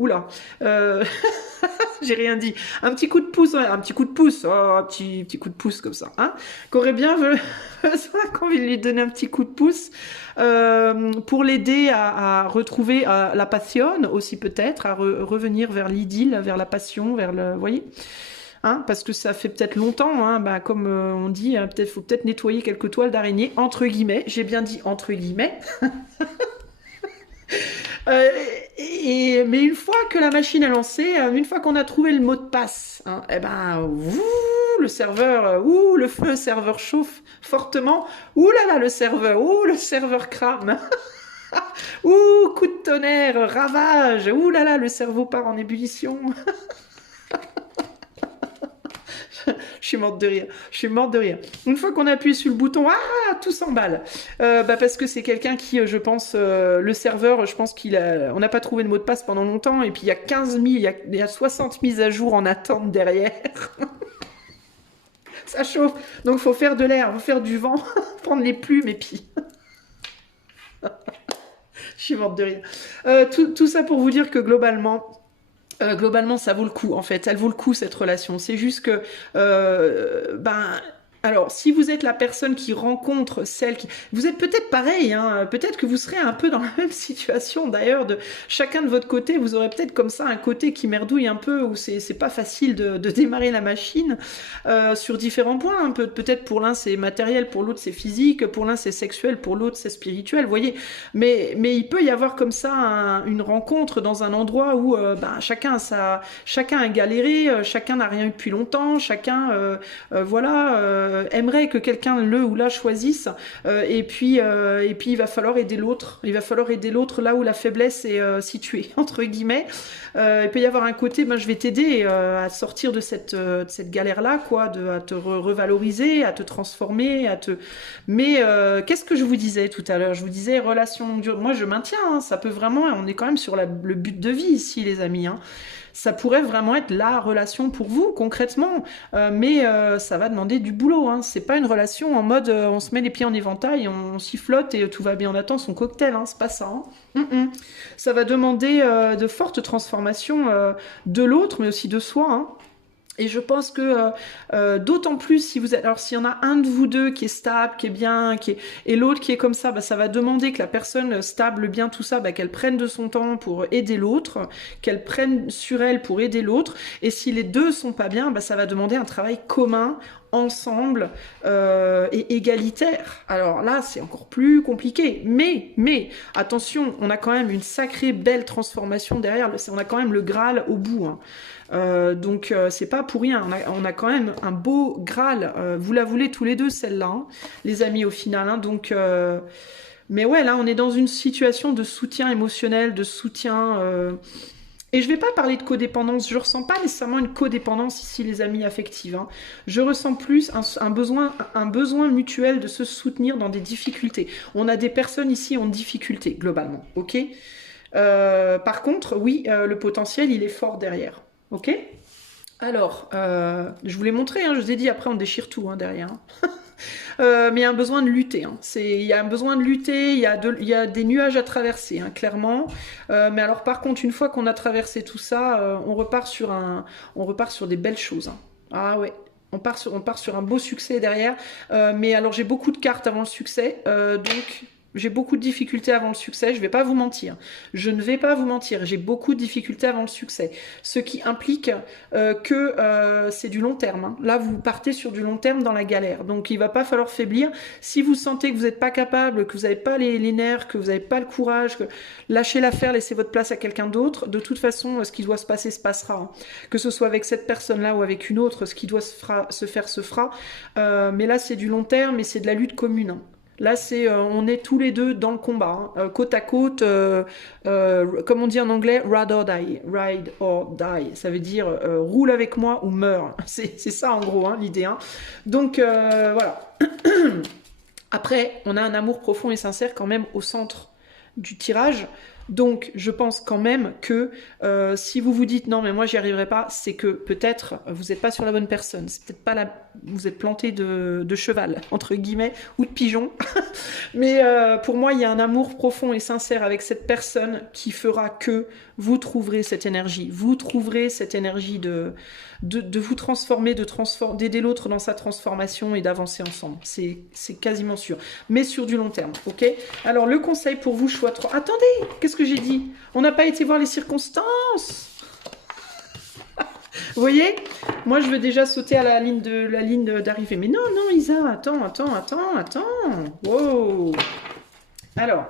oula, j'ai rien dit. Un petit coup de pouce, ouais, un petit coup de pouce, un petit coup de pouce comme ça, hein, qu'aurait bien besoin qu'on vienne lui donner un petit coup de pouce pour l'aider à retrouver la passion aussi peut-être, à revenir vers l'idylle, vers la passion, vers le, vous voyez. Hein, parce que ça fait peut-être longtemps, hein, comme on dit, faut peut-être nettoyer quelques toiles d'araignée, entre guillemets, j'ai bien dit entre guillemets. Mais une fois que la machine est lancée, une fois qu'on a trouvé le mot de passe, hein, le feu serveur chauffe fortement. Ouh là là, le serveur crame. Ouh, coup de tonnerre, ravage. Ouh là là, le cerveau part en ébullition. Je suis morte de rire. Une fois qu'on appuie sur le bouton, tout s'emballe. Parce que c'est quelqu'un qui, je pense, le serveur, je pense on n'a pas trouvé le mot de passe pendant longtemps, et puis il y a 15 000, il y a 60 mises à jour en attente derrière. Ça chauffe, donc il faut faire de l'air, faut faire du vent, prendre les plumes, et puis... Je suis morte de rire. Tout ça pour vous dire que globalement... Globalement, ça vaut le coup, en fait. Elle vaut le coup, cette relation. C'est juste que, alors, si vous êtes la personne qui rencontre celle qui... Vous êtes peut-être pareil, hein, peut-être que vous serez un peu dans la même situation, d'ailleurs, de chacun de votre côté, vous aurez peut-être comme ça un côté qui merdouille un peu, où c'est pas facile de démarrer la machine, sur différents points, hein. Peut-être pour l'un c'est matériel, pour l'autre c'est physique, pour l'un c'est sexuel, pour l'autre c'est spirituel, vous voyez. Mais il peut y avoir comme ça une rencontre dans un endroit où chacun a galéré, chacun n'a rien eu depuis longtemps, chacun, aimerait que quelqu'un le ou la choisisse, et puis il va falloir aider l'autre. Il va falloir aider l'autre là où la faiblesse est située, entre guillemets. Il peut y avoir un côté, je vais t'aider à sortir de cette galère-là, quoi, à te revaloriser, à te transformer, Mais qu'est-ce que je vous disais tout à l'heure? Je vous disais relation dure. Moi, je maintiens, hein, ça peut vraiment... On est quand même sur le but de vie ici, les amis, hein. Ça pourrait vraiment être la relation pour vous, concrètement, mais ça va demander du boulot, hein. C'est pas une relation en mode on se met les pieds en éventail, on sifflote et tout va bien, on attend son cocktail, hein. C'est pas ça, hein. Ça va demander de fortes transformations de l'autre, mais aussi de soi, hein. Et je pense que d'autant plus si vous êtes... Alors s'il y en a un de vous deux qui est stable, qui est bien, et l'autre qui est comme ça va demander que la personne stable, bien, tout ça, qu'elle prenne de son temps pour aider l'autre, qu'elle prenne sur elle pour aider l'autre. Et si les deux sont pas bien, ça va demander un travail commun, ensemble, et égalitaire. Alors là, c'est encore plus compliqué. Mais attention, on a quand même une sacrée belle transformation derrière. On a quand même le Graal au bout, hein. Donc c'est pas pour rien, on a quand même un beau Graal, vous la voulez tous les deux celle-là, hein, les amis, au final, hein. Donc mais ouais, là on est dans une situation de soutien émotionnel, de soutien, et je vais pas parler de codépendance, je ressens pas nécessairement une codépendance ici, les amis, affective, hein. Je ressens plus un besoin mutuel de se soutenir dans des difficultés. On a des personnes ici en difficulté, globalement, ok. Par contre, oui, le potentiel, il est fort derrière. Ok. Alors, je vous l'ai montré, hein, je vous ai dit, après on déchire tout, hein, derrière. Mais il y a un besoin de lutter, hein. Il y a un besoin de lutter, il y a des nuages à traverser, hein, clairement. Mais alors par contre, une fois qu'on a traversé tout ça, on repart sur des belles choses, hein. Ah ouais. On part sur un beau succès derrière. Mais alors j'ai beaucoup de cartes avant le succès, donc... J'ai beaucoup de difficultés avant le succès, je vais pas vous mentir. Je ne vais pas vous mentir, j'ai beaucoup de difficultés avant le succès. Ce qui implique que c'est du long terme, hein. Là, vous partez sur du long terme dans la galère. Donc, il va pas falloir faiblir. Si vous sentez que vous n'êtes pas capable, que vous n'avez pas les nerfs, que vous n'avez pas le courage, lâchez l'affaire, laissez votre place à quelqu'un d'autre. De toute façon, ce qui doit se passer se passera, hein. Que ce soit avec cette personne-là ou avec une autre, ce qui doit se faire se fera. Mais là, c'est du long terme et c'est de la lutte commune, hein. Là, on est tous les deux dans le combat, hein, côte à côte, comme on dit en anglais, ride or die. Ça veut dire roule avec moi ou meurs. C'est ça en gros, hein, l'idée, hein. Donc voilà. Après, on a un amour profond et sincère quand même au centre du tirage. Donc, je pense quand même que si vous vous dites non, mais moi j'y arriverai pas, c'est que peut-être vous n'êtes pas sur la bonne personne. C'est peut-être pas vous êtes planté de cheval entre guillemets ou de pigeon. Mais pour moi, il y a un amour profond et sincère avec cette personne qui fera que vous trouverez cette énergie. Vous trouverez cette énergie de vous transformer, d'aider l'autre dans sa transformation et d'avancer ensemble. C'est quasiment sûr. Mais sur du long terme, ok? Alors, le conseil pour vous, choix 3. Attendez, qu'est-ce que j'ai dit? On n'a pas été voir les circonstances. Vous voyez? Moi, je veux déjà sauter à la ligne d'arrivée. Mais non, non, Isa, attends. Wow. Alors,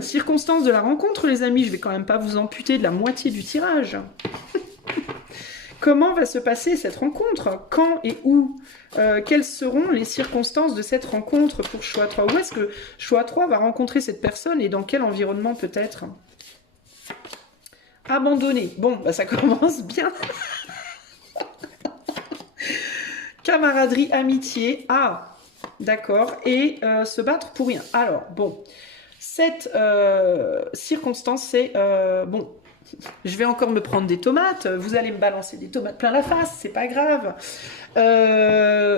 circonstances de la rencontre, les amis. Je vais quand même pas vous amputer de la moitié du tirage. Comment va se passer cette rencontre? Quand et où? Quelles seront les circonstances de cette rencontre pour choix 3? Où est-ce que choix 3 va rencontrer cette personne et dans quel environnement peut-être? Abandonné. Bon, ça commence bien. Camaraderie, amitié. Ah, d'accord. Et se battre pour rien. Alors, bon. Cette circonstance, c'est... bon, je vais encore me prendre des tomates. Vous allez me balancer des tomates plein la face. C'est pas grave.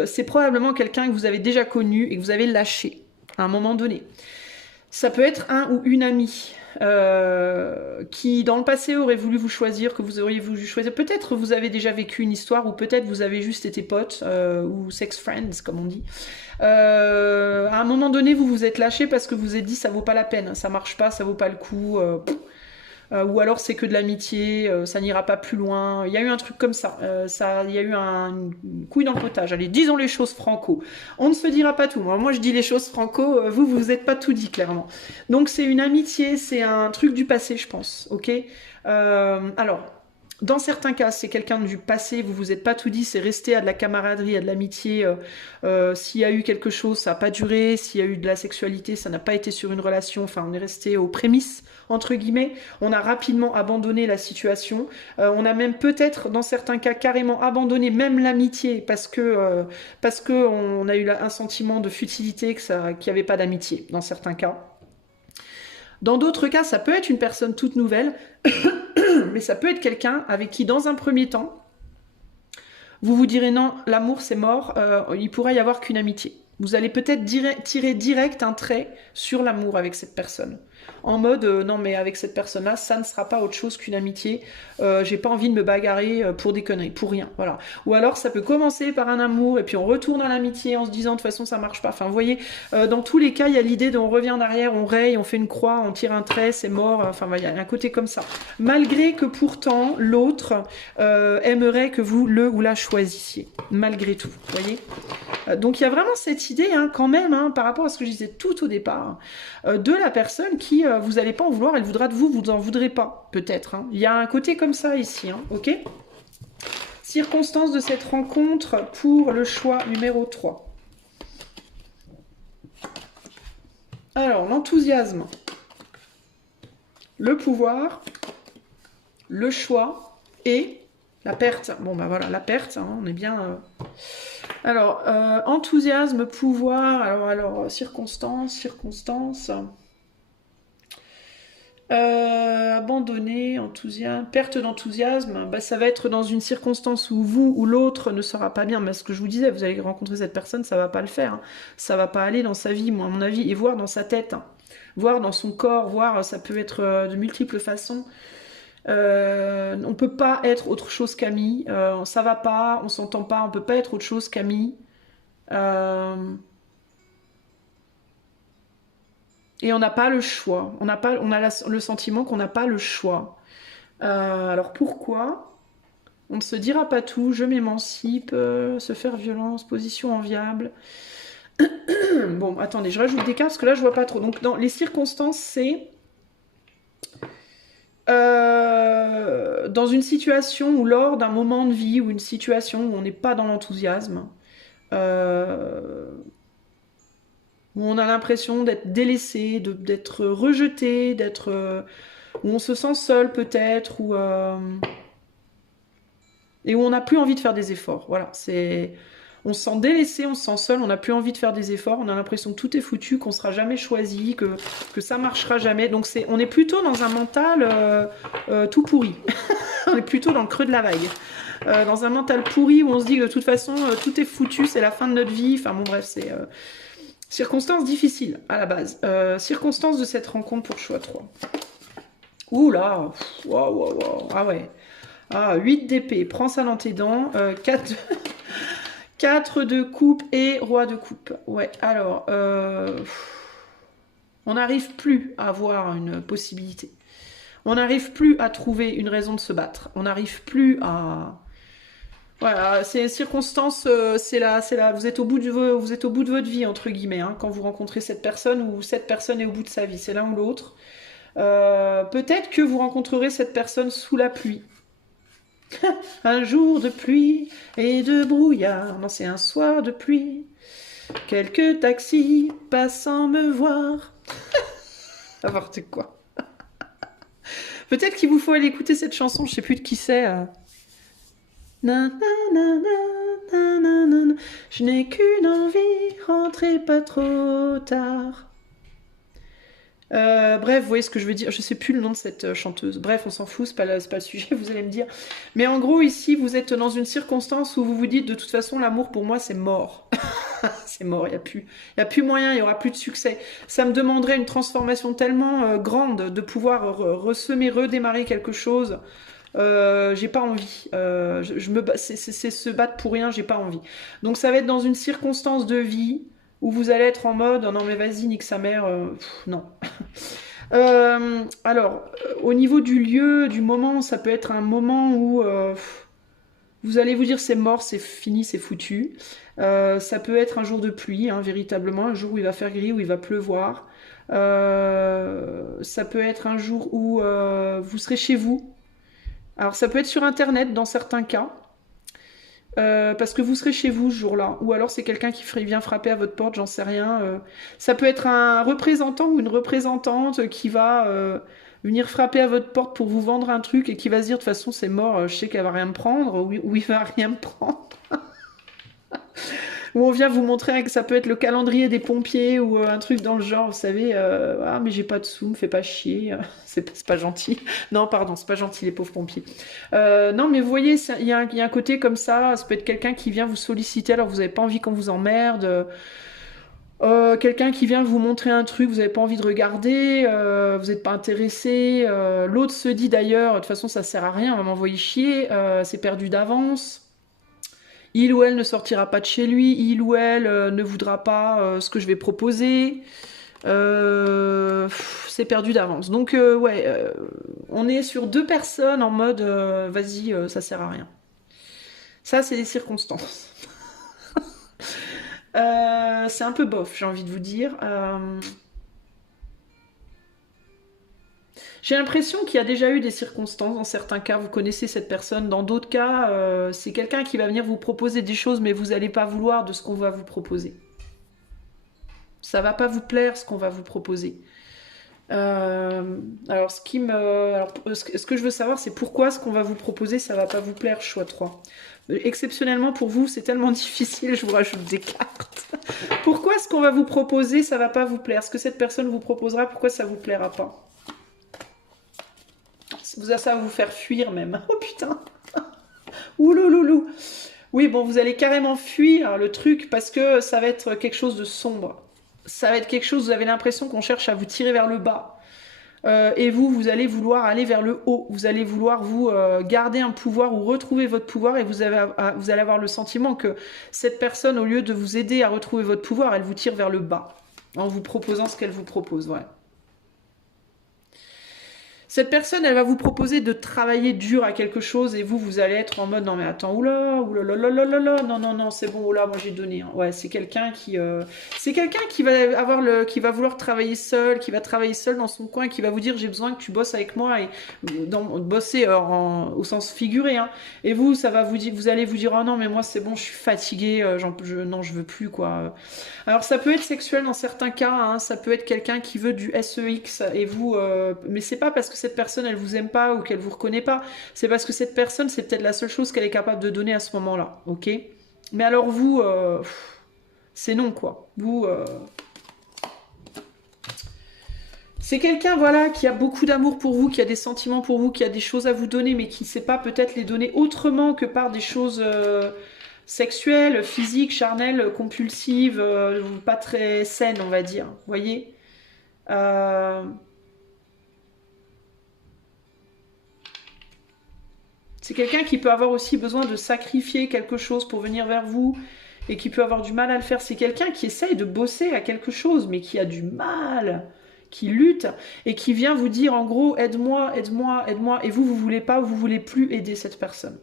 C'est probablement quelqu'un que vous avez déjà connu et que vous avez lâché à un moment donné. Ça peut être un ou une amie. qui dans le passé aurait voulu vous choisir, que vous auriez voulu choisir. Peut-être vous avez déjà vécu une histoire, ou peut-être vous avez juste été potes, ou sex friends, comme on dit. À un moment donné, vous vous êtes lâché parce que vous vous êtes dit ça vaut pas la peine, ça marche pas, ça vaut pas le coup. Ou alors c'est que de l'amitié, ça n'ira pas plus loin. Il y a eu un truc comme ça. Il y a eu une couille dans le potage. Allez, disons les choses franco. On ne se dira pas tout. Moi je dis les choses franco, vous êtes pas tout dit clairement. Donc c'est une amitié, c'est un truc du passé, je pense. Ok. Alors. Dans certains cas, c'est quelqu'un du passé, vous vous êtes pas tout dit, c'est resté à de la camaraderie, à de l'amitié. S'il y a eu quelque chose, ça n'a pas duré. S'il y a eu de la sexualité, ça n'a pas été sur une relation. Enfin, on est resté aux prémices, entre guillemets. On a rapidement abandonné la situation. On a même peut-être, dans certains cas, carrément abandonné même l'amitié parce que on a eu un sentiment de futilité, qu'il n'y avait pas d'amitié, dans certains cas. Dans d'autres cas, ça peut être une personne toute nouvelle, mais ça peut être quelqu'un avec qui, dans un premier temps, vous vous direz non, l'amour c'est mort, il pourrait y avoir qu'une amitié. Vous allez peut-être tirer direct un trait sur l'amour avec cette personne. En mode, non mais avec cette personne-là, ça ne sera pas autre chose qu'une amitié. J'ai pas envie de me bagarrer pour des conneries, pour rien. Voilà. Ou alors ça peut commencer par un amour et puis on retourne à l'amitié en se disant de toute façon ça marche pas. Enfin vous voyez, dans tous les cas, il y a l'idée d'on revient en arrière, on raye, on fait une croix, on tire un trait, c'est mort. Enfin il y a un côté comme ça. Malgré que pourtant l'autre aimerait que vous le ou la choisissiez. Malgré tout, vous voyez. Donc il y a vraiment cette idée quand même, par rapport à ce que je disais tout au départ, de la personne qui, vous n'allez pas en vouloir, elle voudra de vous, vous n'en voudrez pas, peut-être. Il y a un côté comme ça ici, ok. Circonstances de cette rencontre pour le choix numéro 3. Alors, l'enthousiasme, le pouvoir, le choix et la perte. Bon, bah voilà, la perte, on est bien... Alors, enthousiasme, pouvoir, alors circonstances, abandonner, enthousiasme, perte d'enthousiasme, bah, ça va être dans une circonstance où vous ou l'autre ne sera pas bien. Mais ce que je vous disais, vous allez rencontrer cette personne, ça va pas le faire. Ça va pas aller dans sa vie, moi, à mon avis, et voir dans sa tête, voir dans son corps, voir, ça peut être de multiples façons. On peut pas être autre chose qu'amis, ça va pas, on s'entend pas, on peut pas être autre chose qu'amis. Et on n'a pas le choix. On a le sentiment qu'on n'a pas le choix. Alors pourquoi? On ne se dira pas tout, je m'émancipe, se faire violence, position enviable. Bon, attendez, je rajoute des cartes parce que là je vois pas trop. Donc dans les circonstances, c'est dans une situation ou lors d'un moment de vie ou une situation où on n'est pas dans l'enthousiasme, où on a l'impression d'être délaissé, d'être rejeté, où on se sent seul peut-être, et où on n'a plus envie de faire des efforts. Voilà, on se sent délaissé, on se sent seul, on n'a plus envie de faire des efforts, on a l'impression que tout est foutu, qu'on sera jamais choisi, que ça marchera jamais. Donc on est plutôt dans un mental tout pourri. On est plutôt dans le creux de la vague. Dans un mental pourri où on se dit que de toute façon tout est foutu, c'est la fin de notre vie. Enfin bon bref, c'est circonstances difficiles à la base. Circonstances de cette rencontre pour choix 3. Ouh là, wow. Ah ouais. Ah, 8 d'épée, prends ça dans tes dents. 4 de coupe et roi de coupe. Ouais, alors, on n'arrive plus à avoir une possibilité. On n'arrive plus à trouver une raison de se battre. On n'arrive plus à... Voilà, ces circonstances, c'est là, vous êtes au bout de votre vie, entre guillemets, quand vous rencontrez cette personne ou cette personne est au bout de sa vie. C'est l'un ou l'autre. Peut-être que vous rencontrerez cette personne sous la pluie. Un jour de pluie et de brouillard. Non, c'est un soir de pluie. Quelques taxis passant me voir. N'importe quoi. Peut-être qu'il vous faut aller écouter cette chanson, je sais plus de qui c'est. Je n'ai qu'une envie, rentrez pas trop tard. Bref, vous voyez ce que je veux dire. Je sais plus le nom de cette chanteuse. Bref, on s'en fout, c'est pas le sujet, vous allez me dire. Mais en gros, ici, vous êtes dans une circonstance où vous vous dites, de toute façon, l'amour pour moi, c'est mort. C'est mort, y a plus moyen, il n'y aura plus de succès. Ça me demanderait une transformation tellement grande de pouvoir ressemer, redémarrer quelque chose. J'ai pas envie. C'est se battre pour rien, j'ai pas envie. Donc ça va être dans une circonstance de vie où vous allez être en mode oh non mais vas-y nique sa mère, non. Au niveau du lieu, du moment, ça peut être un moment où vous allez vous dire c'est mort, c'est fini, c'est foutu. Ça peut être un jour de pluie, hein, véritablement, un jour où il va faire gris, où il va pleuvoir. Ça peut être un jour où vous serez chez vous. Alors ça peut être sur internet dans certains cas, parce que vous serez chez vous ce jour-là. Ou alors c'est quelqu'un qui vient frapper à votre porte, j'en sais rien. Ça peut être un représentant ou une représentante qui va venir frapper à votre porte pour vous vendre un truc et qui va se dire de toute façon c'est mort, je sais qu'elle va rien me prendre, ou il va rien me prendre. Ou on vient vous montrer que ça peut être le calendrier des pompiers ou un truc dans le genre, vous savez, ah mais j'ai pas de sous, me fais pas chier, c'est pas gentil. Non, pardon, c'est pas gentil les pauvres pompiers. Non, mais vous voyez, il y a un côté comme ça peut être quelqu'un qui vient vous solliciter alors vous avez pas envie qu'on vous emmerde. Quelqu'un qui vient vous montrer un truc, vous n'avez pas envie de regarder, vous n'êtes pas intéressé. L'autre se dit d'ailleurs, de toute façon ça sert à rien, on va m'envoyer chier, c'est perdu d'avance. Il ou elle ne sortira pas de chez lui, il ou elle ne voudra pas ce que je vais proposer. C'est perdu d'avance. Donc ouais, on est sur deux personnes en mode vas-y, ça sert à rien. Ça, c'est des circonstances. C'est un peu bof, j'ai envie de vous dire. J'ai l'impression qu'il y a déjà eu des circonstances. Dans certains cas, vous connaissez cette personne. Dans d'autres cas, c'est quelqu'un qui va venir vous proposer des choses, mais vous n'allez pas vouloir de ce qu'on va vous proposer. Ça va pas vous plaire ce qu'on va vous proposer. Alors, ce que je veux savoir, c'est pourquoi ce qu'on va vous proposer, ça va pas vous plaire, choix 3. Exceptionnellement pour vous, c'est tellement difficile, je vous rajoute des cartes. Pourquoi ce qu'on va vous proposer, ça va pas vous plaire? Ce que cette personne vous proposera, pourquoi ça vous plaira pas? Ça va vous faire fuir même. Oh putain. Oulouloulou. Oui, bon, vous allez carrément fuir le truc parce que ça va être quelque chose de sombre. Ça va être quelque chose, vous avez l'impression qu'on cherche à vous tirer vers le bas. Et vous allez vouloir aller vers le haut. Vous allez vouloir vous garder un pouvoir ou retrouver votre pouvoir et vous allez avoir le sentiment que cette personne, au lieu de vous aider à retrouver votre pouvoir, elle vous tire vers le bas en vous proposant ce qu'elle vous propose. Ouais. Cette personne, elle va vous proposer de travailler dur à quelque chose et vous allez être en mode non mais attends, oula, non, c'est bon, oula, moi j'ai donné. Hein. Ouais, c'est quelqu'un qui qui va vouloir travailler seul, qui va travailler seul dans son coin, qui va vous dire j'ai besoin que tu bosses avec moi et bosser au sens figuré. Hein. Et ça va vous allez vous dire oh non mais moi c'est bon, je suis fatiguée, non je veux plus quoi. Alors ça peut être sexuel dans certains cas, hein, ça peut être quelqu'un qui veut du sex et mais c'est pas parce que cette personne elle vous aime pas ou qu'elle vous reconnaît pas, c'est parce que cette personne c'est peut-être la seule chose qu'elle est capable de donner à ce moment-là, ok? Mais alors c'est non quoi. C'est quelqu'un voilà qui a beaucoup d'amour pour vous, qui a des sentiments pour vous, qui a des choses à vous donner, mais qui ne sait pas peut-être les donner autrement que par des choses sexuelles, physiques, charnelles, compulsives, pas très saines, on va dire. Vous voyez C'est quelqu'un qui peut avoir aussi besoin de sacrifier quelque chose pour venir vers vous et qui peut avoir du mal à le faire. C'est quelqu'un qui essaye de bosser à quelque chose, mais qui a du mal, qui lutte et qui vient vous dire en gros aide-moi, aide-moi, aide-moi. Et vous voulez pas, vous voulez plus aider cette personne.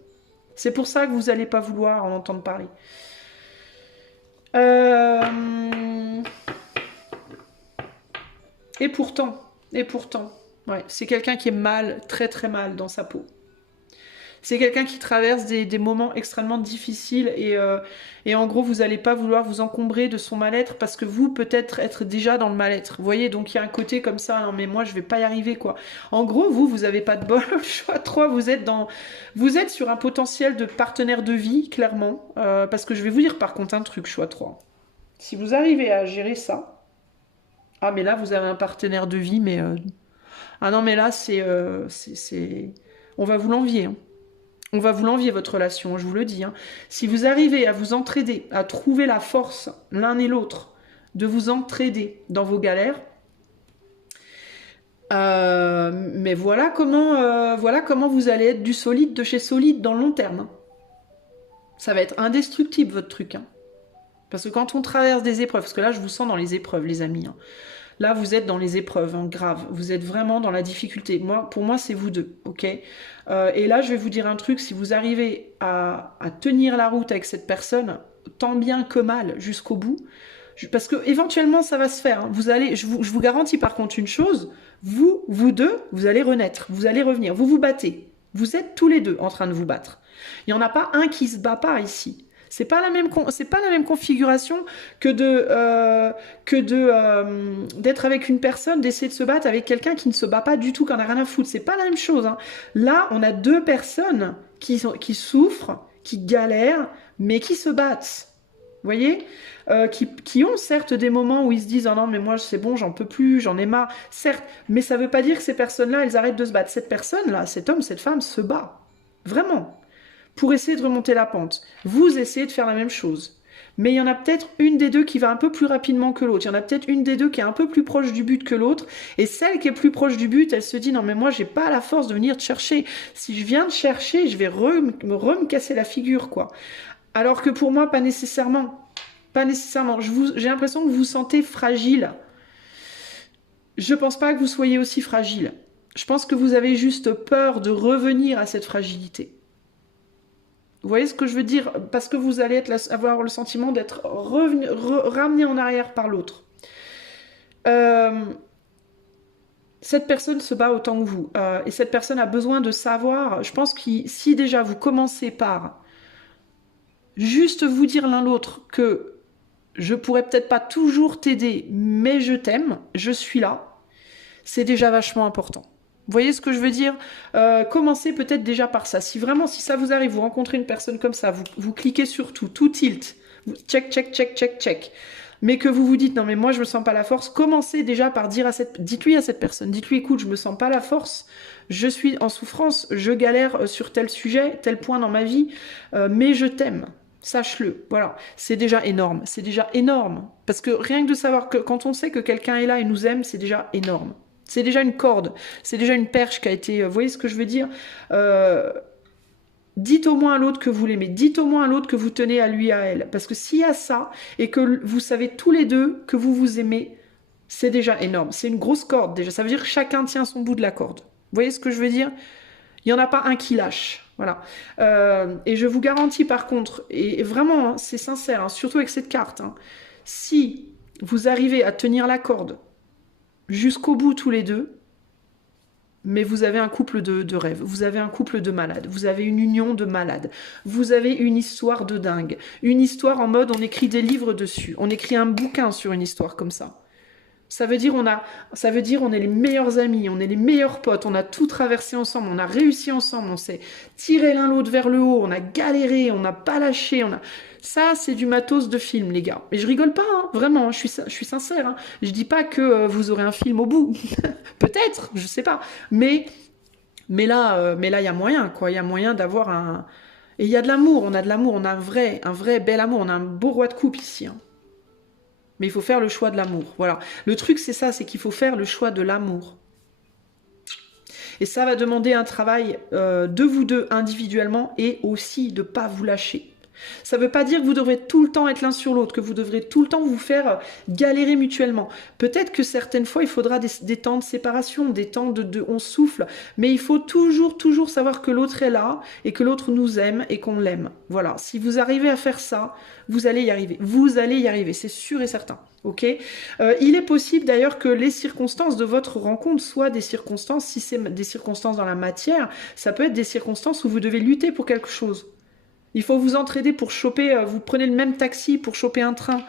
C'est pour ça que vous n'allez pas vouloir en entendre parler. Et pourtant, ouais, c'est quelqu'un qui est mal, très très mal dans sa peau. C'est quelqu'un qui traverse des moments extrêmement difficiles et en gros, vous n'allez pas vouloir vous encombrer de son mal-être parce que vous, peut-être, être déjà dans le mal-être. Vous voyez, donc il y a un côté comme ça, non mais moi, je vais pas y arriver, quoi. En gros, vous n'avez pas de bol. Choix 3, vous êtes sur un potentiel de partenaire de vie, clairement. Parce que je vais vous dire par contre un truc, choix 3. Si vous arrivez à gérer ça, ah mais là, vous avez un partenaire de vie, mais... Ah non, mais là, on va vous l'envier, hein. On va vous l'envier, votre relation, je vous le dis. Hein. Si vous arrivez à vous entraider, à trouver la force, l'un et l'autre, de vous entraider dans vos galères, mais voilà comment vous allez être du solide de chez solide dans le long terme. Hein. Ça va être indestructible, votre truc. Hein. Parce que quand on traverse des épreuves, parce que là, je vous sens dans les épreuves, les amis. Hein. Là, vous êtes dans les épreuves, hein, grave. Vous êtes vraiment dans la difficulté. Pour moi, c'est vous deux, ok. Et là, je vais vous dire un truc. Si vous arrivez à tenir la route avec cette personne, tant bien que mal, jusqu'au bout, parce que éventuellement, ça va se faire. Hein. Je vous garantis par contre une chose. Vous deux, vous allez renaître. Vous allez revenir. Vous vous battez. Vous êtes tous les deux en train de vous battre. Il n'y en a pas un qui se bat pas ici. C'est pas la même configuration que d'être avec une personne, d'essayer de se battre avec quelqu'un qui ne se bat pas du tout, qui en a rien à foutre. C'est pas la même chose. Hein. Là, on a deux personnes qui souffrent, qui galèrent, mais qui se battent. Vous voyez, qui ont certes des moments où ils se disent « Oh non, mais moi, c'est bon, j'en peux plus, j'en ai marre. » Certes, mais ça veut pas dire que ces personnes-là, elles arrêtent de se battre. Cette personne-là, cet homme, cette femme se bat. Vraiment. Pour essayer de remonter la pente. Vous essayez de faire la même chose. Mais il y en a peut-être une des deux qui va un peu plus rapidement que l'autre. Il y en a peut-être une des deux qui est un peu plus proche du but que l'autre. Et celle qui est plus proche du but, elle se dit « Non, mais moi, j'ai pas la force de venir te chercher. Si je viens te chercher, je vais me casser la figure, quoi. » Alors que pour moi, pas nécessairement. Pas nécessairement. J'ai l'impression que vous vous sentez fragile. Je pense pas que vous soyez aussi fragile. Je pense que vous avez juste peur de revenir à cette fragilité. Vous voyez ce que je veux dire? Parce que vous allez avoir le sentiment d'être ramené en arrière par l'autre. Cette personne se bat autant que vous. Et cette personne a besoin de savoir, je pense que si déjà vous commencez par juste vous dire l'un l'autre que je pourrais peut-être pas toujours t'aider, mais je t'aime, je suis là, c'est déjà vachement important. Vous voyez ce que je veux dire? Commencez peut-être déjà par ça. Si ça vous arrive, vous rencontrez une personne comme ça, vous cliquez sur tout tilt, check, mais que vous vous dites, non mais moi je me sens pas la force, commencez déjà par dites-lui à cette personne, dites-lui, écoute, je me sens pas la force, je suis en souffrance, je galère sur tel sujet, tel point dans ma vie, mais je t'aime. Sache-le, voilà, c'est déjà énorme, parce que rien que de savoir que quand on sait que quelqu'un est là et nous aime, c'est déjà énorme. C'est déjà une corde, c'est déjà une perche qui a été... Vous voyez ce que je veux dire? Dites au moins à l'autre que vous l'aimez, dites au moins à l'autre que vous tenez à lui, à elle. Parce que s'il y a ça, et que vous savez tous les deux que vous vous aimez, c'est déjà énorme. C'est une grosse corde déjà, ça veut dire que chacun tient son bout de la corde. Vous voyez ce que je veux dire? Il n'y en a pas un qui lâche. Voilà. Et je vous garantis par contre, et vraiment, hein, c'est sincère, hein, surtout avec cette carte, hein, si vous arrivez à tenir la corde jusqu'au bout tous les deux, mais vous avez un couple de rêve, vous avez un couple de malades, vous avez une union de malades, vous avez une histoire de dingue, une histoire en mode on écrit des livres dessus, on écrit un bouquin sur une histoire comme ça. Ça veut dire on est les meilleurs amis, on est les meilleurs potes, on a tout traversé ensemble, on a réussi ensemble, on s'est tiré l'un l'autre vers le haut, on a galéré, on n'a pas lâché, Ça, c'est du matos de film, les gars. Et je rigole pas, hein, vraiment, je suis sincère. Hein. Je dis pas que vous aurez un film au bout. Peut-être, je sais pas. Mais là, il y a moyen, quoi. Il y a moyen d'avoir un... Et il y a de l'amour, on a un vrai bel amour. On a un beau roi de coupe ici. Hein. Mais il faut faire le choix de l'amour. Voilà. Le truc, c'est ça, c'est qu'il faut faire le choix de l'amour. Et ça va demander un travail de vous deux individuellement et aussi de ne pas vous lâcher. Ça ne veut pas dire que vous devrez tout le temps être l'un sur l'autre, que vous devrez tout le temps vous faire galérer mutuellement. Peut-être que certaines fois, il faudra des temps de séparation, des temps de on souffle, mais il faut toujours savoir que l'autre est là et que l'autre nous aime et qu'on l'aime. Voilà, si vous arrivez à faire ça, vous allez y arriver. Vous allez y arriver, c'est sûr et certain. Ok. Il est possible d'ailleurs que les circonstances de votre rencontre soient des circonstances, si c'est des circonstances dans la matière, ça peut être des circonstances où vous devez lutter pour quelque chose. Il faut vous entraider pour choper, vous prenez le même taxi pour choper un train,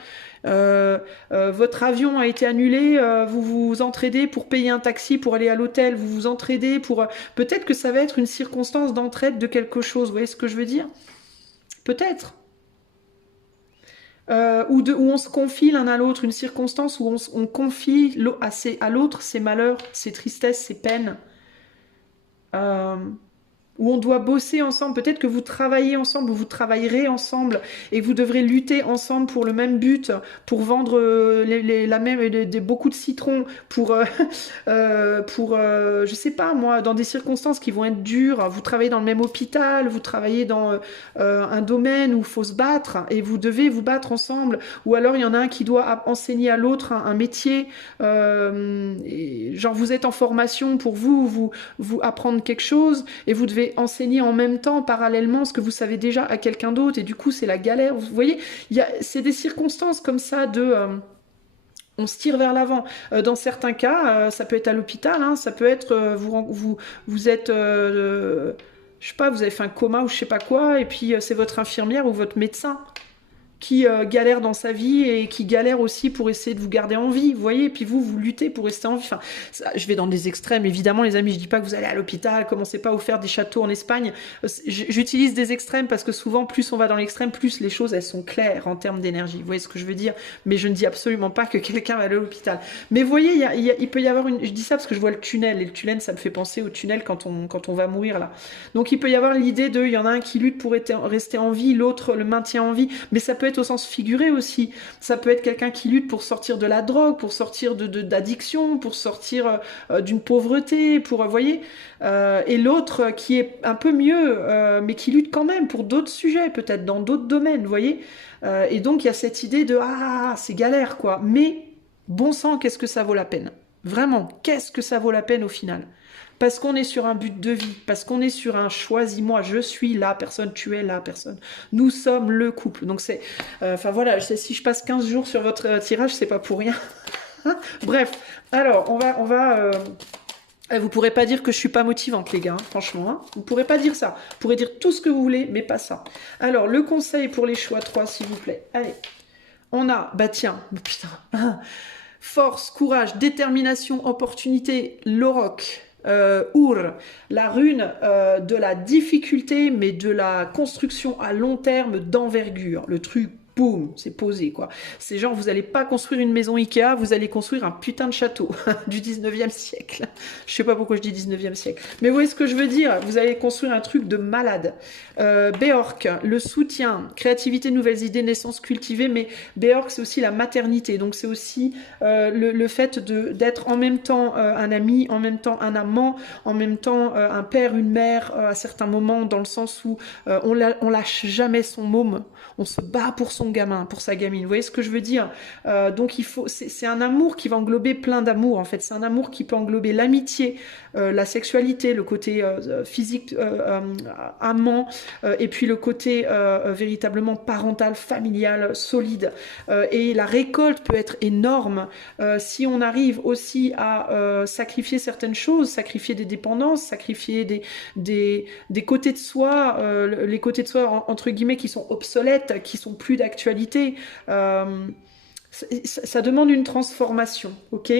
votre avion a été annulé, vous vous entraidez pour payer un taxi pour aller à l'hôtel, vous vous entraidez pour... Peut-être que ça va être une circonstance d'entraide de quelque chose, vous voyez ce que je veux dire? Peut-être. Où on se confie l'un à l'autre, une circonstance où on confie à l'autre ses malheurs, ses tristesses, ses peines. où on doit bosser ensemble, peut-être que vous travaillez ensemble, ou vous travaillerez ensemble, et vous devrez lutter ensemble pour le même but, pour vendre beaucoup de citrons, je sais pas moi, dans des circonstances qui vont être dures, vous travaillez dans le même hôpital, vous travaillez dans un domaine où il faut se battre, et vous devez vous battre ensemble, ou alors il y en a un qui doit enseigner à l'autre un métier, genre vous êtes en formation pour vous apprendre quelque chose, et vous devez enseigner en même temps, parallèlement, ce que vous savez déjà à quelqu'un d'autre, et du coup c'est la galère. Vous voyez, c'est des circonstances comme ça on se tire vers l'avant. Dans certains cas, ça peut être à l'hôpital, hein, ça peut être vous êtes je sais pas, vous avez fait un coma ou je sais pas quoi, et puis c'est votre infirmière ou votre médecin qui galère dans sa vie et qui galère aussi pour essayer de vous garder en vie, vous voyez, et puis vous luttez pour rester en vie. Enfin, je vais dans des extrêmes, évidemment, les amis, je dis pas que vous allez à l'hôpital, commencez pas à vous faire des châteaux en Espagne. J'utilise des extrêmes parce que souvent, plus on va dans l'extrême, plus les choses, elles sont claires en termes d'énergie. Vous voyez ce que je veux dire? Mais je ne dis absolument pas que quelqu'un va aller à l'hôpital. Mais vous voyez, il peut y avoir je dis ça parce que je vois le tunnel, et le tunnel, ça me fait penser au tunnel quand on va mourir, là. Donc, il peut y avoir l'idée il y en a un qui lutte pour rester en vie, l'autre le maintient en vie, mais ça peut être au sens figuré aussi. Ça peut être quelqu'un qui lutte pour sortir de la drogue, pour sortir d'addiction, pour sortir d'une pauvreté, vous voyez, et l'autre qui est un peu mieux, mais qui lutte quand même pour d'autres sujets, peut-être dans d'autres domaines, vous voyez. Et donc il y a cette idée de c'est galère quoi, mais bon sang, qu'est-ce que ça vaut la peine? Vraiment, qu'est-ce que ça vaut la peine au final? Parce qu'on est sur un but de vie, parce qu'on est sur un choisis-moi, je suis la personne, tu es la personne. Nous sommes le couple. Donc c'est... Enfin voilà, si je passe 15 jours sur votre tirage, c'est pas pour rien. Bref, alors on va vous pourrez pas dire que je suis pas motivante, les gars, hein, franchement. Hein. Vous pourrez pas dire ça. Vous pourrez dire tout ce que vous voulez, mais pas ça. Alors, le conseil pour les choix 3, s'il vous plaît. Allez. On a, tiens, putain. Force, courage, détermination, opportunité, l'auroch. Our, la rune de la difficulté, mais de la construction à long terme d'envergure. Le truc, boum, c'est posé, quoi. C'est genre, vous n'allez pas construire une maison Ikea, vous allez construire un putain de château du 19e siècle. Je sais pas pourquoi je dis 19e siècle. Mais vous voyez ce que je veux dire? Vous allez construire un truc de malade. Béorc, le soutien, créativité, nouvelles idées, naissance cultivée, mais Béorc, c'est aussi la maternité. Donc, c'est aussi le fait d'être en même temps un ami, en même temps un amant, en même temps un père, une mère, à certains moments, dans le sens où on lâche jamais son môme. On se bat pour son gamin, pour sa gamine. Vous voyez ce que je veux dire? Donc c'est un amour qui va englober plein d'amour en fait. C'est un amour qui peut englober l'amitié, la sexualité, le côté physique, amant, et puis le côté véritablement parental, familial, solide. Et la récolte peut être énorme si on arrive aussi à sacrifier certaines choses, sacrifier des dépendances, sacrifier des côtés de soi, les côtés de soi entre guillemets qui sont obsolètes, qui sont plus d'actualité. Ça demande une transformation, ok?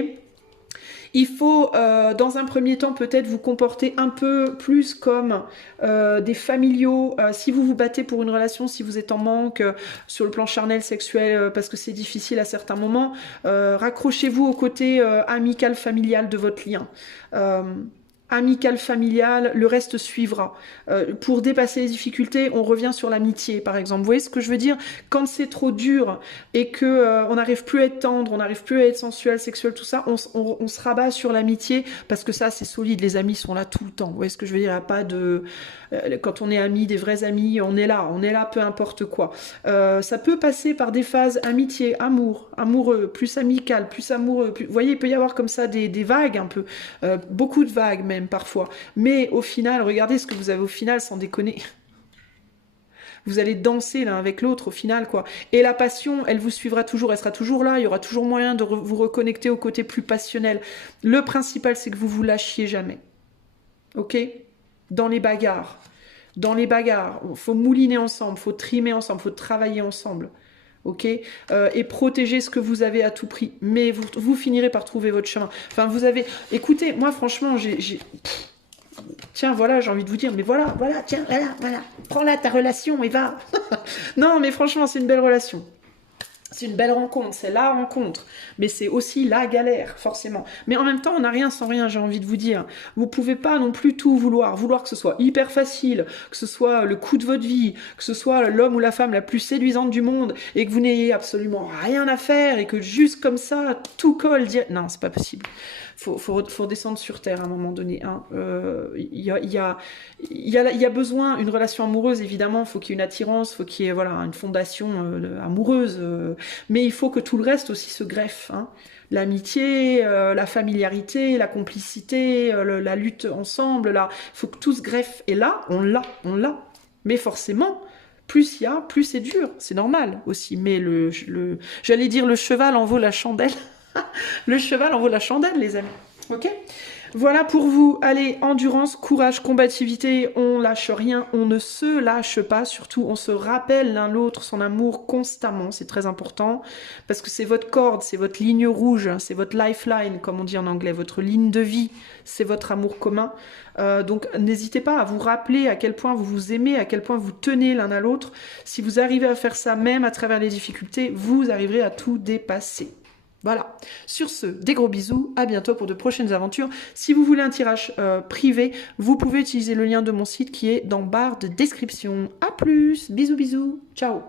Il faut, dans un premier temps, peut-être vous comporter un peu plus comme des familiaux. Si vous vous battez pour une relation, si vous êtes en manque sur le plan charnel, sexuel, parce que c'est difficile à certains moments, raccrochez-vous au côté amical, familial de votre lien. Amical, familial, le reste suivra. Pour dépasser les difficultés, on revient sur l'amitié, par exemple. Vous voyez ce que je veux dire? Quand c'est trop dur et que on n'arrive plus à être tendre, on n'arrive plus à être sensuel, sexuel, tout ça, on se rabat sur l'amitié parce que ça, c'est solide. Les amis sont là tout le temps. Vous voyez ce que je veux dire? Il n'y a pas de... quand on est amis, des vrais amis, on est là, peu importe quoi. Ça peut passer par des phases amitié, amour, amoureux, plus amical, plus amoureux. Vous voyez, il peut y avoir comme ça des vagues un peu, beaucoup de vagues même parfois. Mais au final, regardez ce que vous avez au final, sans déconner. Vous allez danser l'un avec l'autre au final, quoi. Et la passion, elle vous suivra toujours, elle sera toujours là, il y aura toujours moyen de vous reconnecter au côté plus passionnel. Le principal, c'est que vous vous lâchiez jamais. Ok? Dans les bagarres, faut mouliner ensemble, faut trimer ensemble, faut travailler ensemble. Ok, et protéger ce que vous avez à tout prix. Mais vous finirez par trouver votre chemin. Enfin, vous avez... Écoutez, moi, franchement, tiens, voilà, j'ai envie de vous dire, mais voilà, tiens, voilà. Prends là ta relation et va. Non, mais franchement, c'est une belle relation. c'est une belle rencontre, c'est la rencontre, mais c'est aussi la galère, forcément. Mais en même temps, on n'a rien sans rien, j'ai envie de vous dire. Vous pouvez pas non plus tout vouloir que ce soit hyper facile, que ce soit le coup de votre vie, que ce soit l'homme ou la femme la plus séduisante du monde, et que vous n'ayez absolument rien à faire, et que juste comme ça, tout colle. Non, c'est pas possible. Faut descendre sur terre à un moment donné. Hein. Il y a besoin, une relation amoureuse, évidemment, faut qu'il y ait une attirance, faut qu'il y ait voilà, une fondation amoureuse, mais il faut que tout le reste aussi se greffe. Hein. L'amitié, la familiarité, la complicité, la lutte ensemble, il faut que tout se greffe. Et là, on l'a. Mais forcément, plus il y a, plus c'est dur. C'est normal aussi. Mais j'allais dire le cheval en vaut la chandelle. Le cheval en vaut la chandelle, les amis. Ok ? Voilà pour vous. Allez, endurance, courage, combativité, on lâche rien, on ne se lâche pas, surtout on se rappelle l'un l'autre son amour constamment, c'est très important, parce que c'est votre corde, c'est votre ligne rouge, c'est votre lifeline, comme on dit en anglais, votre ligne de vie, c'est votre amour commun. Donc n'hésitez pas à vous rappeler à quel point vous vous aimez, à quel point vous tenez l'un à l'autre. Si vous arrivez à faire ça même à travers les difficultés, vous arriverez à tout dépasser. Voilà. Sur ce, des gros bisous, à bientôt pour de prochaines aventures. Si vous voulez un tirage privé, vous pouvez utiliser le lien de mon site qui est dans barre de description. À plus, bisous bisous, ciao.